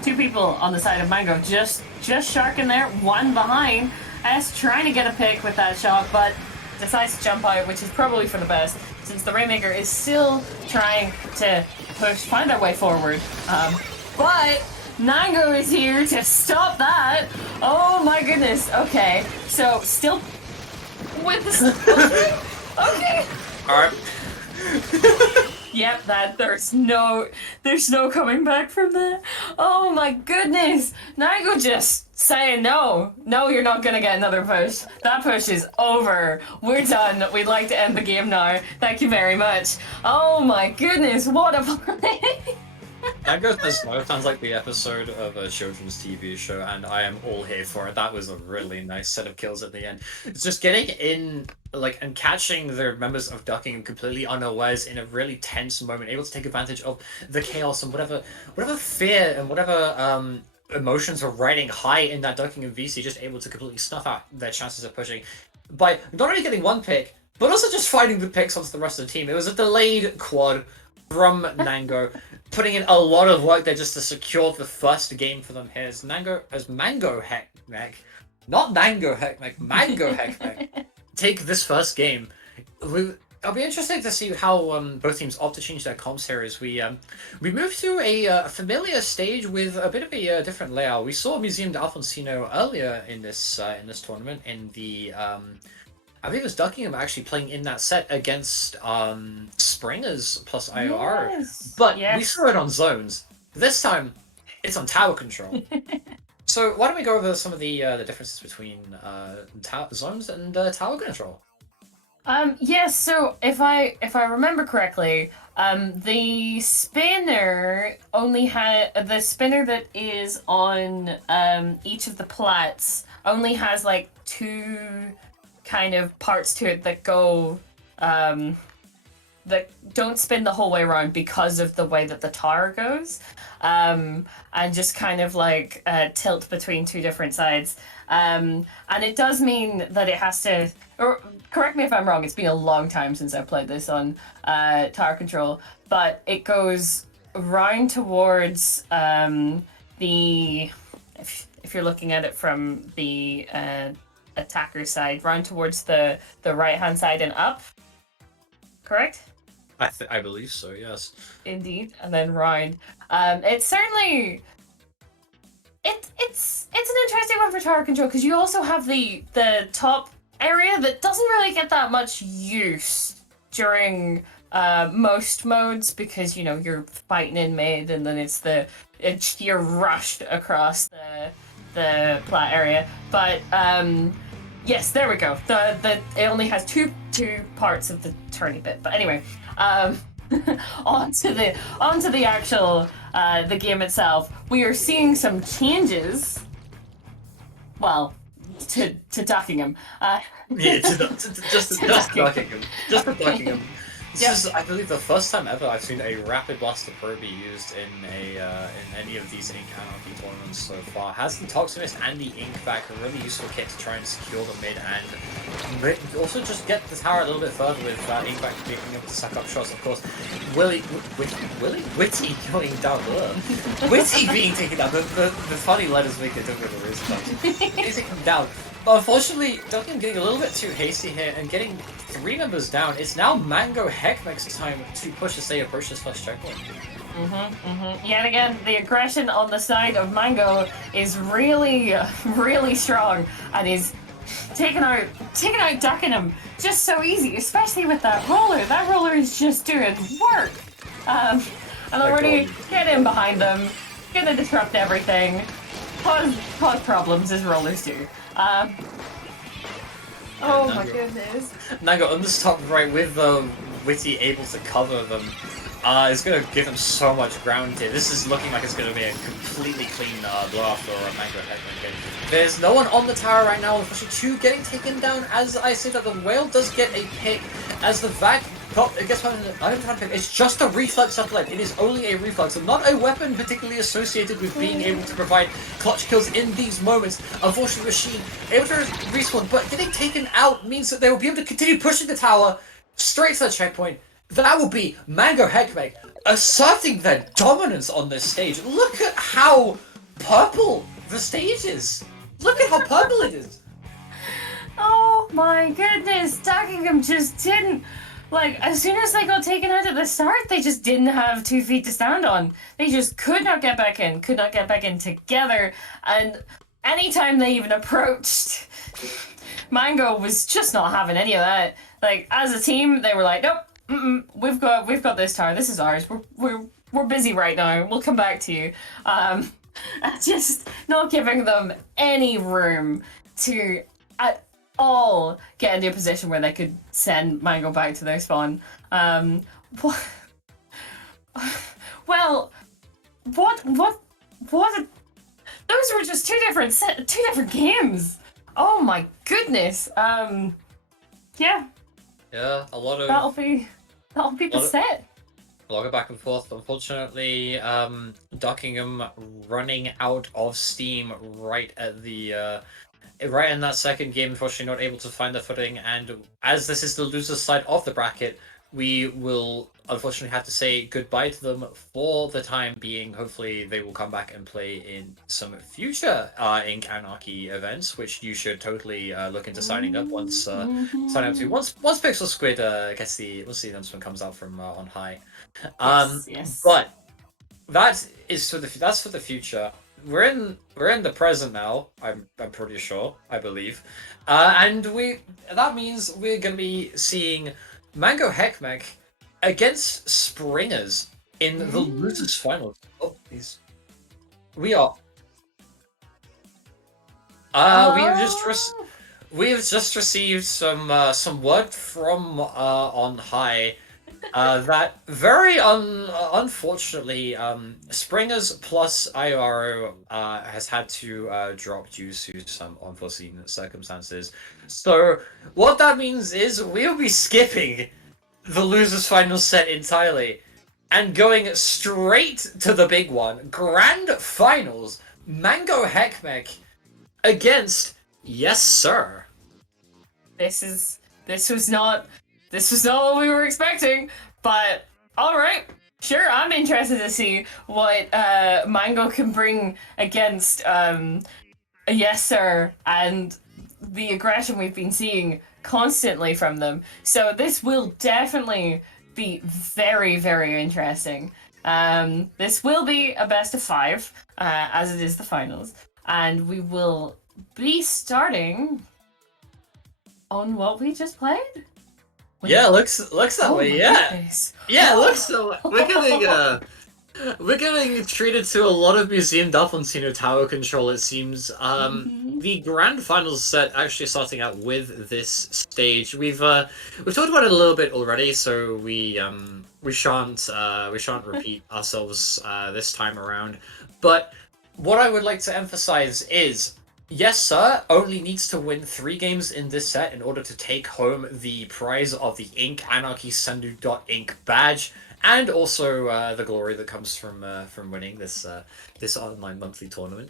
people on the side of Mango. Just sharking there, 1 behind. S trying to get a pick with that shot, but decides to jump out, which is probably for the best since the Rainmaker is still trying to find their way forward. But Nango is here to stop that. Oh my goodness. Okay, so still with this. Okay. All right. Yep, there's no coming back from that. Oh my goodness. Nango just saying no, you're not gonna get another push. That push is over. We're done. We'd like to end the game now. Thank you very much. Oh my goodness, what a play. That goes as well. It sounds like the episode of a children's TV show, and I am all here for it. That was a really nice set of kills at the end. It's just getting in, and catching the members of Duckingham completely unawares in a really tense moment, able to take advantage of the chaos and whatever fear and whatever emotions are riding high in that Duckingham VC, just able to completely snuff out their chances of pushing by not only getting 1 pick, but also just finding the picks onto the rest of the team. It was a delayed quad from Mango, putting in a lot of work there just to secure the first game for them here. As Mango Heck Mech, not Mango Heck Mech, Mango Heck Mech, take this first game. It'll be interesting to see how both teams opt to change their comps here as we move to a familiar stage with a bit of a different layout. We saw Museum d'Alfonsino earlier in this tournament in the I think it was Duckinham actually playing in that set against Springers plus IOR, Yes. but Yes. we saw it on zones. This time, it's on tower control. So why don't we go over some of the differences between zones and tower control? Yes, so if I remember correctly, the spinner only had the spinner that is on each of the plats only has like two kind of parts to it that go that don't spin the whole way around because of the way that the tower goes, and just kind of like tilt between two different sides. And it does mean that it has to, or correct me if I'm wrong, it's been a long time since I played this on tower control, but it goes round towards the, if you're looking at it from the attacker side, round towards the right hand side and up, correct? I believe so, yes. Indeed, and then round. It's certainly it's an interesting one for tower control because you also have the top area that doesn't really get that much use during most modes because you're fighting in mid and then you're rushed across the plat area. But yes, there we go. It only has two parts of the tourney bit. But anyway, onto the actual the game itself. We are seeing some changes. Well, to Duckingham. Yeah, just to Duckingham. Just to Duckingham. This is, I believe, the first time ever I've seen a Rapid Blaster Pro be used in any of these Ink Anarchy tournaments so far. Has the Toximist and the Ink back, a really useful kit to try and secure the mid and also just get the tower a little bit further with Ink back being able to suck up shots. Of course, Witty going down. Witty being taken down. The funny letters make it difficult to read. He's taken down. But unfortunately, Duckinham getting a little bit too hasty here and getting 3 members down. It's now Mango Heckmech's time to push as they approach this first checkpoint. Yet again, the aggression on the side of Mango is really, really strong, and is taking out Duckinham just so easy, especially with that roller. That roller is just doing work. And already get in behind them, gonna disrupt everything, cause problems as rollers do. Oh my goodness. Nango on this top right with Witty able to cover them is going to give them so much ground here. This is looking like it's going to be a completely clean blowout for Mango Heckman. There's no one on the tower right now, unfortunately. 2 getting taken down as I say that the whale does get a pick as the vac. It gets one. It's just a reflex supplement. It is only a reflex, and not a weapon particularly associated with being able to provide clutch kills in these moments. Unfortunately, Machine able to respawn, but getting taken out means that they will be able to continue pushing the tower straight to the checkpoint. That will be Mango Heckmech asserting their dominance on this stage. Look at how purple the stage is. Look at how purple it is. Oh my goodness, Duckingham just didn't. Like, as soon as they got taken out at the start, they just didn't have 2 feet to stand on. They just could not get back in together. And anytime they even approached, Mango was just not having any of that. Like, as a team, they were like, nope, we've got this tower. This is ours. We're busy right now. We'll come back to you. Just not giving them any room to all get into a position where they could send Mango back to their spawn. Well, what? Those were just two different games. Oh my goodness. Yeah. Yeah, a lot of that'll be the set. A lot of back and forth. Unfortunately, Duckingham running out of steam right at the right in that second game. Unfortunately, not able to find the footing. And as this is the loser's side of the bracket, we will unfortunately have to say goodbye to them for the time being. Hopefully, they will come back and play in some future Ink Anarchy events, which you should totally look into signing up once signing up to Mm-hmm. once Pixel Squid gets once the announcement comes out from on high. Yes, yes. But that's for the future. We're in the present now. I'm pretty sure. I believe, and we that means we're gonna be seeing Mango Heckmech against Springers in the Mm. losers finals. Oh, these we are. Oh. We have just received some word from on high. That very unfortunately, Springers plus IRO has had to drop due to some unforeseen circumstances. So what that means is we'll be skipping the losers final set entirely and going straight to the big one, grand finals. Mango Heckmech against yessir. This is this was not this was not what we were expecting, but all right. Sure, I'm interested to see what Mango can bring against Yes Sir and the aggression we've been seeing constantly from them. So this will definitely be very, very interesting. This will be a best of five, as it is the finals, and we will be starting on what we just played. Wait. Yeah, looks that Oh way. my Yeah, goodness. yeah, looks so. We're getting treated to a lot of museum Alfonsino Tower control. It seems. Mhm. The grand finals set actually starting out with this stage. We've talked about it a little bit already, so we shan't repeat ourselves this time around. But what I would like to emphasize is yes, sir, only needs to win 3 games in this set in order to take home the prize of the Ink Anarchy Sendu.Ink badge, and also the glory that comes from winning this online monthly tournament.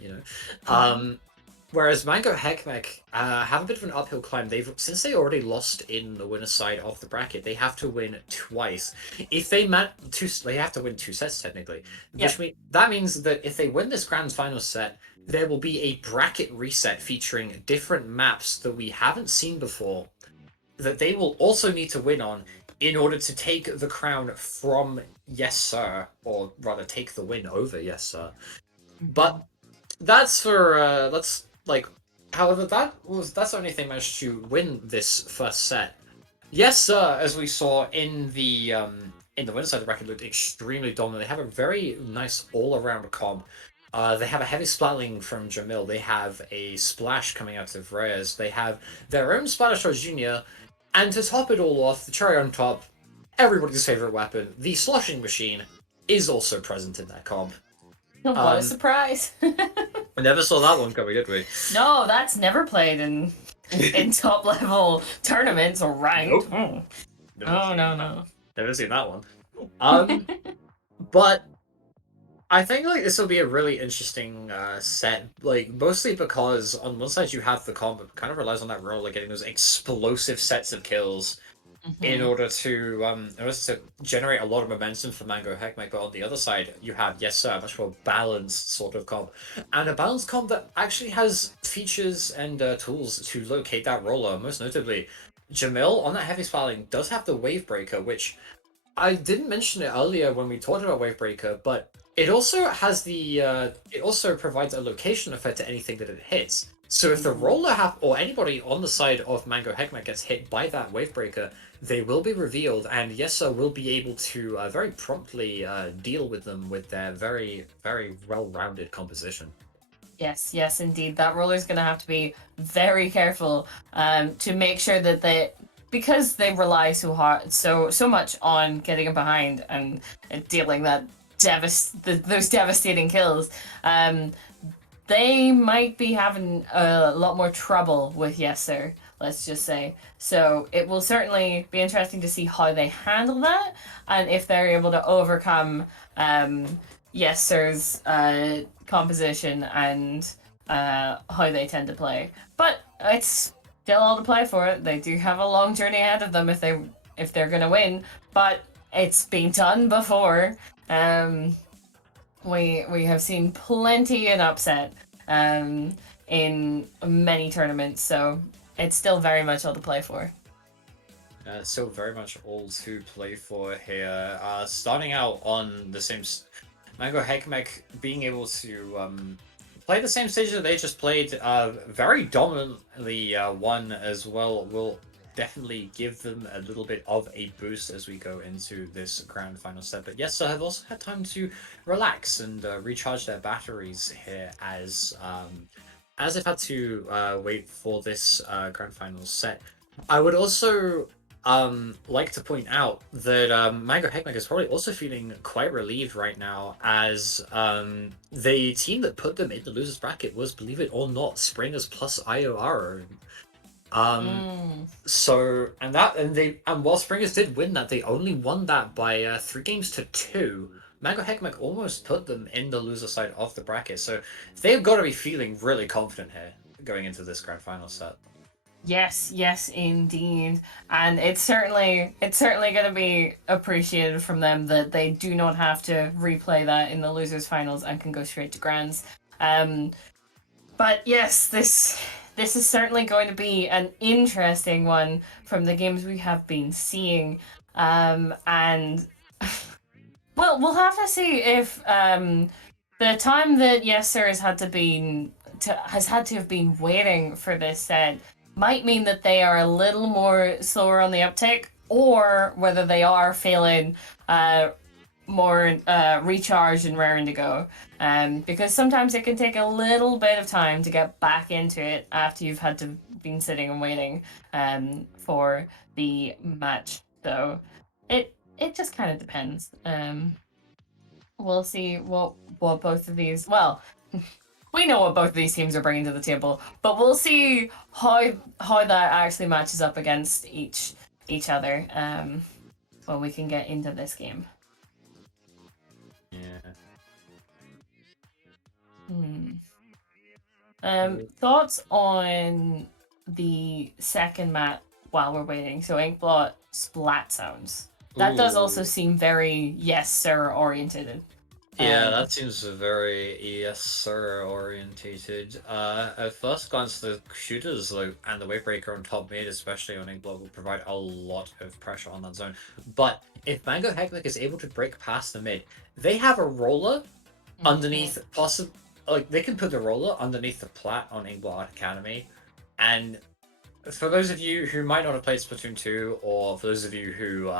Whereas Mango Heckmech have a bit of an uphill climb. Since they already lost in the winner's side of the bracket, they have to win twice. If they they have to win 2 sets technically. Yep. That means that if they win this grand final set, there will be a bracket reset featuring different maps that we haven't seen before that they will also need to win on in order to take the crown from Yes Sir, or rather take the win over Yes Sir. But that's for that's like however that's the only thing managed to win this first set. Yes Sir, as we saw in the winner side of the bracket, looked extremely dominant. They have a very nice all-around comp. They have a heavy splatling from Jamil. They have a splash coming out of Reyes. They have their own Splash Jr. And to top it all off, the cherry on top, everybody's favorite weapon, the sloshing machine, is also present in that comp. What a surprise. I never saw that one coming, did we? No, that's never played in top level tournaments or ranked. Nope. Oh no. Never seen that one. But I think like this will be a really interesting set, like mostly because on one side you have the comp that kind of relies on that role, like getting those explosive sets of kills in order to generate a lot of momentum for Mango Heckmech. But on the other side, you have yes sir, a much more balanced sort of comp, and a balanced comp that actually has features and tools to locate that roller. Most notably, Jamil on that heavy spalling does have the wave breaker, which I didn't mention it earlier when we talked about wave breaker, but it also has it also provides a location effect to anything that it hits. So if the roller or anybody on the side of Mango Heckmech gets hit by that wave breaker, they will be revealed, and Yessa will be able to very promptly deal with them with their very, very well-rounded composition. Yes, indeed. That roller's gonna have to be very careful to make sure that because they rely so much on getting behind and dealing those devastating kills. They might be having a lot more trouble with Yes Sir, let's just say. So it will certainly be interesting to see how they handle that and if they're able to overcome Yes Sir's composition and how they tend to play. But it's still all to play for it. They do have a long journey ahead of them if they if they're gonna win, but it's been done before. We have seen plenty an upset in many tournaments, so it's still very much all to play for. Still very much all to play for here. Starting out on the same... Mango Hekmek being able to play the same stage that they just played, very dominantly won as well, will definitely give them a little bit of a boost as we go into this grand final set. But yes, I have also had time to relax and recharge their batteries here as they've had to wait for this grand final set. I would also like to point out that Mango Hekmek is probably also feeling quite relieved right now, as the team that put them in the losers bracket was, believe it or not, Springers plus IOR. So and while Springers did win that, they only won that by 3-2. Mango Hekmek almost put them in the loser side of the bracket, so they've got to be feeling really confident here going into this grand final set. Yes, indeed. And it's certainly going to be appreciated from them that they do not have to replay that in the losers finals and can go straight to grands. But yes, this is certainly going to be an interesting one from the games we have been seeing. And well, we'll have to see if the time that yessir has had to have been waiting for this set might mean that they are a little more slower on the uptake, or whether they are feeling more recharged and raring to go. Because sometimes it can take a little bit of time to get back into it after you've had to been sitting and waiting for the match. So it just kind of depends. We'll see what both of these... Well... We know what both of these teams are bringing to the table, but we'll see how that actually matches up against each other when we can get into this game. Yeah. Thoughts on the second map while we're waiting? So Inkblot Splat sounds. That does also seem very yes sir oriented. Yeah, that seems very yes sir orientated. At first glance, the shooters and the wavebreaker on top mid, especially on Inkblot, will provide a lot of pressure on that zone. But if Mango Hekmek is able to break past the mid, they have a roller underneath, they can put the roller underneath the plat on Inkblot Academy. And for those of you who might not have played Splatoon 2, or for those of you who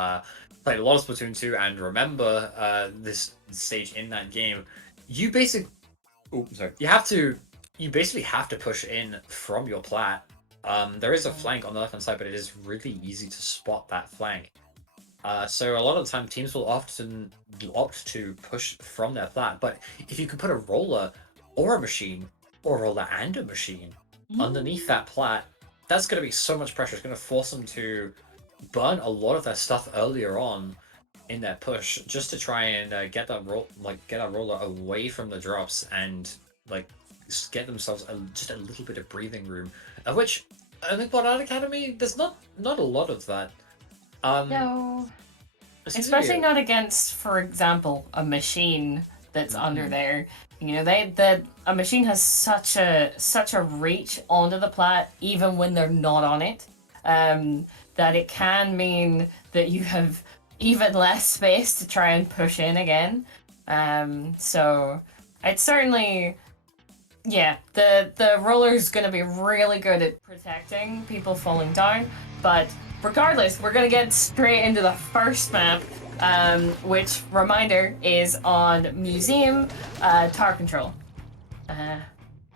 played a lot of Splatoon 2 and remember this stage in that game, you basically have to push in from your plat. There is a flank on the left hand side, but it is really easy to spot that flank. So a lot of the time teams will often opt to push from their plat, but if you can put a roller or a machine, or a roller and a machine underneath that plat, that's going to be so much pressure. It's going to force them to burn a lot of their stuff earlier on in their push, just to try and get that roller away from the drops and get themselves just a little bit of breathing room. Of which I think Art Academy, there's not a lot of that. No, especially not against, for example, a machine that's under there. You know, a machine has such a reach onto the plat, even when they're not on it, that it can mean that you have even less space to try and push in again. So it's certainly, yeah, the roller's going to be really good at protecting people falling down. But regardless, we're going to get straight into the first map, which, reminder, is on Museum Tower Control.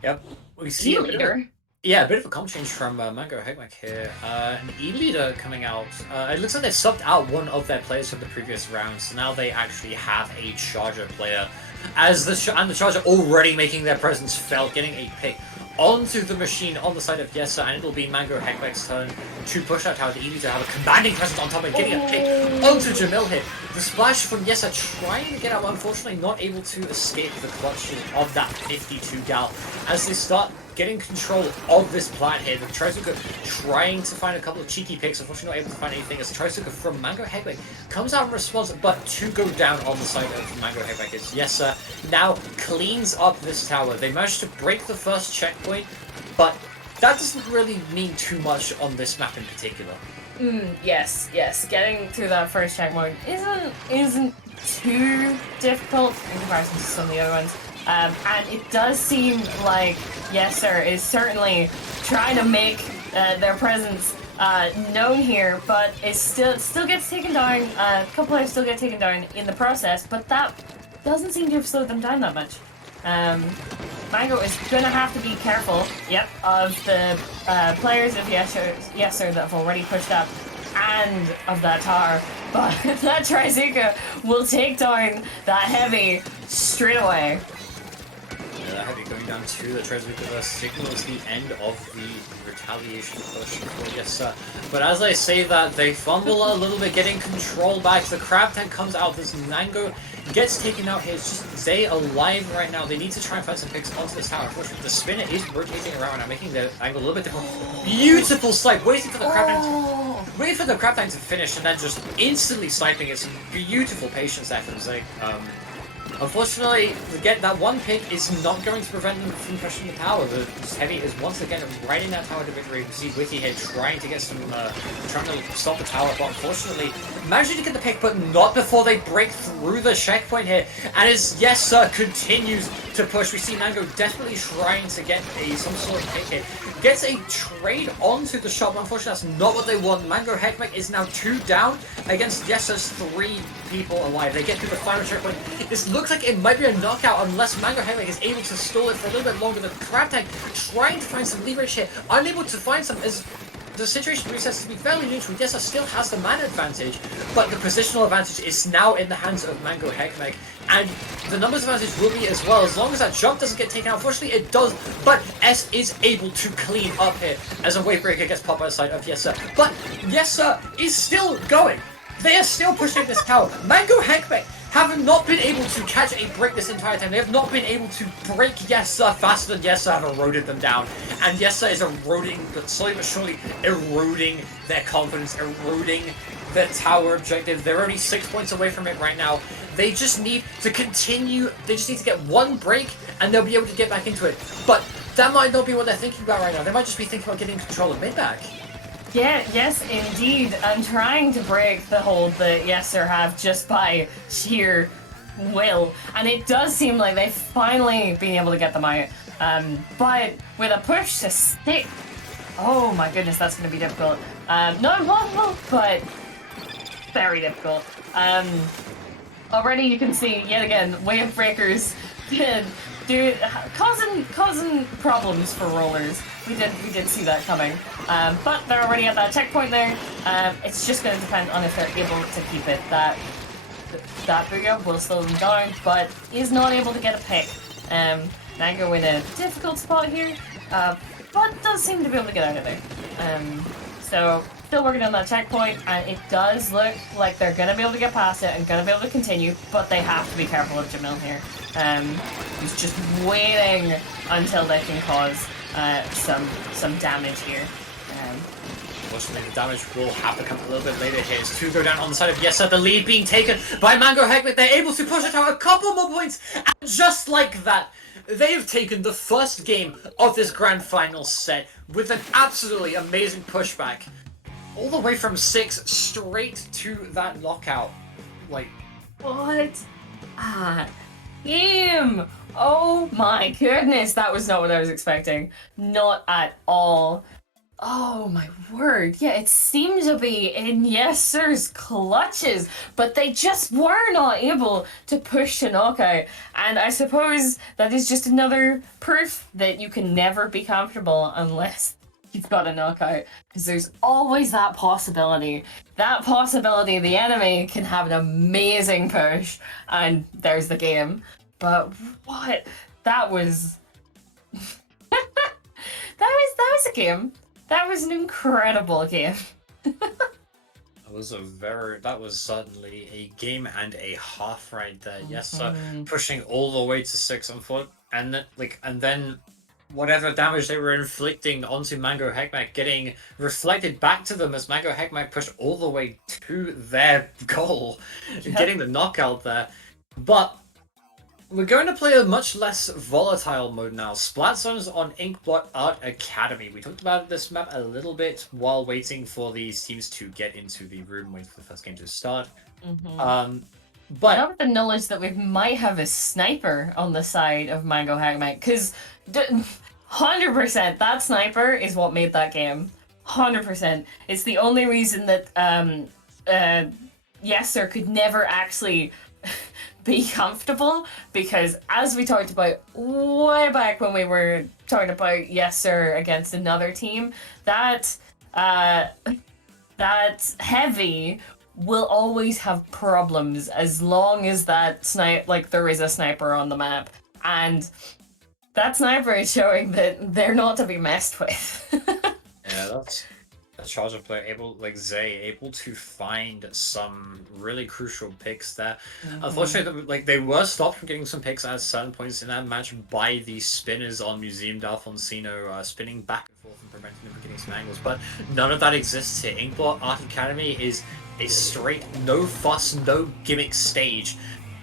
Yep, we see a leader. A bit of a comp change from Mango Hekmek here. An E-leader coming out. It looks like they've subbed out one of their players from the previous round, so now they actually have a Charger player. As the Charger already making their presence felt, getting a pick onto the machine on the side of yessir, and it'll be Mango Hekmek's turn to push out tower. The E-leader have a commanding presence on top and getting a pick onto Jamil hit. The splash from yessir trying to get out, unfortunately not able to escape the clutches of that 52 gal as they start getting control of this plant here. The Trizuka trying to find a couple of cheeky picks, unfortunately not able to find anything as Trizuka from Mango Hegway comes out in response, but to go down on the side of Mango Hegway is Yessir now cleans up this tower. They managed to break the first checkpoint, but that doesn't really mean too much on this map in particular. Yes. Getting through that first checkpoint isn't too difficult in comparison to some of the other ones. And it does seem like Yessir is certainly trying to make their presence known here, but it still gets taken down. A couple players still get taken down in the process, but that doesn't seem to have slowed them down that much. Mango is gonna have to be careful, of the players of Yessir that have already pushed up and of that tower, but that Trizuka will take down that heavy straight away. Yeah, that heavy going down to the Trizuka signals the end of the retaliation push for Yessir. But as I say that, they fumble a little bit, getting control back. The crab tank comes out, this Mango gets taken out here. It's just Zay alive right now. They need to try and find some picks onto this tower. Unfortunately, the spinner is rotating around now, making the angle a little bit different. Beautiful snipe, waiting for the crab tank to finish, and then just instantly sniping it. Some beautiful patience there from Zay. Unfortunately, that one pick is not going to prevent them from pushing the tower. The heavy is once again right in that tower to victory. We see Witty here trying to get some, trying to stop the tower, but unfortunately managing to get the pick, but not before they break through the checkpoint here. And as Yessir continues to push, we see Mango desperately trying to get some sort of pick here. Gets a trade onto the shot, but unfortunately that's not what they want. Mango Hegmek is now 2 down against Yessir's 3 people alive. They get through the final checkpoint. This looks like it might be a knockout unless Mango Hegmek is able to stall it for a little bit longer. The crab tank trying to find some leverage here, unable to find some as the situation resets to be fairly neutral. Yessir still has the mana advantage, but the positional advantage is now in the hands of Mango Hegmek, and the numbers advantage will be as well, as long as that jump doesn't get taken out. Unfortunately, it does, but S is able to clean up here as a wave breaker gets popped by the side of Yessir. But Yessir is still going. They are still pushing this tower. Mango Hegmek have not been able to catch a break this entire time. They have not been able to break Yessir faster than Yessir have eroded them down. And Yessir is eroding, but slowly but surely eroding their confidence, eroding their tower objective. They're only 6 points away from it right now. They just need to continue, they just need to get one break and they'll be able to get back into it. But that might not be what they're thinking about right now. They might just be thinking about getting control of mid back. Yeah, yes, indeed. I'm trying to break the hold that Yessir have just by sheer will, and it does seem like they've finally been able to get them out. But with a push to stick, oh my goodness, that's going to be difficult. Not impossible, but very difficult. Already you can see yet again wave breakers causing problems for rollers. We did see that coming, but they're already at that checkpoint there. It's just going to depend on if they're able to keep it. That booyah will slow them down, but is not able to get a pick. Mango in a difficult spot here, but does seem to be able to get out of there. So still working on that checkpoint, and it does look like they're going to be able to get past it and going to be able to continue, but they have to be careful of Jamil here. He's just waiting until they can cause some damage here. Unfortunately, the damage will have to come a little bit later here. It's 2 go down on the side of Yessir. The lead being taken by Mango Hegmek. They're able to push it out a couple more points, and just like that, they have taken the first game of this grand final set with an absolutely amazing pushback. All the way from 6 straight to that knockout. Like, what? Game! Oh my goodness, that was not what I was expecting. Not at all. Oh my word. Yeah, it seemed to be in Yessir's clutches, but they just were not able to push to knockout. And I suppose that is just another proof that you can never be comfortable unless you've got a knockout. Because there's always that possibility. That possibility the enemy can have an amazing push, and there's the game. But what? That was... that was a game. That was an incredible game. That was certainly a game and a half right there. Yes, pushing all the way to 6 on foot, and then whatever damage they were inflicting onto Mango Heckmech getting reflected back to them as Mango Heckmech pushed all the way to their goal, getting the knockout there. But we're going to play a much less volatile mode now. Splat Zones on Inkblot Art Academy. We talked about this map a little bit while waiting for these teams to get into the room, waiting for the first game to start. But I have the knowledge that we might have a sniper on the side of Mango Heckmech, because 100% that sniper is what made that game. 100%. It's the only reason that yessir could never actually be comfortable, because as we talked about way back when we were talking about yessir against another team, that heavy will always have problems as long as that there is a sniper on the map, and that sniper is showing that they're not to be messed with. Yeah, that's a charger player able to find some really crucial picks there. Unfortunately, they were stopped from getting some picks at certain points in that match by the spinners on Museum d'Alfonsino, spinning back and forth and preventing them from getting some angles. But none of that exists here. Inkblot Art Academy is a straight, no fuss, no gimmick stage.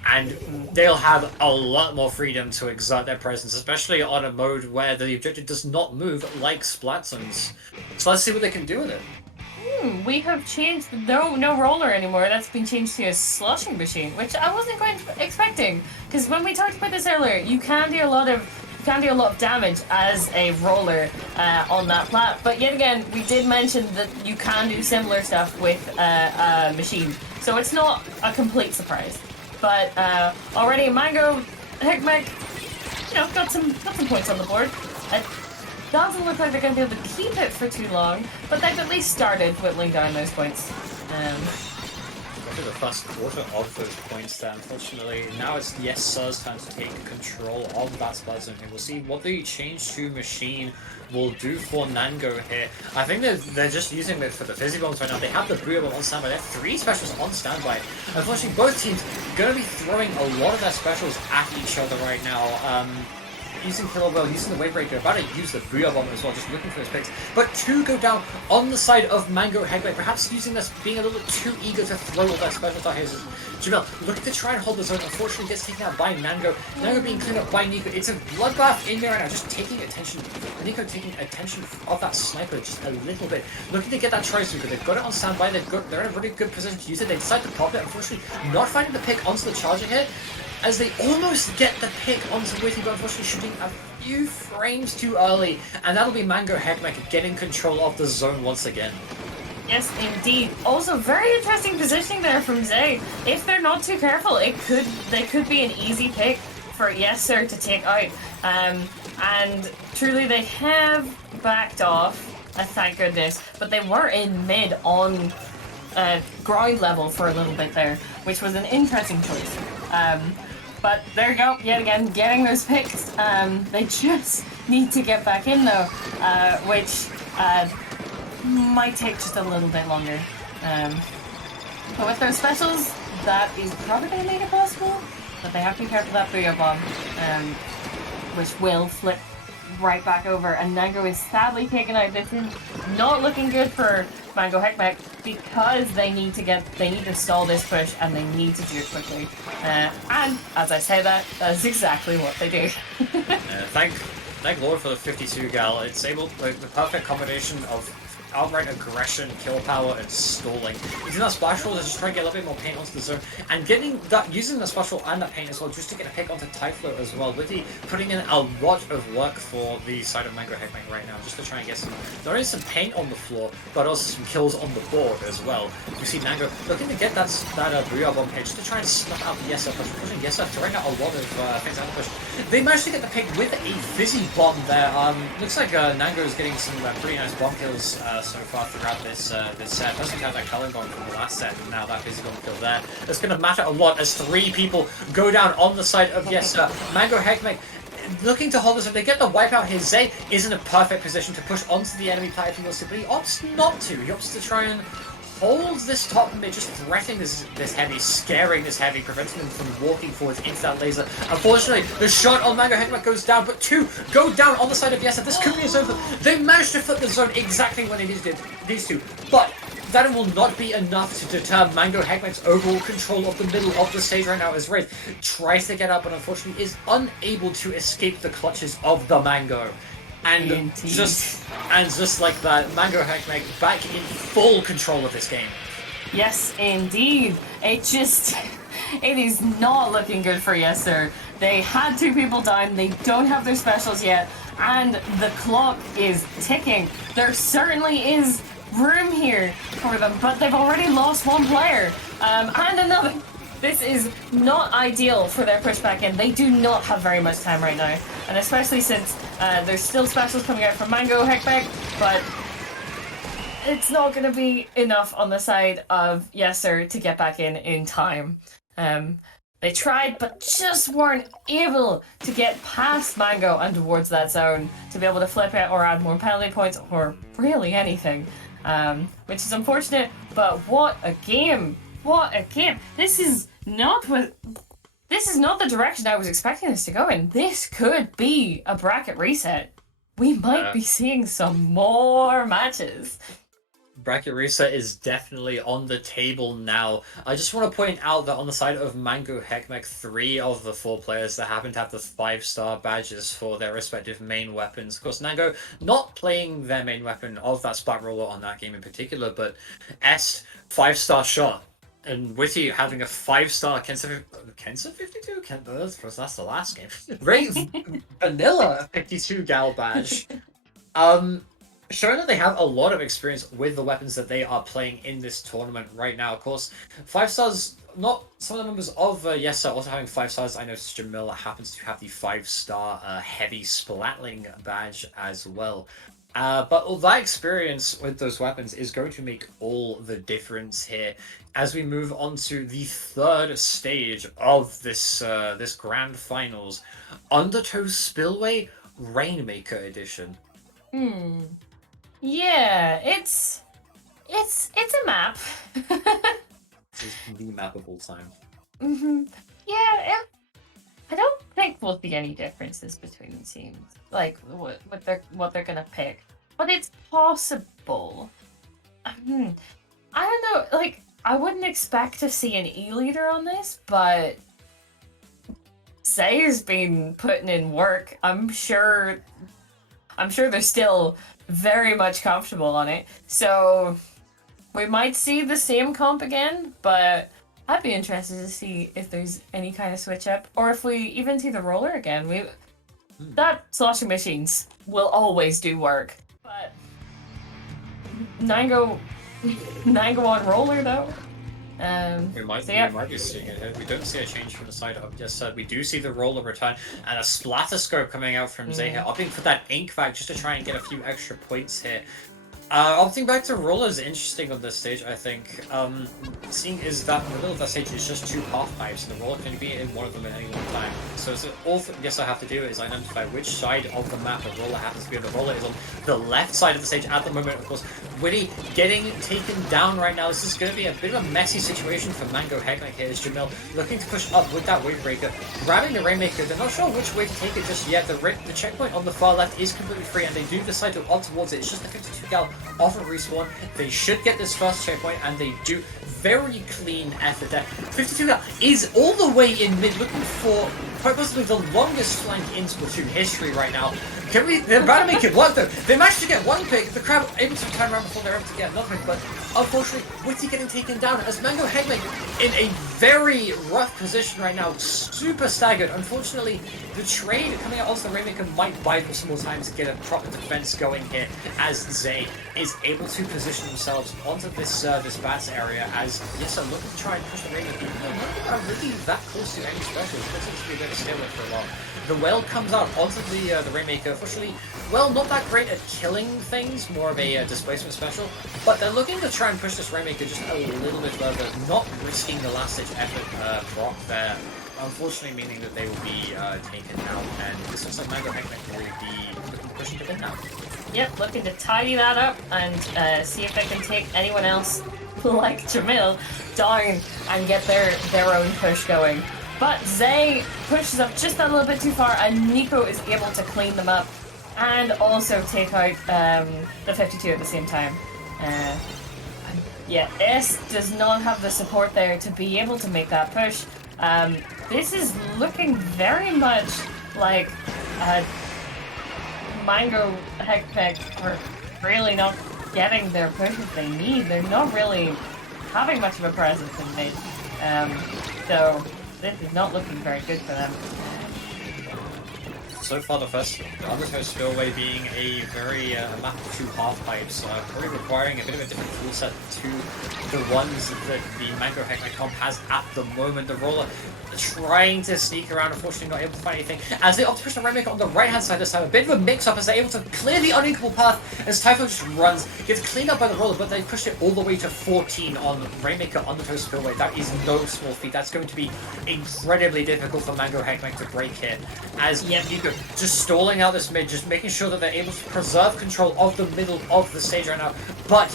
And they'll have a lot more freedom to exert their presence, especially on a mode where the objective does not move like Splat Zones. So let's see what they can do with it. We have changed no roller anymore. That's been changed to a sloshing machine, which I wasn't quite expecting. Because when we talked about this earlier, you can do a lot of damage as a roller on that plat. But yet again, we did mention that you can do similar stuff with a machine, so it's not a complete surprise. But already Mango Heckmech, got some points on the board. It doesn't look like they're going to be able to keep it for too long, but they've at least started whittling down those points. Got the first quarter of those points there, unfortunately. Now it's yessir's time to take control of that Splat Zone here. We'll see what the change to machine will do for Nango here. I think they're just using it for the fizzy bombs right now. They have the Booyah Bomb on standby. They have 3 specials on standby. Unfortunately, both teams are going to be throwing a lot of their specials at each other right now. Using Killwell, using the Wavebreaker, about to use the Booyah Bomb as well, just looking for those picks. But 2 go down on the side of Mango Heckmech, perhaps using this, being a little bit too eager to throw all that specials out here. Jamil looking to try and hold the zone, unfortunately gets taken out by Nango. Nango being cleaned up by Nico. It's a bloodbath in there right now, just taking attention. Nico taking attention of that sniper just a little bit. Looking to get that Tri-Super. They've got it on standby, they're in a really good position to use it. They decide to pop it, unfortunately not finding the pick onto the charger here, as they almost get the pick onto Witty, but unfortunately shooting a few frames too early, and that'll be Mango Heckmech getting control of the zone once again. Yes, indeed. Also, very interesting positioning there from Zay. If they're not too careful, they could be an easy pick for yessir to take out. And truly, they have backed off. Thank goodness. But they were in mid on ground level for a little bit there, which was an interesting choice. But there you go, yet again, getting those picks. They just need to get back in though, which might take just a little bit longer. But with those specials, that is probably going to make it possible. But they have to be careful of that Booyah Bomb, which will flip right back over. And Nango is sadly taken out. This is not looking good for Mango Heckmech, because they need to stall this push, and they need to do it quickly. And as I say that is exactly what they do. Thank Lord for the 52 gal. It's the perfect combination of outright aggression, kill power, and stalling. Using that splash roll to just try and get a little bit more paint onto the zone, and using the splash roll and that paint as well, just to get a pick onto Typhlo as well. Witty putting in a lot of work for the side of Mango Heckmech right now, just to try and get not only some paint on the floor, but also some kills on the board as well. You see Nango looking to get that Booyah Bomb hit, just to try and snuff out the yessir push. Pushing yessir, throwing out a lot of things out of push. They managed to get the pick with a fizzy bomb there. Looks like Nango is getting some pretty nice bomb kills so far throughout this set. Doesn't count that Cullen bomb from the last set, and now that fizzy bomb kill there. It's going to matter a lot as 3 people go down on the side of yessir. Mango Heckmech looking to hold this up. They get the wipeout here. Zay is in a perfect position to push onto the enemy platform, but he opts not to. He opts to try and holds this top mid, just threatening this heavy, scaring this heavy, preventing them from walking forwards into that laser. Unfortunately, the shot on Mango Heckman goes down, but 2 go down on the side of yessir. This could be a zone. They managed to flip the zone exactly when they needed these two, but that will not be enough to deter Mango Heckman's overall control of the middle of the stage right now, as Wraith tries to get up, but unfortunately is unable to escape the clutches of the Mango. And just like that, Mango Heckman back in full control of this game. Yes, indeed. It is not looking good for yessir. They had 2 people down, they don't have their specials yet, and the clock is ticking. There certainly is room here for them, but they've already lost 1 player. And another. This is not ideal for their pushback in. They do not have very much time right now, and especially since there's still specials coming out from Mango Heckman, but it's not going to be enough on the side of yessir to get back in time. They tried, but just weren't able to get past Mango and towards that zone to be able to flip it or add more penalty points or really anything, which is unfortunate, but what a game! What a game! This is not the direction I was expecting this to go in. This could be a bracket reset. We might be seeing some more matches. Bracket reset is definitely on the table now. I just want to point out that on the side of Mango Heckman, 3 of the 4 players that happen to have the 5-star badges for their respective main weapons. Of course, Nango not playing their main weapon of that Splat roller on that game in particular, but Est 5-star shot. And Witty having a 5-star Kensa 52? That's the last game. Great vanilla 52 gal badge. Showing that they have a lot of experience with the weapons that they are playing in this tournament right now. Of course, 5 stars, not some of the members of yessir also having 5 stars. I noticed Jamila happens to have the 5-star heavy splatling badge as well. But all that experience with those weapons is going to make all the difference here as we move on to the 3rd stage of this this grand finals, Undertow Spillway Rainmaker edition. Yeah, it's a map. This is the map of all time. Yeah, I don't think we'll see any differences between the teams, like what they're gonna pick. But it's possible. I don't know. Like, I wouldn't expect to see an E-leader on this, but Zay's been putting in work. I'm sure they're still very much comfortable on it. So we might see the same comp again, but I'd be interested to see if there's any kind of switch up, or if we even see the roller again. That sloshing machines will always do work. But Nango on roller though. We might be seeing it. We don't see a change from the side of yessir. We do see the roller return and a splatterscope coming out from Zay here, opting for that ink back just to try and get a few extra points here. Opting back to roller is interesting on this stage, I think. Seeing is that in the middle of that stage is just 2 half pipes, and the roller can be in one of them at any one time. So all I have to do is identify which side of the map the roller happens to be on. The roller is on the left side of the stage at the moment, of course. Witty getting taken down right now. This is going to be a bit of a messy situation for Mango Heckman here. Is Jamil looking to push up with that wave breaker, grabbing the Rainmaker. They're not sure which way to take it just yet. The checkpoint on the far left is completely free, and they do decide to opt towards it. It's just a 52 gal off of respawn. They should get this first checkpoint, and they do. Very clean effort there. 52 gal is all the way in mid, looking for quite possibly the longest flank in Splatoon history right now. They're about to make it work though. They managed to get 1 pick. The crowd able to turn around before they're able to get another pick, but unfortunately, Witty getting taken down as Mango Heckman in a very rough position right now. Super staggered. Unfortunately, the trade coming out onto the Rainmaker might buy them some more time to get a proper defense going here as Zay is able to position themselves onto this bats area as yessir looking to try and push the Rainmaker. They're not really that close to any specials. It seems to be a bit of stalemate for a while. The whale comes out onto the Rainmaker. Unfortunately, well, not that great at killing things, more of a displacement special, but they're looking to try and push this Rainmaker just a little bit further, not risking the last-ditch effort proc there, unfortunately meaning that they will be taken out, and this looks like Mango Heckman will be looking to push them to win now. Yep, looking to tidy that up and see if they can take anyone else like Jamil down and get their own push going. But Zay pushes up just a little bit too far, and Nico is able to clean them up and also take out the 52 at the same time. Yeah, S does not have the support there to be able to make that push. This is looking very much like Mango Heckpeck are really not getting their pushes they need. They're not really having much of a presence in mid. So this is not looking very good for them. So far, the Undertow Spillway being a very map of two half-pipes, probably requiring a bit of a different tool set to the ones that the Mango Heckman comp has at the moment. The roller trying to sneak around, unfortunately not able to find anything. As they opt to push the Rainmaker on the right-hand side this time, a bit of a mix-up as they're able to clear the uninkable path as Typho just runs, gets cleaned up by the roller, but they pushed it all the way to 14 on Rainmaker Undertow Spillway. That is no small feat. That's going to be incredibly difficult for Mango Heckman to break here. As Nico just stalling out this mid, just making sure that they're able to preserve control of the middle of the stage right now. But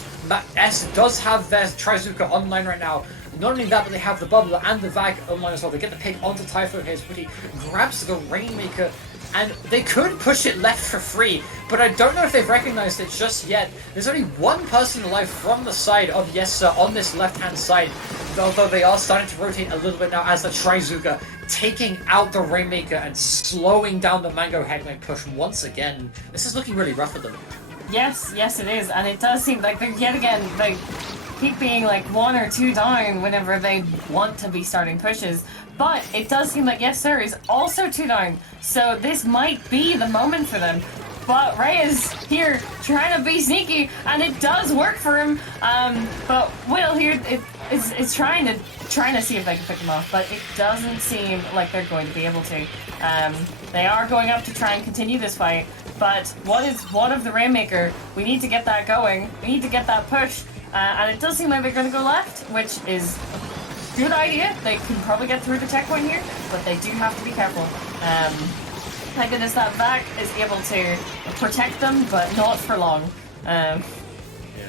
S does have their Trizuka online right now. Not only that, but they have the Bubbler and the Vag online as well. They get the pick onto Typho here, but he grabs the Rainmaker, and they could push it left for free, but I don't know if they've recognized it just yet. There's only one person alive from the side of Yessir on this left-hand side, although they are starting to rotate a little bit now as the Trizuka taking out the Rainmaker and slowing down the Mango Heckman push once again. This is looking really rough for them. Yes, it is, and it does seem like they're yet again like keep being like 1 or 2 down whenever they want to be starting pushes. But it does seem like Yessir is also 2 down, so this might be the moment for them. But Ray is here trying to be sneaky, and it does work for him. But Will here is trying to see if they can pick him off, but it doesn't seem like they're going to be able to. They are going up to try and continue this fight, but what is one of the Rainmaker? We need to get that going. We need to get that push, and it does seem like they're going to go left, which is a good idea. They can probably get through the checkpoint here, but they do have to be careful. Thank goodness that Vac is able to protect them, but not for long. Yeah,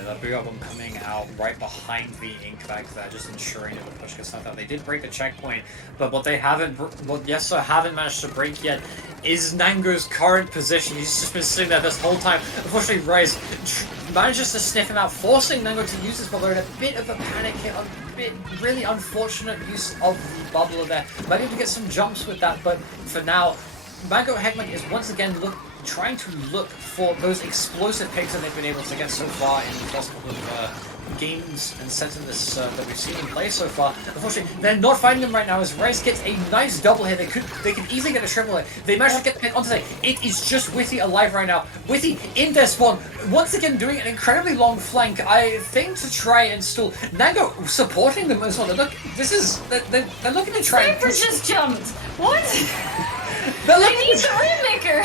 that big album coming out right behind the ink bag there, just ensuring that the push gets knocked out. They did break the checkpoint, but what Yessir haven't managed to break yet is Nango's current position. He's just been sitting there this whole time. Unfortunately, Rise manages to sniff him out, forcing Nango to use his bubbler in a bit of a panic hit, a bit really unfortunate use of the bubbler there. Might be able to get some jumps with that, but for now, Mango Heckman is once again trying to look for those explosive picks that they've been able to get so far in the first couple of games and sets in this that we've seen in play so far. Unfortunately, they're not finding them right now as Rice gets a nice double here. They could easily get a triple here. They managed to get the pick onto it. It is just Withy alive right now. Withy in their spawn, once again doing an incredibly long flank, I think, to try and stall. Nango supporting them as well. They're looking to try and push. Just jumped. What? They need the Rainmaker.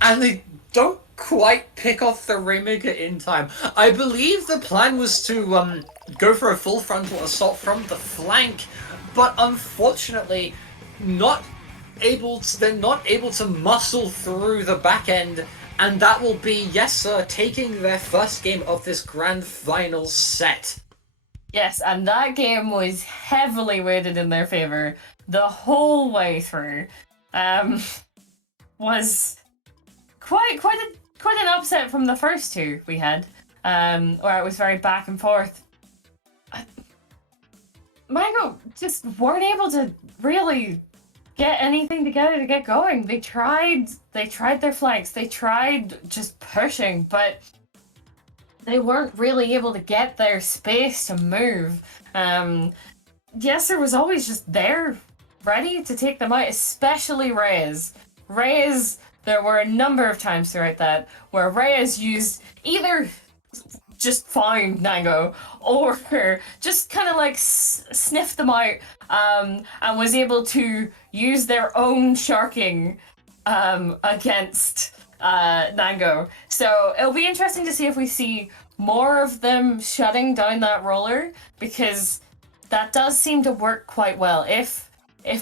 And they don't quite pick off the Rainmaker in time. I believe the plan was to go for a full frontal assault from the flank, but unfortunately they're not able to muscle through the back end, and that will be Yessir taking their first game of this grand final set. Yes, and that game was heavily weighted in their favor the whole way through. Was quite an upset from the first two we had, where it was very back and forth. Mango just weren't able to really get anything together to get going. They tried their flanks, they tried just pushing, but they weren't really able to get their space to move. Yessir was always just there, ready to take them out, especially Reyes. There were a number of times throughout that where Reyes used either just found Nango or just kind of like sniffed them out, and was able to use their own sharking against Nango. So it'll be interesting to see if we see more of them shutting down that roller, because that does seem to work quite well. If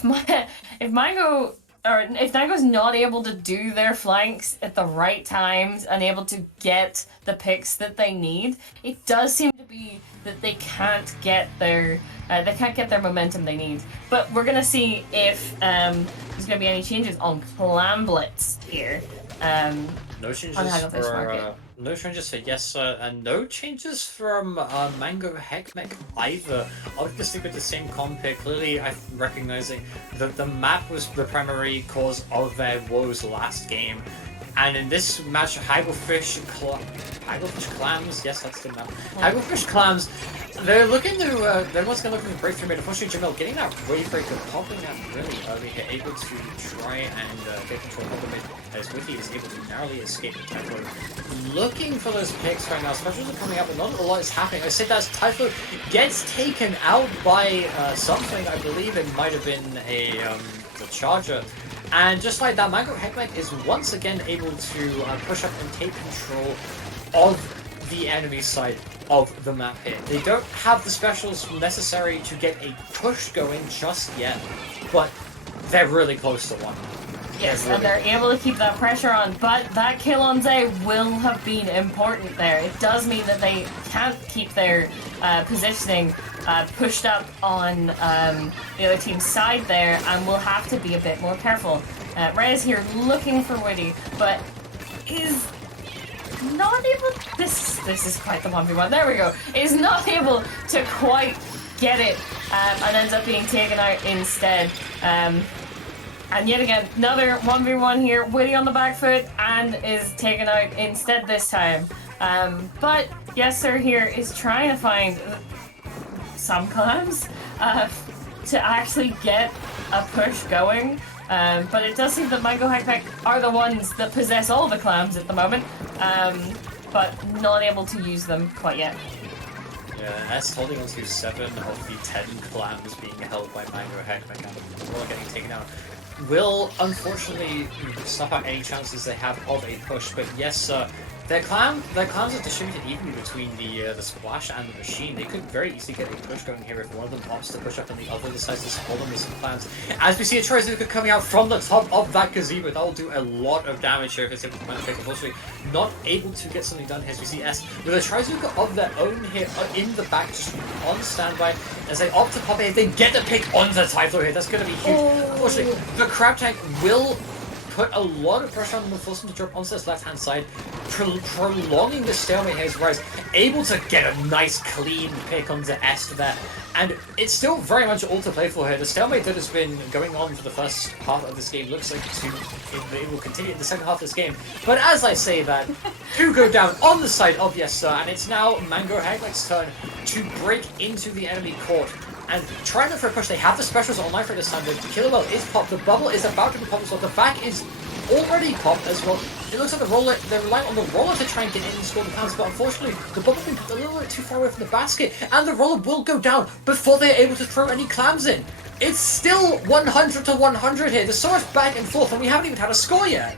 Mango or if Nango's not able to do their flanks at the right times and able to get the picks that they need, it does seem to be that they can't get their momentum they need. But we're gonna see if there's gonna be any changes on Clam Blitz here. No changes on Hagglefish Market. No changes for Yessir, and no changes from Mango Heckmech either. Obviously with the same comp here, clearly I'm recognizing that the map was the primary cause of their woes last game. And in this match, Hagglefish Clams, yes, that's the map. Hagglefish Clams, they're looking to, they're once again looking to break through mid. Unfortunately, Jamil getting that wave breaker, popping that really early here, able to try and get control of the mid, as Wiki is able to narrowly escape the Typho. Looking for those picks right now, specials are coming out, but not a lot is happening. I said that Typho gets taken out by something, I believe it might have been the Charger. And just like that, Mango Heckmech is once again able to push up and take control of the enemy side of the map here. They don't have the specials necessary to get a push going just yet, but they're really close to one. Yes, and they're able to keep that pressure on, but that kill on Zay will have been important there. It does mean that they can't keep their positioning pushed up on the other team's side there, and will have to be a bit more careful. Rez here looking for Woody, but is not able. This is quite the 1v1. There we go. Is not able to quite get it, and ends up being taken out instead. And yet again, another 1v1 here, Woody on the back foot, and is taken out instead this time. But Yessir here is trying to find some clams to actually get a push going. But it does seem that Mango Heckmech are the ones that possess all the clams at the moment, but not able to use them quite yet. Yeah, S holding on to 7 of the 10 clams being held by Mango Heckmech, and all getting taken out will unfortunately snuff out any chances they have of a push. But yes, their clams are distributed evenly between the splash and the machine. They could very easily get a push going here if one of them opts to push up and the other decides to hold on with some clams. As we see a Trizuka coming out from the top of that gazebo, that will do a lot of damage here if it's able to find a pick. Unfortunately, not able to get something done here as we see S with a Trizuka of their own here in the back, just on standby. As they opt to pop it, they get the pick onto the Typho here. That's going to be huge. Unfortunately, the Crab Tank will put a lot of pressure on them and force them to drop onto this left-hand side, prolonging the stalemate here as Rise, able to get a nice clean pick onto S there. And it's still very much all to play for here. The stalemate that has been going on for the first part of this game looks like it will continue in the second half of this game. But as I say that, two go down on the side of Yessir, and it's now Mango Heckmech's turn to break into the enemy court and try to for a push. They have the specials online for this time. The Killer Well is popped. The bubble is about to be popped as well. The back is already popped as well. It looks like the roller, they're relying on the roller to try and get in and score the pounds, but unfortunately the bubble's been a little bit too far away from the basket, and the roller will go down before they're able to throw any clams in. It's still 100 to 100 here. There's so much back and forth, and we haven't even had a score yet.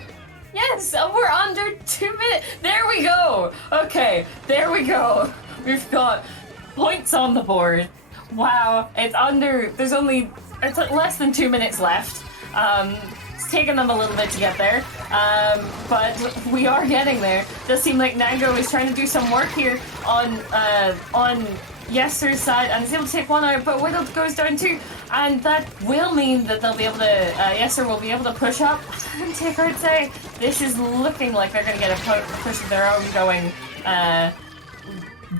Yes, we're under 2 minutes. There we go. Okay, there we go. We've got points on the board. Wow, it's less than 2 minutes left. It's taken them a little bit to get there, but we are getting there. Does seem like Nango is trying to do some work here on Yessir's side, and is able to take one out, but Whittle goes down too, and that will mean that they'll be able to, Yessir will be able to push up and take out Zay. This is looking like they're going to get a push of their own going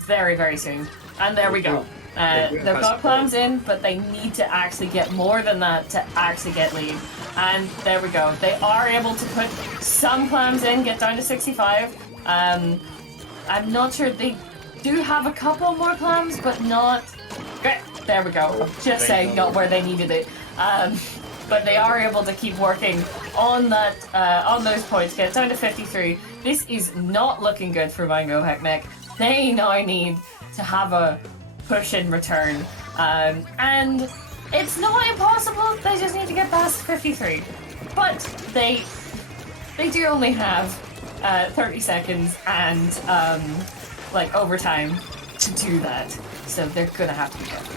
very, very soon. And there we go. They've got clams in, but they need to actually get more than that to actually get lead. And there we go. They are able to put some clams in, get down to 65. I'm not sure they do have a couple more clams, but not... Great. There we go. Just saying, not where they needed it. But they are able to keep working on that, on those points, get down to 53. This is not looking good for Mango Heckmech. They now need to have a push in return, and it's not impossible. They just need to get past 53, but they do only have 30 seconds and like overtime to do that, so they're gonna have to be careful.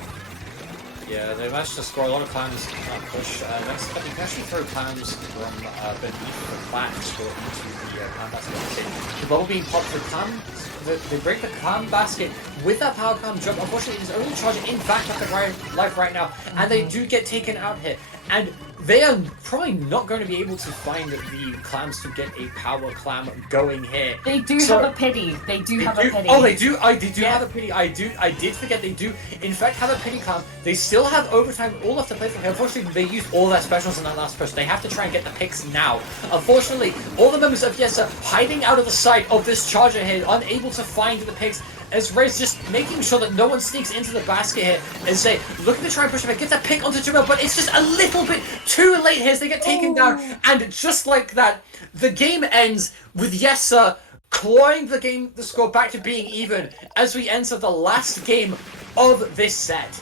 Yeah, they managed to score a lot of clams on push. Next, but they can actually throw clams from beneath the plant and score into the clam basket. The bubble being popped for clam. They break the clam basket with that power clam jump. Unfortunately, it is only charging in back up the life right now, and they do get taken out here. And they are probably not going to be able to find the clams to get a power clam going here. They do have a pity. They do have a pity. Oh, they do. They do have a pity. I did forget they do. In fact, have a pity clam. They still have overtime all left to play for here. Unfortunately, they used all their specials in that last push. They have to try and get the picks now. Unfortunately, all the members of Yes are hiding out of the sight of this charger here, unable to find the picks. As Ray's just making sure that no one sneaks into the basket here as they looking to try and push him, get that pick onto Jamil, but it's just a little bit too late here as they get taken down, and just like that, the game ends with Yessa clawing the score back to being even as we enter the last game of this set.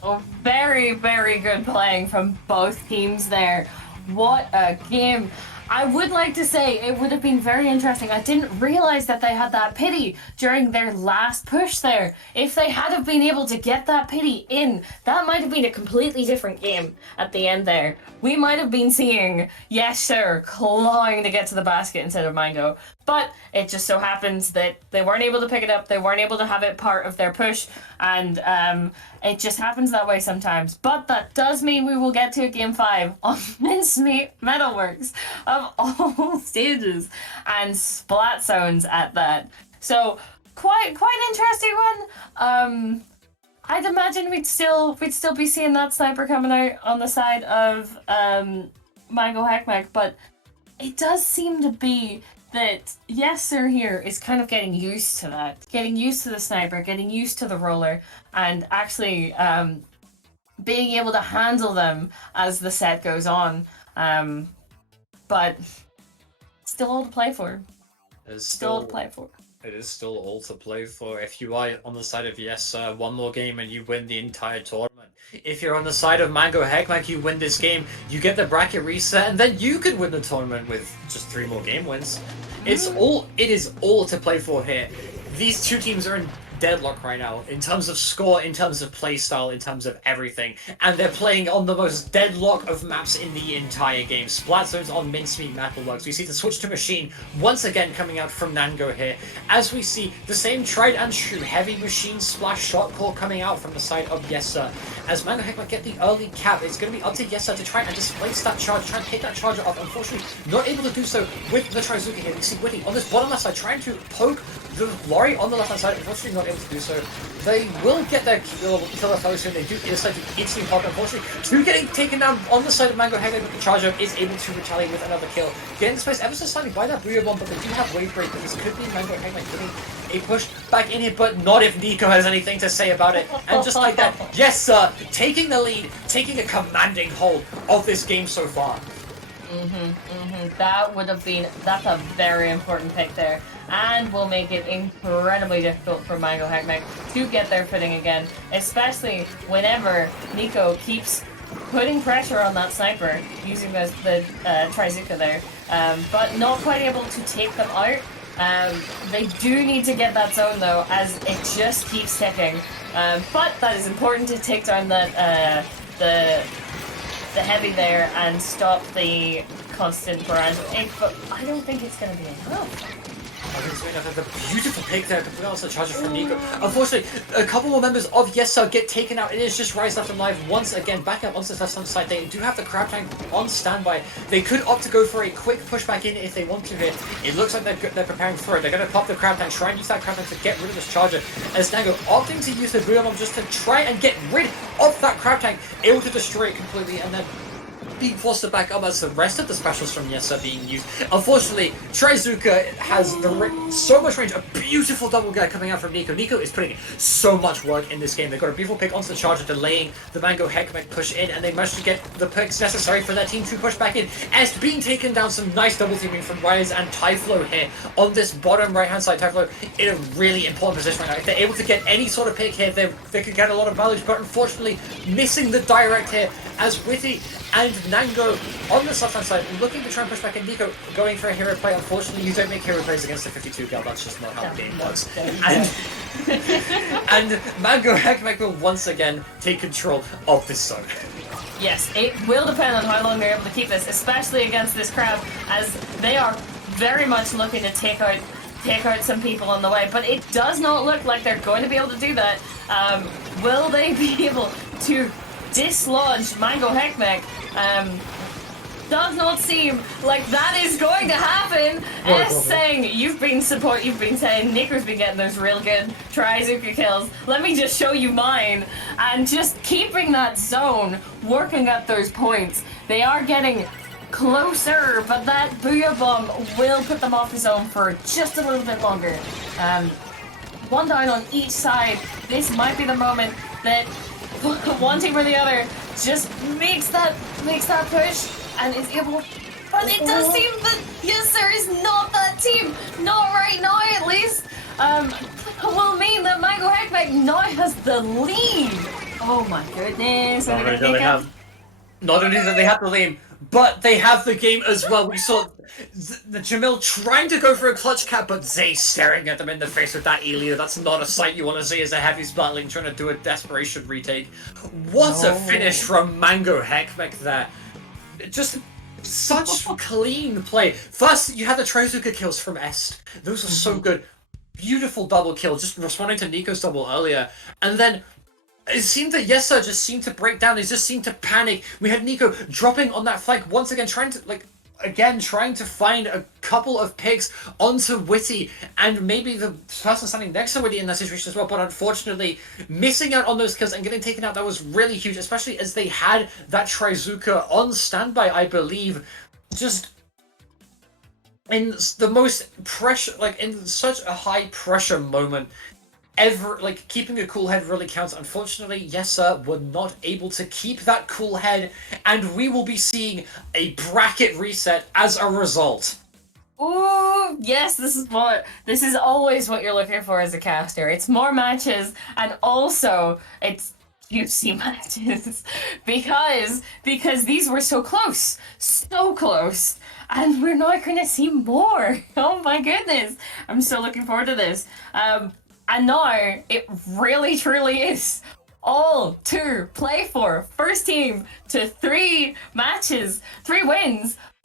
Oh, very, very good playing from both teams there. What a game. I would like to say it would have been very interesting. I didn't realize that they had that pity during their last push there. If they had have been able to get that pity in, that might have been a completely different game at the end there. We might have been seeing Yes Sir clawing to get to the basket instead of Mango. But it just so happens that they weren't able to pick it up, they weren't able to have it part of their push, and it just happens that way sometimes. But that does mean we will get to a Game 5 on Mincemeat Metalworks of all stages, and Splat zones at that. So, quite interesting one. I'd imagine we'd still be seeing that sniper coming out on the side of Mango Heckmeck, but it does seem to be that Yes Sir here is kind of getting used to that, getting used to the sniper, getting used to the roller, and actually being able to handle them as the set goes on. But still all to play for. Still all to play for. It is still all to play for. If you are on the side of Yes, one more game and you win the entire tournament. If you're on the side of Mango Heckmeck, you win this game, you get the bracket reset, and then you could win the tournament with just 3 more game wins. It is all to play for here. These two teams are in deadlock right now in terms of score, in terms of play style, in terms of everything, and they're playing on the most deadlock of maps in the entire game. Splat zones on Mincemeat Metalworks. We see the switch to machine once again coming out from Nango here, as we see the same tried and true heavy machine splash shot call coming out from the side of Yessa. As Mango Heckmeck get the early cap, it's going to be up to Yessa to try and displace that charge, try and take that charger off. Unfortunately, not able to do so with the Trizuka here. We see Witty on this bottom left side trying to poke the lorry on the left hand side. Unfortunately, not able to do so. They will get their kill their fellow soon. They do decide to instantly pop. Unfortunately, two getting taken down on the side of Mango Heckmeck, but the charger is able to retaliate with another kill. Getting spaced ever so slightly by that Booyah Bomb, but they do have wave break. This could be Mango Heckmeck getting a push back in here, but not if Nico has anything to say about it. And just like that, Yes Sir, taking the lead, taking a commanding hold of this game so far. That's a very important pick there, and will make it incredibly difficult for Mango Heckmeck to get their footing again, especially whenever Nico keeps putting pressure on that sniper using the Trizuka there, but not quite able to take them out. They do need to get that zone though, as it just keeps ticking. But that is important to take down that the heavy there and stop the constant barrage of ink, but I don't think it's going to be enough. The beautiful pick there, but also charger from Nico. Unfortunately, a couple more members of Yes Sir get taken out. It is just Rise left alive once again, back up onto the left hand side. They do have the crab tank on standby. They could opt to go for a quick push back in if they want to here. It looks like they're preparing for it. They're going to pop the crab tank, try and use that crab tank to get rid of this charger. As Nango opting to use the Booyah Bomb just to try and get rid of that crab tank, able to destroy it completely, and then being forced to back up as the rest of the specials from Yes are being used. Unfortunately, Trizuka has so much range. A beautiful double guy coming out from Nico. Nico is putting so much work in this game. They've got a beautiful pick onto the charger, delaying the Mango Heckmeck push in, and they managed to get the picks necessary for their team to push back in. As being taken down, some nice double teaming from Rise and Typhlo here on this bottom right hand side. Typhlo in a really important position right now. If they're able to get any sort of pick here, they could get a lot of mileage, but unfortunately missing the direct here as Witty and Nango on the left-hand side looking to try and push back, and Nico going for a hero play. Unfortunately, you don't make hero plays against a 52 girl, that's just not how the game works. And Mango Heckmeck will once again take control of this zone. Yes, it will depend on how long they're able to keep this, especially against this crowd, as they are very much looking to take out some people on the way. But it does not look like they're going to be able to do that. Will they be able to dislodge Mango Heckmeck? Does not seem like that is going to happen. Saying you've been saying Nico's been getting those real good Trizuka kills. Let me just show you mine, and just keeping that zone, working at those points. They are getting closer, but that Booyah Bomb will put them off the zone for just a little bit longer. One down on each side. This might be the moment that one team or the other just makes that push and is able. But it does seem that yessir is not that team. Not right now, at least. Will mean that Mango Heckmeck now has the lead. Oh my goodness! Not only do they have the lead, but they have the game as well. We saw the Jamil trying to go for a clutch cap, but Zay staring at them in the face with that Elia. That's not a sight you want to see as a heavy Splatling trying to do a desperation retake. What a finish from Mango Heckmeck there. Just such clean play. First, you had the Trizuka kills from Est. Those were so good. Beautiful double kill, just responding to Nico's double earlier. And then it seemed that yessir just seemed to break down. They just seemed to panic. We had Nico dropping on that flank once again, trying to find a couple of picks onto Witty, and maybe the person standing next to Witty in that situation as well, but unfortunately missing out on those kills and getting taken out. That was really huge, especially as they had that Trizuka on standby, I believe, just in the most pressure, like in such a high pressure moment ever. Like, keeping a cool head really counts. Unfortunately, yessir were not able to keep that cool head, and we will be seeing a bracket reset as a result. Ooh, yes, this is always what you're looking for as a caster. It's more matches, and also it's juicy matches because these were so close, and we're not going to see more. Oh my goodness, I'm so looking forward to this. And now it really truly is all to play for. First team to 3 matches, 3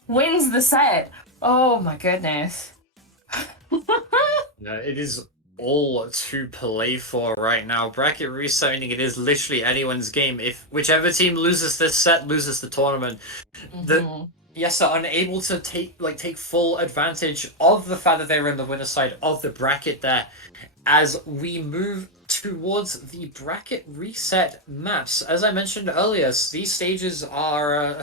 wins the set. Oh my goodness. Yeah, it is all to play for right now. Bracket resetting, it is literally anyone's game. If whichever team loses this set loses the tournament. Yessir unable to take full advantage of the fact that they were in the winner's side of the bracket there. As we move towards the bracket reset maps, as I mentioned earlier, these stages are a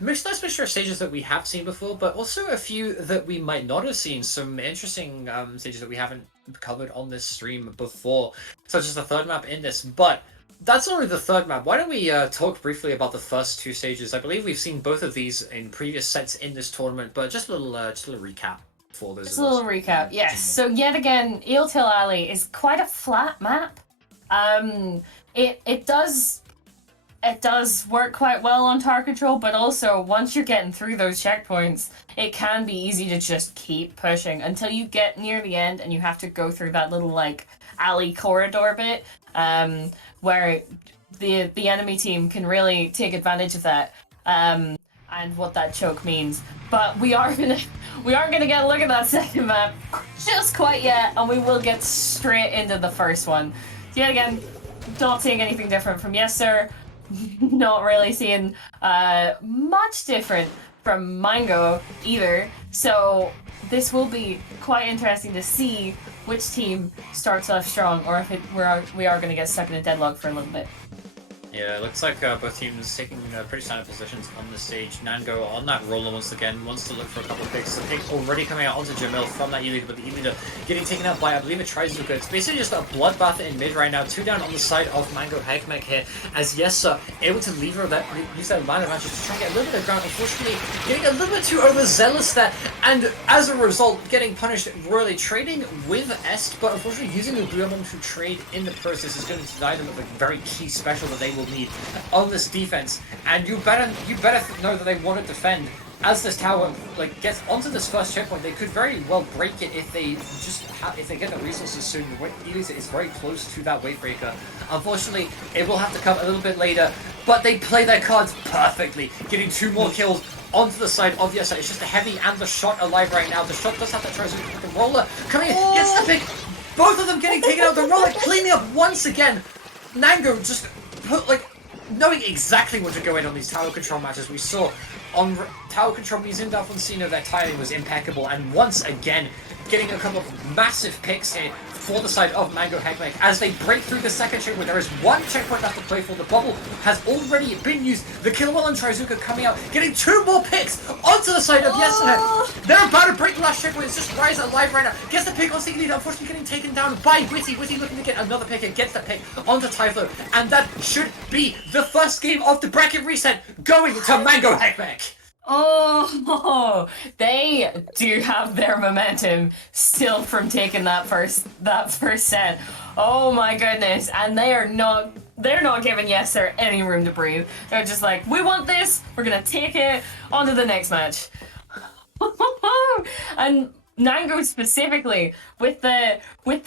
nice mixture of stages that we have seen before, but also a few that we might not have seen. Some interesting stages that we haven't covered on this stream before, such as the third map in this. But that's only the third map. Why don't we talk briefly about the first 2 stages? I believe we've seen both of these in previous sets in this tournament, but just a little recap. Just a little recap, yes. So yet again, Eeltail Alley is quite a flat map. It does work quite well on tower control, but also once you're getting through those checkpoints, it can be easy to just keep pushing until you get near the end and you have to go through that little alley corridor bit, where the enemy team can really take advantage of that. And what that choke means. But we aren't gonna get a look at that second map just quite yet, and we will get straight into the first one. So yet again, not seeing anything different from yessir, not really seeing much different from Mango either. So this will be quite interesting to see which team starts off strong, or if we are gonna get stuck in a deadlock for a little bit. Yeah, it looks like both teams taking pretty standard positions on the stage. Nango on that roller once again, wants to look for a couple of picks. The pick already coming out onto Jamil from that E-leader, but the E-leader getting taken out by, I believe, a Trizuka. It's basically just a bloodbath in mid right now. 2 down on the side of Mango Heckmeck here, as yessir able to lever that, use that line of matches to try and get a little bit of ground. Unfortunately, getting a little bit too overzealous there, and as a result, getting punished royally. Trading with Est, but unfortunately using the Blue Bomb to trade in the process is going to deny them of a very key special that they will need on this defense. And you better know that they want to defend. As this tower gets onto this first checkpoint, they could very well break it if they if they get the resources soon. Elise is very close to that weight breaker. Unfortunately, it will have to come a little bit later, but they play their cards perfectly, getting 2 more kills onto the side of yessir. It's just the heavy and the shot alive right now. The shot does have that transition with the roller coming in, gets the pick. Both of them getting taken out. The roller cleaning up once again. Nango just knowing exactly what to go in on these tower control matches. We saw on tower control using Alfonsino, their timing was impeccable, and once again getting a couple of massive picks here for the side of Mango Hekmek as they break through the second checkpoint. There is 1 checkpoint left to play for. The bubble has already been used. The Killwell and Trizuka coming out, getting 2 more picks onto the side of yessir. They're about to break the last checkpoint. It's just Rise alive right now. Gets the pick on Sticky Lead, unfortunately getting taken down by Witty. Witty looking to get another pick and gets the pick onto Typho. And that should be the first game of the bracket reset going to Mango Hekmek. Oh, they do have their momentum still from taking that first set. Oh my goodness, and they're not giving yessir any room to breathe. They're just like, we want this, we're gonna take it on to the next match. And Nango specifically with the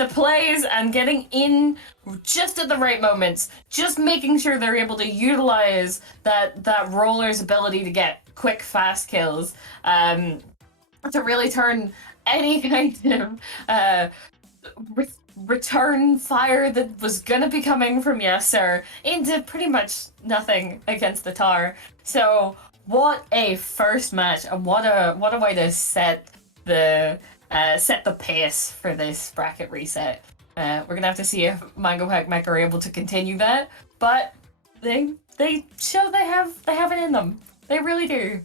plays and getting in just at the right moments, just making sure they're able to utilize that roller's ability to get quick, fast kills, to really turn any kind of return fire that was gonna be coming from yessir into pretty much nothing against the tower. So what a first match, and what a way to set the pace for this bracket reset. We're gonna have to see if Mango Hekmek are able to continue that, but they show they have it in them. They really do.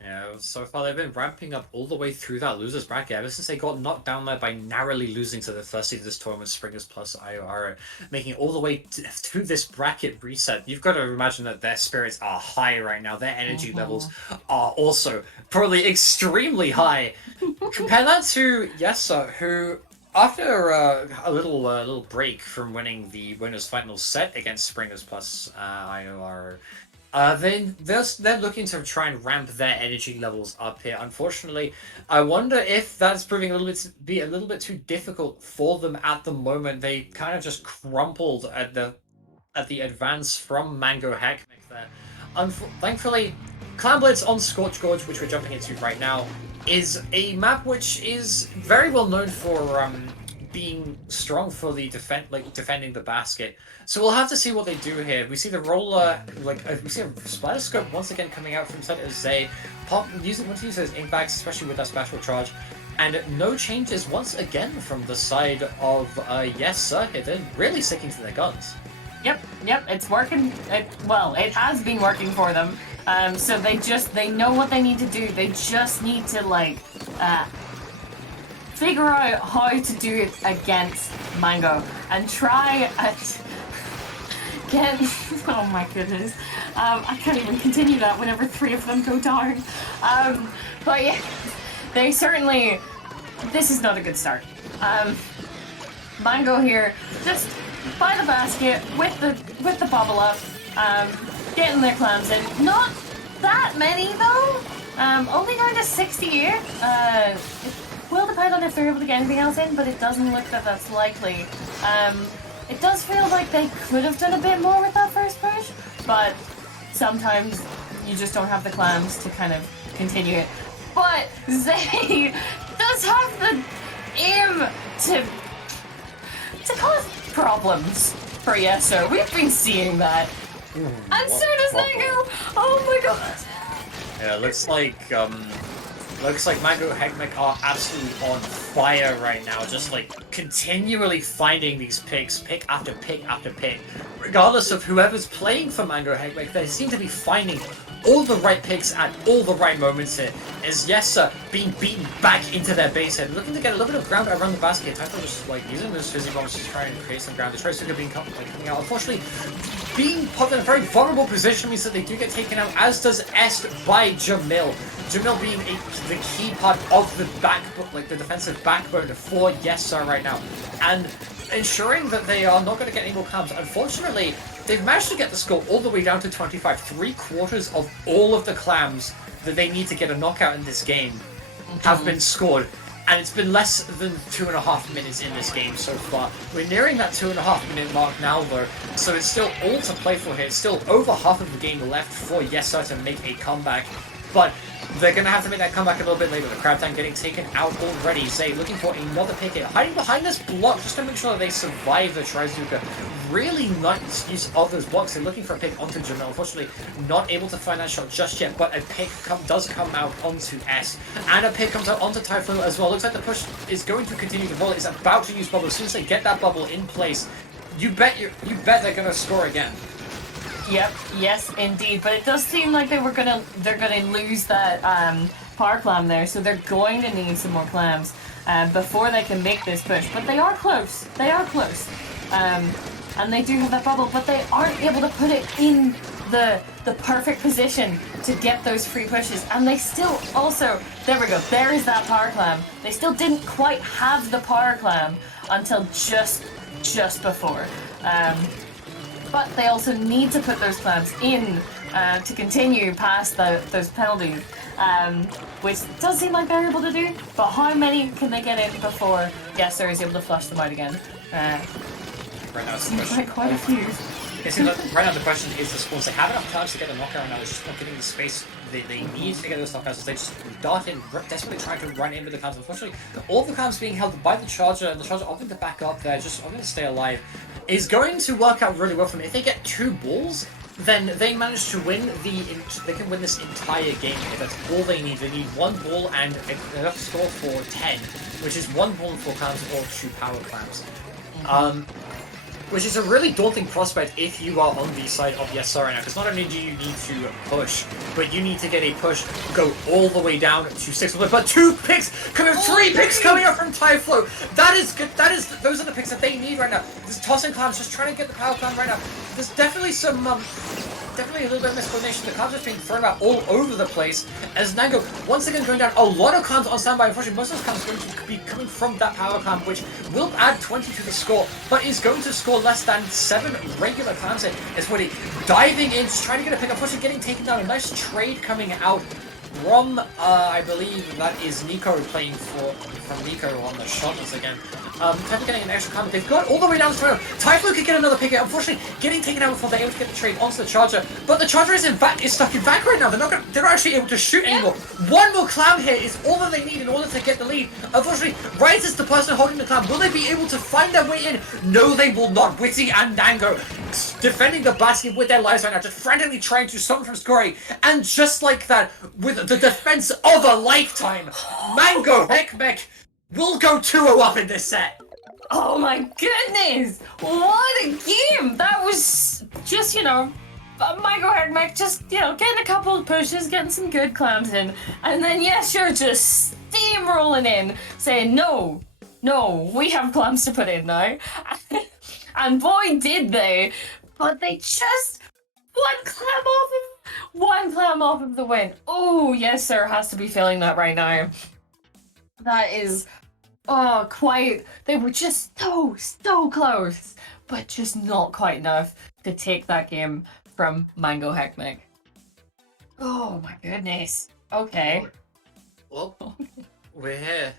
Yeah, so far they've been ramping up all the way through that losers bracket ever since they got knocked down there by narrowly losing to the first seed of this tournament, Springers plus IOR, making it all the way to this bracket reset. You've got to imagine that their spirits are high right now. Their energy levels are also probably extremely high. Compare that to yessir, who after a little break from winning the winners final set against Springers plus IOR, they're looking to try and ramp their energy levels up here. Unfortunately, I wonder if that's proving a little bit too difficult for them at the moment. They kind of just crumpled at the advance from Mango Hekmek there. Thankfully, Clan Blitz on Scorch Gorge, which we're jumping into right now, is a map which is very well known for being strong for the defending the basket. So we'll have to see what they do here. We see the roller, we see a Splatter Scope once again coming out from Side Zay, want to use his ink bags, especially with that special charge. And no changes once again from the side of yessir here. They're really sticking to their guns. Yep, it's working. It has been working for them. So they know what they need to do. They just need to figure out how to do it against Mango and try get. Oh my goodness, I can't even continue that whenever 3 of them go down. But yeah, they certainly. This is not a good start. Mango here, just by the basket with the bubble up, getting their clams in. Not that many though. Only down to 60 here. It will depend on if they're able to get anything else in, but it doesn't look that that's likely. It does feel like they could have done a bit more with that first push, but sometimes you just don't have the clams to kind of continue it. But Zay does have the aim to cause problems for yessir. We've been seeing that. And so does Nango. Oh my god. Yeah, looks like Mango Hekmek are absolutely on fire right now, just continually finding these picks, pick after pick after pick. Regardless of whoever's playing for Mango Hekmek, they seem to be finding all the right picks at all the right moments here, as yessir being beaten back into their base here, looking to get a little bit of ground around the basket. Typho just using those fizzy bombs to try and create some ground. The Trizuka being coming out. Unfortunately, being put in a very vulnerable position means that they do get taken out, as does Est by Jamil. Jamil being the key part of the the defensive backbone for yessir right now, and ensuring that they are not going to get any more clams. Unfortunately, they've managed to get the score all the way down to 25. 3/4 of all of the clams that they need to get a knockout in this game have been scored. And it's been less than 2.5 minutes in this game so far. We're nearing that 2.5 minute mark now though, so it's still all to play for here. It's still over half of the game left for yessir to make a comeback. But they're going to have to make that comeback a little bit later. The crab tank getting taken out already. Zay looking for another pick here. Hiding behind this block just to make sure that they survive the Trizuka. Really nice use of those blocks. They're looking for a pick onto Jamel. Unfortunately, not able to find that shot just yet, but a pick does come out onto S. And a pick comes out onto Typhoon as well. Looks like the push is going to continue to roll. It's about to use bubble. As soon as they get that bubble in place, you bet they're going to score again. Yep, yes, indeed. But it does seem like they're gonna lose that power clam there, so they're going to need some more clams before they can make this push. But they are close. They are close, and they do have that bubble, but they aren't able to put it in the perfect position to get those free pushes. And they still also, there we go. There is that power clam. They still didn't quite have the power clam until just before. But they also need to put those clams in to continue past those penalties, which does seem like they're able to do. But how many can they get in before yessir is able to flush them out again? Right now it's the Seems question. like quite a few. It seems like right now the question is the spawns. They have enough times to get the knockout now. It's just not getting the space they need to get those knockouts. They just dart in, desperately trying to run in with the clams. Unfortunately, all the clams being held by the charger, and the charger opting to back up there, just opting to stay alive, is going to work out really well for them. If they get 2 balls, then they manage to win they can win this entire game. If that's all they need. They need 1 ball and enough score for 10, which is 1 ball and 4 clams or 2 power clams. Which is a really daunting prospect if you are on the side of yessir right now, because not only do you need to push, but you need to get a push, go all the way down to 6, but 2 picks, 3 picks coming up from Typhoon. That is good. Those are the picks that they need right now. This tossing clams just trying to get the power clam right now. There's definitely some definitely a little bit of miscoordination. The clams are being thrown out all over the place as Nango once again going down. A lot of clams on standby. Unfortunately, most of those clams are going to be coming from that power clam, which will add 20 to the score, but is going to score less than 7 regular clams here. It's Woody diving in, just trying to get a pick. Unfortunately, getting taken down. A nice trade coming out from, I believe that is Nico playing from Nico on the shot once again. Typhoon getting an extra comment. They've got all the way down to Typhoon. Typhoon could get another pick. Unfortunately, getting taken out before they're able to get the trade onto the charger. But the charger is stuck in back right now. They're not actually able to shoot anymore. 1 more clam here is all that they need in order to get the lead. Unfortunately, Rise is the person holding the clam. Will they be able to find their way in? No, they will not. Witty and Nango defending the basket with their lives right now, just frantically trying to stop them from scoring. And just like that, with the defense of a lifetime, Mango Heckmeck will go 2-0 up in this set. Oh my goodness! What a game! That was just, Mango Heckmeck just, getting a couple of pushes, getting some good clams in, and then yessir just steamrolling in, saying, no, we have clams to put in now. And boy did they, but they just one clam off of the win. Oh, yessir has to be feeling that right now. That is, they were just so close, but just not quite enough to take that game from Mango Heckmeck. Oh my goodness. Okay. Well, we're here.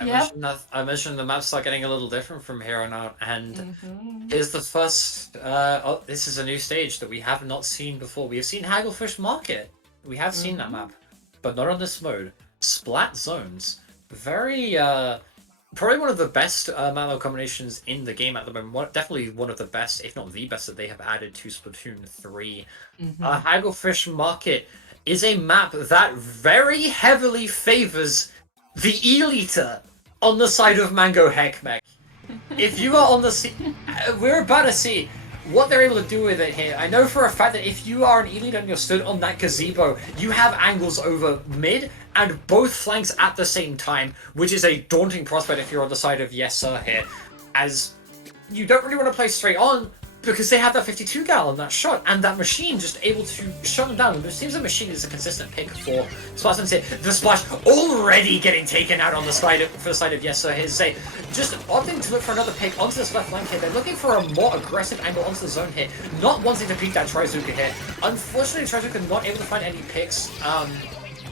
I mentioned the maps start getting a little different from here on out, and here's the first. This is a new stage that we have not seen before. We have seen Hagglefish Market. We have seen that map, but not on this mode. Splat Zones. Very, probably one of the best map combinations in the game at the moment. Definitely one of the best, if not the best, that they have added to Splatoon 3. Hagglefish Market is a map that very heavily favors the E-liter on the side of Mango Heckmeck. If you are on the we're about to see what they're able to do with it here. I know for a fact that if you are an E-leader and you're stood on that gazebo, you have angles over mid and both flanks at the same time, which is a daunting prospect if you're on the side of yessir here, as you don't really want to play straight on, because they have that 52 gal on that shot, and that machine just able to shut them down. It seems the machine is a consistent pick for Splatoon. Say the splash already getting taken out on the side for the side of yessir. His say just opting to look for another pick onto the left flank here. They're looking for a more aggressive angle onto the zone here, not wanting to peek that Trizuka here. Unfortunately, Trizuka not able to find any picks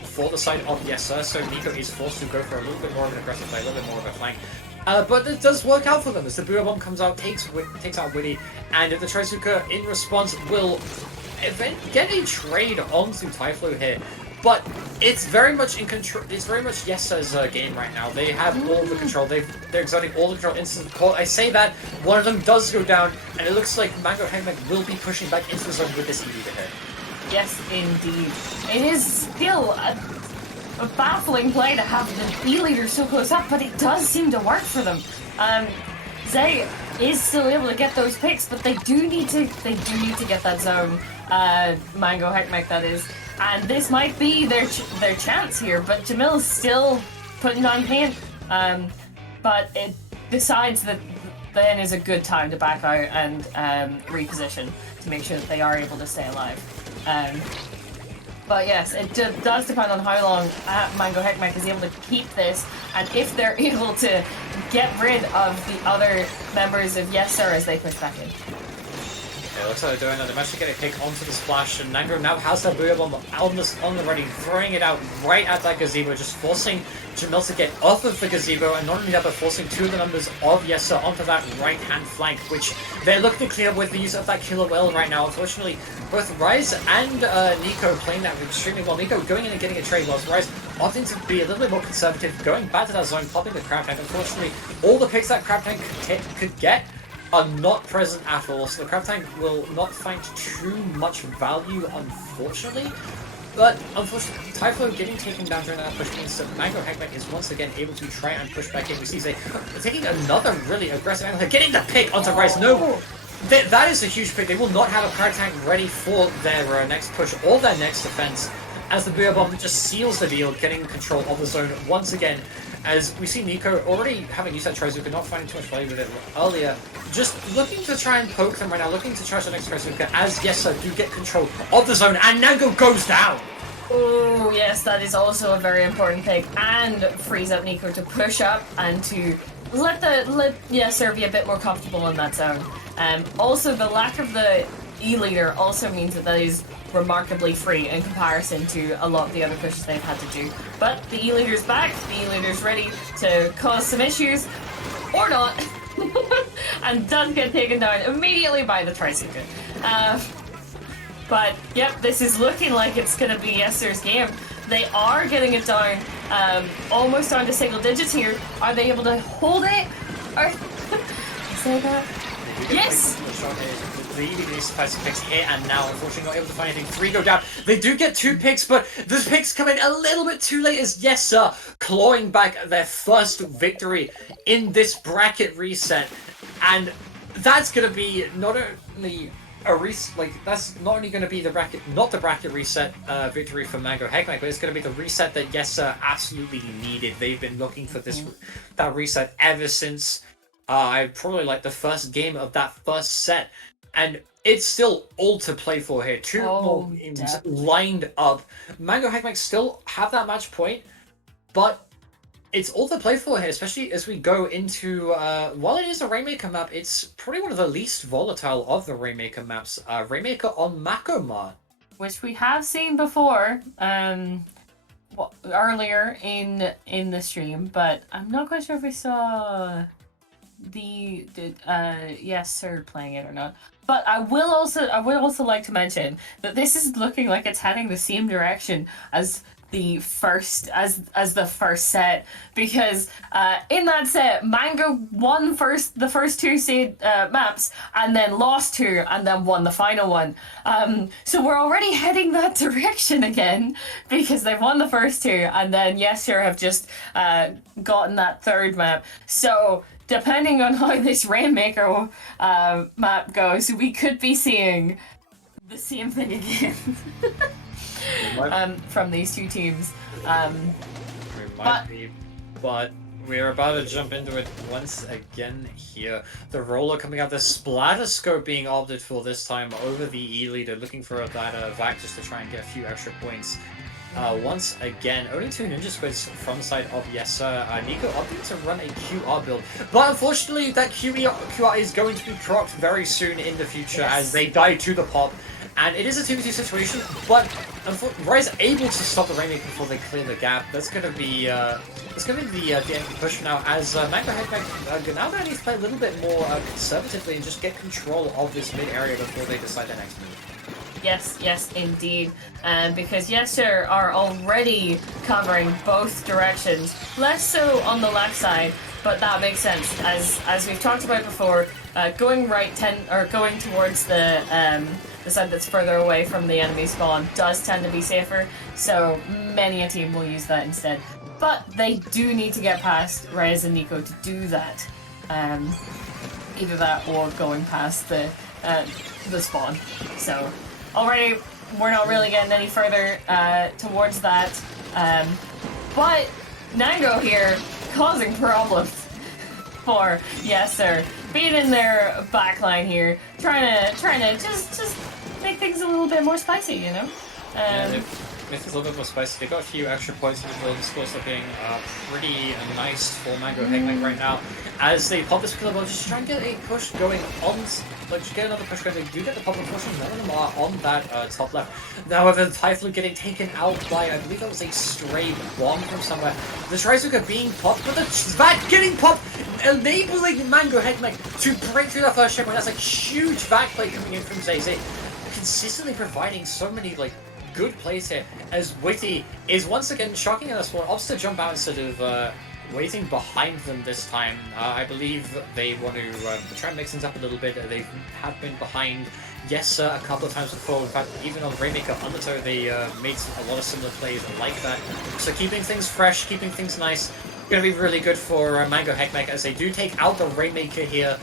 for the side of yessir, so Nico is forced to go for a little bit more of an aggressive play, a little bit more of a flank. But it does work out for them as the Bua Bomb comes out, takes out Witty, and the Trizuka in response will get a trade onto Typhlo here. But it's very much in control. It's very much yessir's game right now. They have all the control. They're exerting all the control. Instant call. I say that one of them does go down, and it looks like Mango Hangman will be pushing back into the zone with this E-leader here. Yes, indeed. It is still a baffling play to have the E-leader so close up, but it does seem to work for them. Zay is still able to get those picks, but they do need to get that zone. Mango Heckmech, that is. And this might be their chance here, but Jamil's still putting on paint. But it decides that then is a good time to back out and reposition to make sure that they are able to stay alive. But yes, it does depend on how long Mango Heckmech is able to keep this, and if they're able to get rid of the other members of yessir as they push back in. It looks like they're doing that. They managed to get a pick onto the splash, and Nango now has that Bua Bomb on the ready, throwing it out right at that gazebo, just forcing Jamil to get off of the gazebo, and not only that, but forcing two of the members of yessir onto that right-hand flank, which they're looking to clear with the use of that killer whale right now. Unfortunately, both Rise and Nico playing that extremely well. Nico going in and getting a trade, whilst Rise opting to be a little bit more conservative, going back to that zone, popping the crab tank. Unfortunately, all the picks that crab tank could get are not present at all, so the crab tank will not find too much value, unfortunately. But unfortunately, Typhlo getting taken down during that push means that Mango Heckmech is once again able to try and push back in. We see Zay taking another really aggressive angle, getting the pick onto Rice. No, that is a huge pick. They will not have a crab tank ready for their next push or their next defense, as the Bua Bomb just seals the deal, getting control of the zone once again. As we see Nico already having used that Trizuka, not finding too much value with it earlier, just looking to try and poke them right now, looking to charge the next Trizuka as yessir do get control of the zone, and Nango goes down! Oh yes, that is also a very important pick, and frees up Nico to push up and to let yessir be a bit more comfortable in that zone. Also, the lack of the E-leader also means that is remarkably free in comparison to a lot of the other pushes they've had to do. But the E-leader's back, the E-leader's ready to cause some issues, or not, and does get taken down immediately by the Trizuka. But yep, this is looking like it's going to be yessir's game. They are getting it down, almost down to single digits here. Are they able to hold it? Or say that? Yes! The EVD picks here and now, unfortunately not able to find anything. 3 go down. They do get 2 picks, but the picks come in a little bit too late as yessir clawing back their first victory in this bracket reset. And that's going to be not only a that's not only going to be the bracket, not the bracket reset victory for Mango Heckmech, but it's going to be the reset that yessir absolutely needed. They've been looking for that reset ever since probably like the first game of that first set. And it's still all to play for here. Two more games lined up. Mango Heckmech still have that match point, but it's all to play for here, especially as we go into, while it is a Rainmaker map, it's probably one of the least volatile of the Rainmaker maps. Rainmaker on Makomar. Which we have seen before, earlier in the stream, but I'm not quite sure if we saw the yessir playing it or not. But I would also like to mention that this is looking like it's heading the same direction as the first set, because in that set Mango won the first 2 seed maps and then lost 2 and then won the final one. So we're already heading that direction again, because they've won the first 2 and then yessir have just gotten that 3rd map. So depending on how this Rainmaker map goes, we could be seeing the same thing again. From these 2 teams. But we're about to jump into it once again here. The roller coming out, the splatter scope being opted for this time over the E-leader, looking for that vac just to try and get a few extra points. Once again, only 2 ninja squids from the side of yessir. Nico opting to run a QR build, but unfortunately that QR is going to be procced very soon in the future as they die to the pop. And it is a 2v2 situation, but Rise able to stop the Rainmaker before they clear the gap. That's going to be the end of the push now, as Mango Headback now that needs to play a little bit more conservatively and just get control of this mid area before they decide their next move. Yes, indeed. Because yessir are already covering both directions. Less so on the left side, but that makes sense. As we've talked about before, going going towards the side that's further away from the enemy spawn does tend to be safer. So many a team will use that instead. But they do need to get past Reyes and Nico to do that. Either that or going past the spawn. So already we're not really getting any further towards that. But Nango here causing problems for yessir. Being in their backline here, trying to just make things a little bit more spicy, you know? Make things a little bit more spicy. They got a few extra points in the build. The score's looking pretty nice for Mango Headback right now. As they pop this killer ball, just try and get a push going on, just get another push going. They do get the pop, unfortunately none of them are on that top left. However, the Typhoon getting taken out by, I believe that was a stray bomb from somewhere. The Shrizuka being popped, but the Svat getting popped, enabling Mango Headback to break through that first checkpoint. That's a huge back play coming in from Zay. Consistently providing so many good plays here, as Witty is once again shocking at us one, opts to jump out instead of waiting behind them this time. I believe they want to try and mix things up a little bit. They have been behind yessir a couple of times before. In fact, even on Rainmaker Undertow, they made a lot of similar plays like that. So keeping things fresh, keeping things nice, going to be really good for Mango Headback as they do take out the Rainmaker here,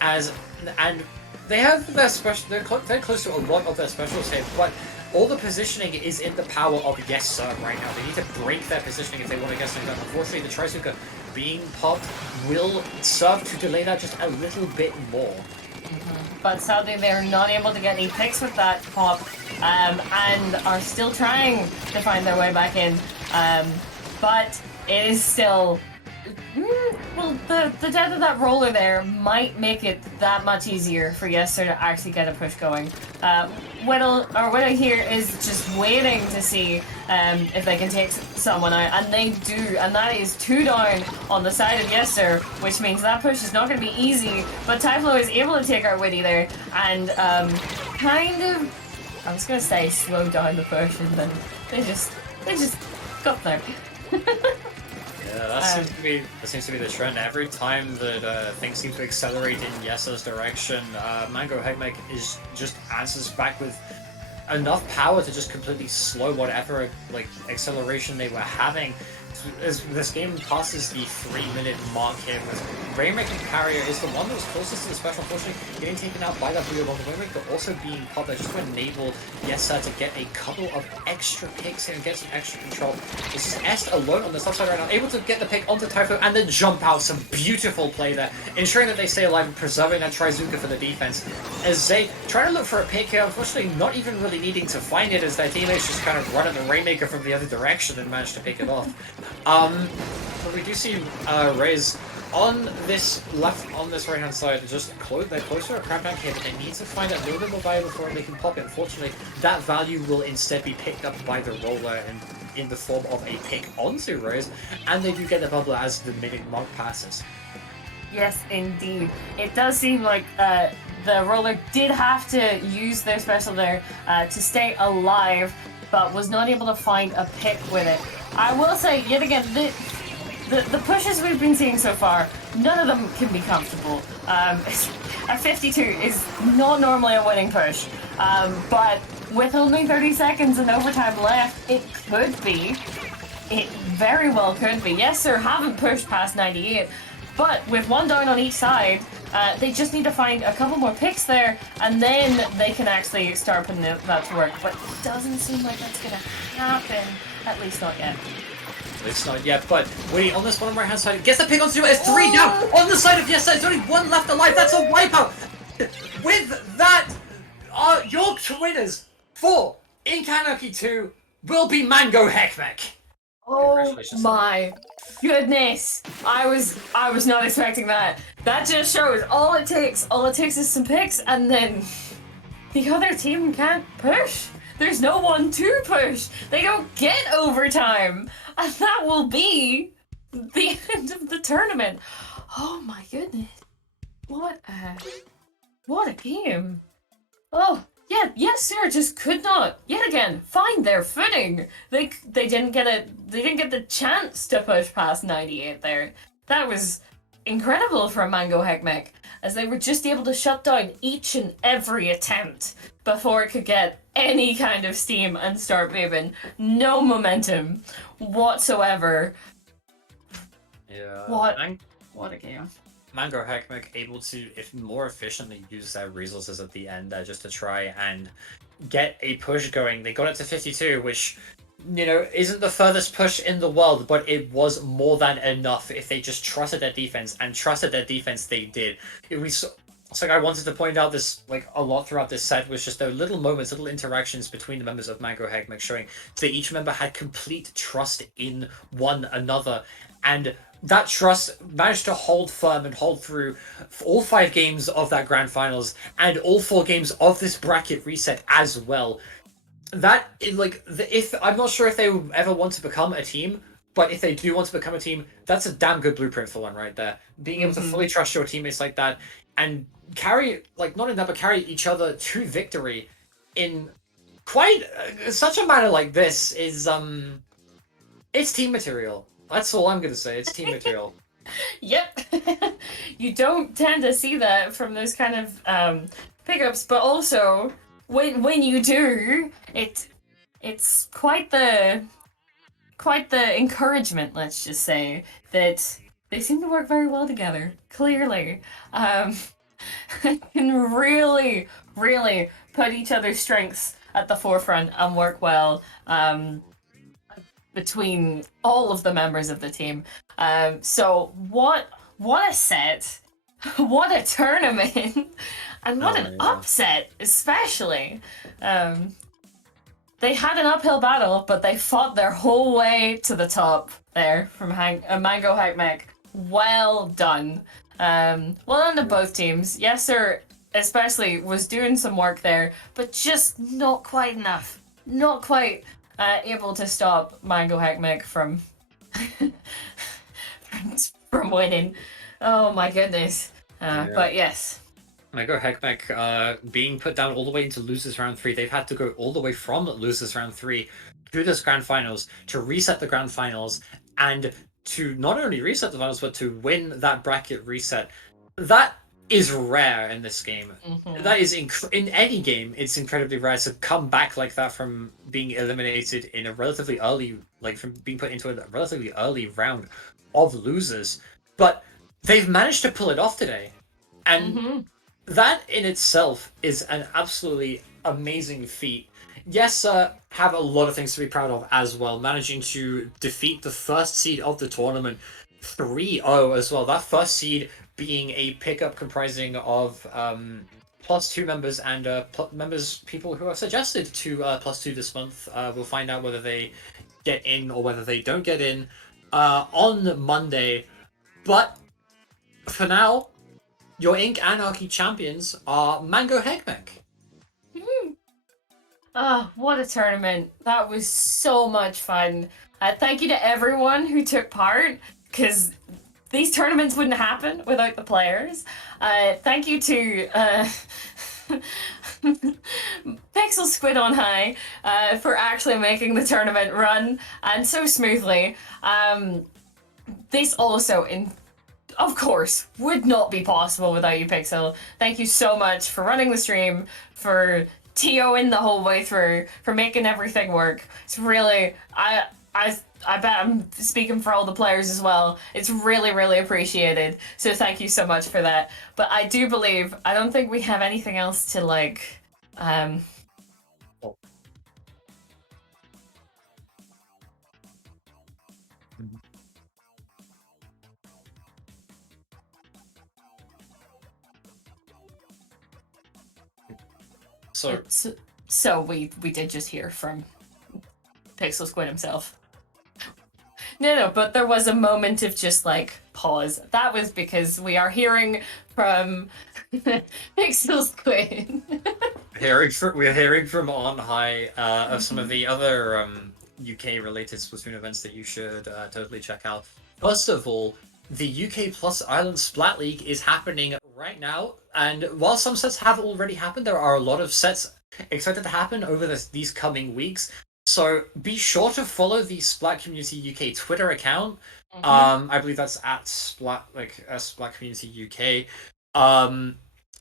and they have their special. They're close to a lot of their specials here, but all the positioning is in the power of yessir right now. They need to break their positioning if they want to get something done. Unfortunately, the Trizuka being popped will serve to delay that just a little bit more. But sadly, they're not able to get any picks with that pop, and are still trying to find their way back in. But it is still. Well, the death of that roller there might make it that much easier for yessir to actually get a push going. Whittle here is just waiting to see if they can take someone out, and they do, and that is 2 down on the side of yessir, which means that push is not going to be easy. But Typhlo is able to take out Witty there, and kind of, I was going to say slow down the push, and then they just got there. Yeah, that seems to be the trend. Every time that things seem to accelerate in yessir's direction, Mango Headback just answers back with enough power to just completely slow whatever acceleration they were having. As this game passes the 3-minute mark here, with Rainmaker Carrier is the one that was closest to the special, unfortunately getting taken out by that blue bomb. The Rainmaker also being popped there just to enable yessir to get a couple of extra picks here and get some extra control. This is Est alone on the top side right now, able to get the pick onto Typho and then jump out. Some beautiful play there, ensuring that they stay alive and preserving that Trizuka for the defense. As they try to look for a pick here, unfortunately not even really needing to find it, as their teammates just kind of run at the Rainmaker from the other direction and manage to pick it off. But we do see Reyes on this right hand side, just they're closer to a crackdown here, but they need to find a little bit more value before they can pop it. Unfortunately, that value will instead be picked up by the roller in the form of a pick onto Reyes, and they do get the bubbler as the minute mark passes. Yes, indeed. It does seem like the roller did have to use their special there to stay alive, but was not able to find a pick with it. I will say, yet again, the pushes we've been seeing so far, none of them can be comfortable. A 52 is not normally a winning push, but with only 30 seconds and overtime left, it could be. It very well could be. Yessir haven't pushed past 98, but with 1 down on each side, they just need to find a couple more picks there, and then they can actually start putting that to work. But it doesn't seem like that's going to happen, at least not yet. It's not yet, but Woody on this bottom right hand side gets the pick on Stylo. It's 3 down on the side of yessir. There's only 1 left alive. That's a wipeout. With that, your winners for Ink Anarchy 2 will be Mango Heckmeck. Oh my goodness! I was not expecting that. That just shows all it takes is some picks, and then the other team can't push. There's no one to push. They don't get overtime, and that will be the end of the tournament. Oh my goodness! What a game! Oh. Yeah, yessir just could not yet again find their footing. They didn't get the chance to push past 98 there. That was incredible from Mango Heckmeck, as they were just able to shut down each and every attempt before it could get any kind of steam and start moving. No momentum whatsoever. Yeah. What a game. Mango Heckmeck able to more efficiently use their resources at the end just to try and get a push going. They got it to 52, which, you know, isn't the furthest push in the world, but it was more than enough if they just trusted their defense, and trusted their defense they did. It's like I wanted to point out this like a lot throughout this set was just the little moments, little interactions between the members of Mango Heckmeck showing that each member had complete trust in one another, and that trust managed to hold firm and hold through all 5 games of that grand finals and all 4 games of this bracket reset as well. That, if I'm not sure if they ever want to become a team, but if they do want to become a team, that's a damn good blueprint for one right there. Being able to fully trust your teammates like that and carry, not only that, but carry each other to victory in quite such a manner like this is, it's team material. That's all I'm gonna say. It's team material. Yep. You don't tend to see that from those kind of pickups, but also when you do, it's quite the encouragement, let's just say, that they seem to work very well together. Clearly, can really put each other's strengths at the forefront and work well. Between all of the members of the team. So what a set, what a tournament, and what an upset, especially. They had an uphill battle, but they fought their whole way to the top there from Mango Heckmeck. Well done. Well done to both teams. yessir especially was doing some work there, but just not quite enough. Not quite able to stop Mango Heckmeck from winning. Oh my goodness. But yes. Mango Heckmeck being put down all the way into losers round 3. They've had to go all the way from losers round 3 to this grand finals to reset the grand finals, and to not only reset the finals but to win that bracket reset. That is rare in this game. That is in any game. It's incredibly rare to come back like that from being eliminated in a relatively early, from being put into a relatively early round of losers. But they've managed to pull it off today, and that in itself is an absolutely amazing feat. yessir have a lot of things to be proud of as well, managing to defeat the first seed of the tournament 3-0 as well. That first seed being a pickup comprising of +2 members and people who are suggested to +2 this month. We'll find out whether they get in or whether they don't get in on Monday. But for now, your Ink Anarchy champions are Mango Heckmeck. Oh, what a tournament. That was so much fun. Thank you to everyone who took part, because these tournaments wouldn't happen without the players. Thank you to Pixel Squid on High for actually making the tournament run and so smoothly. This also, of course, would not be possible without you, Pixel. Thank you so much for running the stream, for TOing the whole way through, for making everything work. It's really, I bet I'm speaking for all the players as well. It's really appreciated. So thank you so much for that. But I do believe, I don't think we have anything else to So So we did just hear from Pixel Squid himself. No, but there was a moment of just like pause. That was because we are hearing from Pixel Squid. We're hearing from on high of some of the other UK related Splatoon events that you should totally check out. First of all, the UK plus Ireland Splat League is happening right now, and while some sets have already happened, there are a lot of sets expected to happen over these coming weeks. So be sure to follow the Splat Community UK Twitter account. I believe that's at Splat Community UK.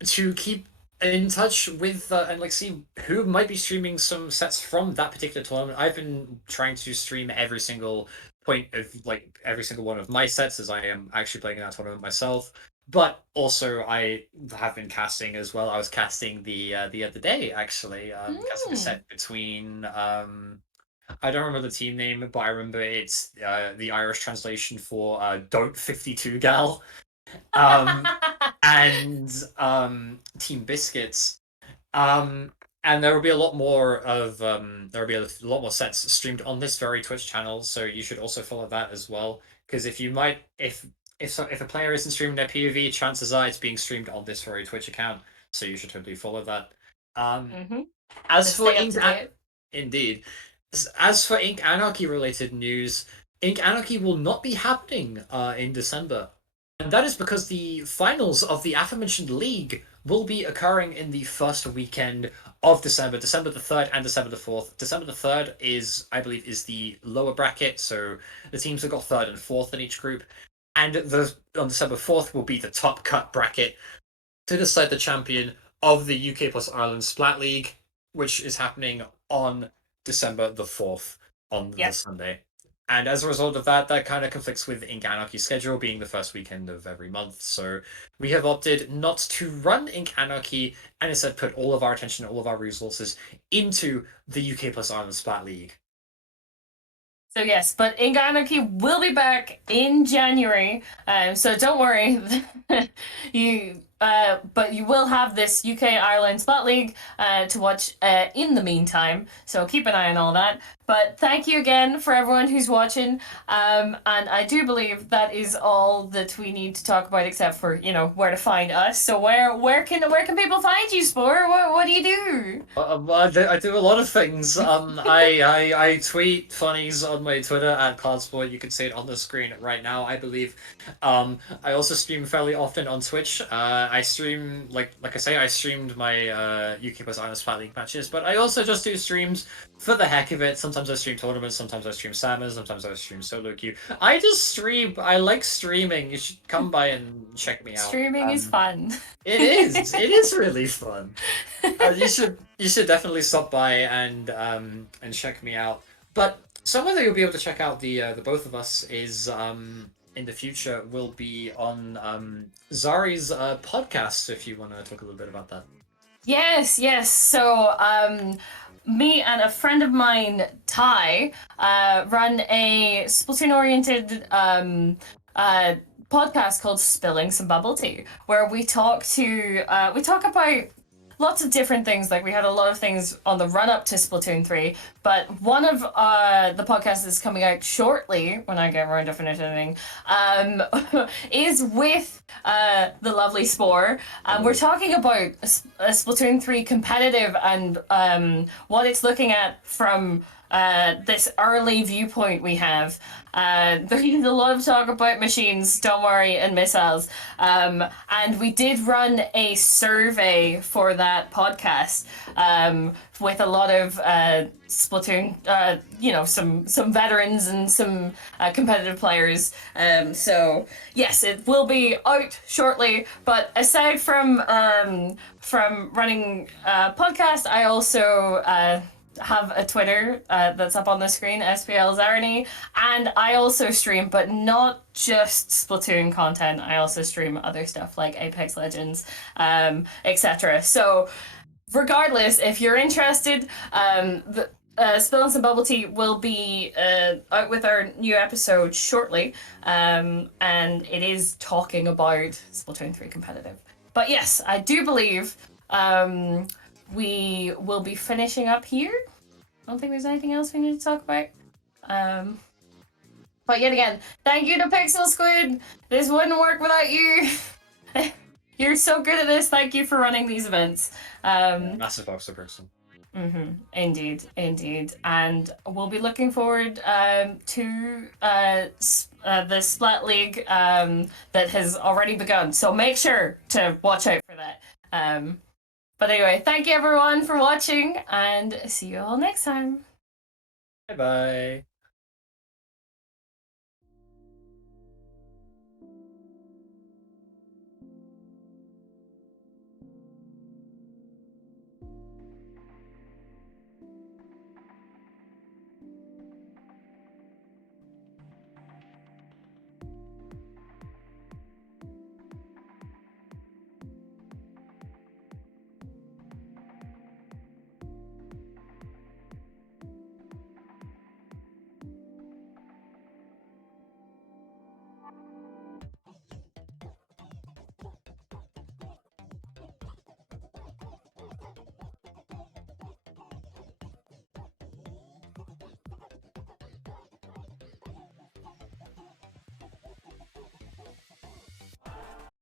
To keep in touch with and like see who might be streaming some sets from that particular tournament. I've been trying to stream every single point of like every single one of my sets as I am actually playing in that tournament myself. But also I have been casting as well. I was casting the other day actually, casting a set between I don't remember the team name, but I remember it's the Irish translation for "Don't 52 Gal." And Team Biscuits. And there will be a lot more of there will be a lot more sets streamed on this very Twitch channel, so you should also follow that as well. Because if if a player isn't streaming their POV, chances are it's being streamed on this very Twitch account, so you should totally follow that. As for indeed, as for Ink Anarchy related news, Ink Anarchy will not be happening in December. And that is because the finals of the aforementioned league will be occurring in the first weekend of December, December the 3rd and December the 4th. December the 3rd is, I believe, is the lower bracket, so the teams have got 3rd and 4th in each group. And on December 4th will be the top cut bracket to decide the champion of the UK plus Ireland Splat League, which is happening on December the 4th on the Sunday. And as a result of that, that kind of conflicts with Ink Anarchy's schedule being the first weekend of every month. So we have opted not to run Ink Anarchy and instead put all of our attention, all of our resources into the UK plus Ireland Splat League. So yes, but Ink Anarchy will be back in January. So don't worry, but you will have this UK Ireland Splat League to watch in the meantime. So keep an eye on all that. But thank you again for everyone who's watching. And I do believe that is all that we need to talk about, except for where to find us. So where can people find you, Spore? What do you do? I do a lot of things. I tweet funnies on my Twitter at CloudSport. You can see it on the screen right now, I believe. I also stream fairly often on Twitch. I stream like I say, I streamed my UK plus Ireland Splat League matches, but I also just do streams for the heck of it. Sometimes I stream tournaments, sometimes I stream Sammers, sometimes I stream solo queue. I just stream. I like streaming. You should come by and check me out. Streaming is fun. It is. It is really fun. You should definitely stop by and check me out. But someone that you'll be able to check out the both of us is in the future will be on Zari's podcast. So if you want to talk a little bit about that. Yes. So me and a friend of mine, Ty, run a Splatoon-oriented podcast called Spilling Some Bubble Tea, where we talk about lots of different things. Like we had a lot of things on the run up to Splatoon 3, but one of the podcasts that's coming out shortly, when I get around to finish editing, is with the lovely Spore. We're talking about a Splatoon 3 competitive and what it's looking at from this early viewpoint we have. There's a lot of talk about machines, don't worry, and missiles. And we did run a survey for that podcast with a lot of Splatoon, some veterans and some competitive players. So yes, it will be out shortly. But aside from running a podcast, I also have a Twitter that's up on the screen, SPL Zarny, and I also stream, but not just Splatoon content. I also stream other stuff like Apex Legends, etc. So regardless, if you're interested, Spill and Some Bubble Tea will be out with our new episode shortly, and it is talking about Splatoon 3 competitive. But yes, I do believe we will be finishing up here. I don't think there's anything else we need to talk about. But yet again, thank you to Pixel Squid. This wouldn't work without you. You're so good at this. Thank you for running these events. Massive box of person. Indeed. And we'll be looking forward to the Splat League that has already begun. So make sure to watch out for that. But anyway, thank you everyone for watching, and see you all next time. Bye bye.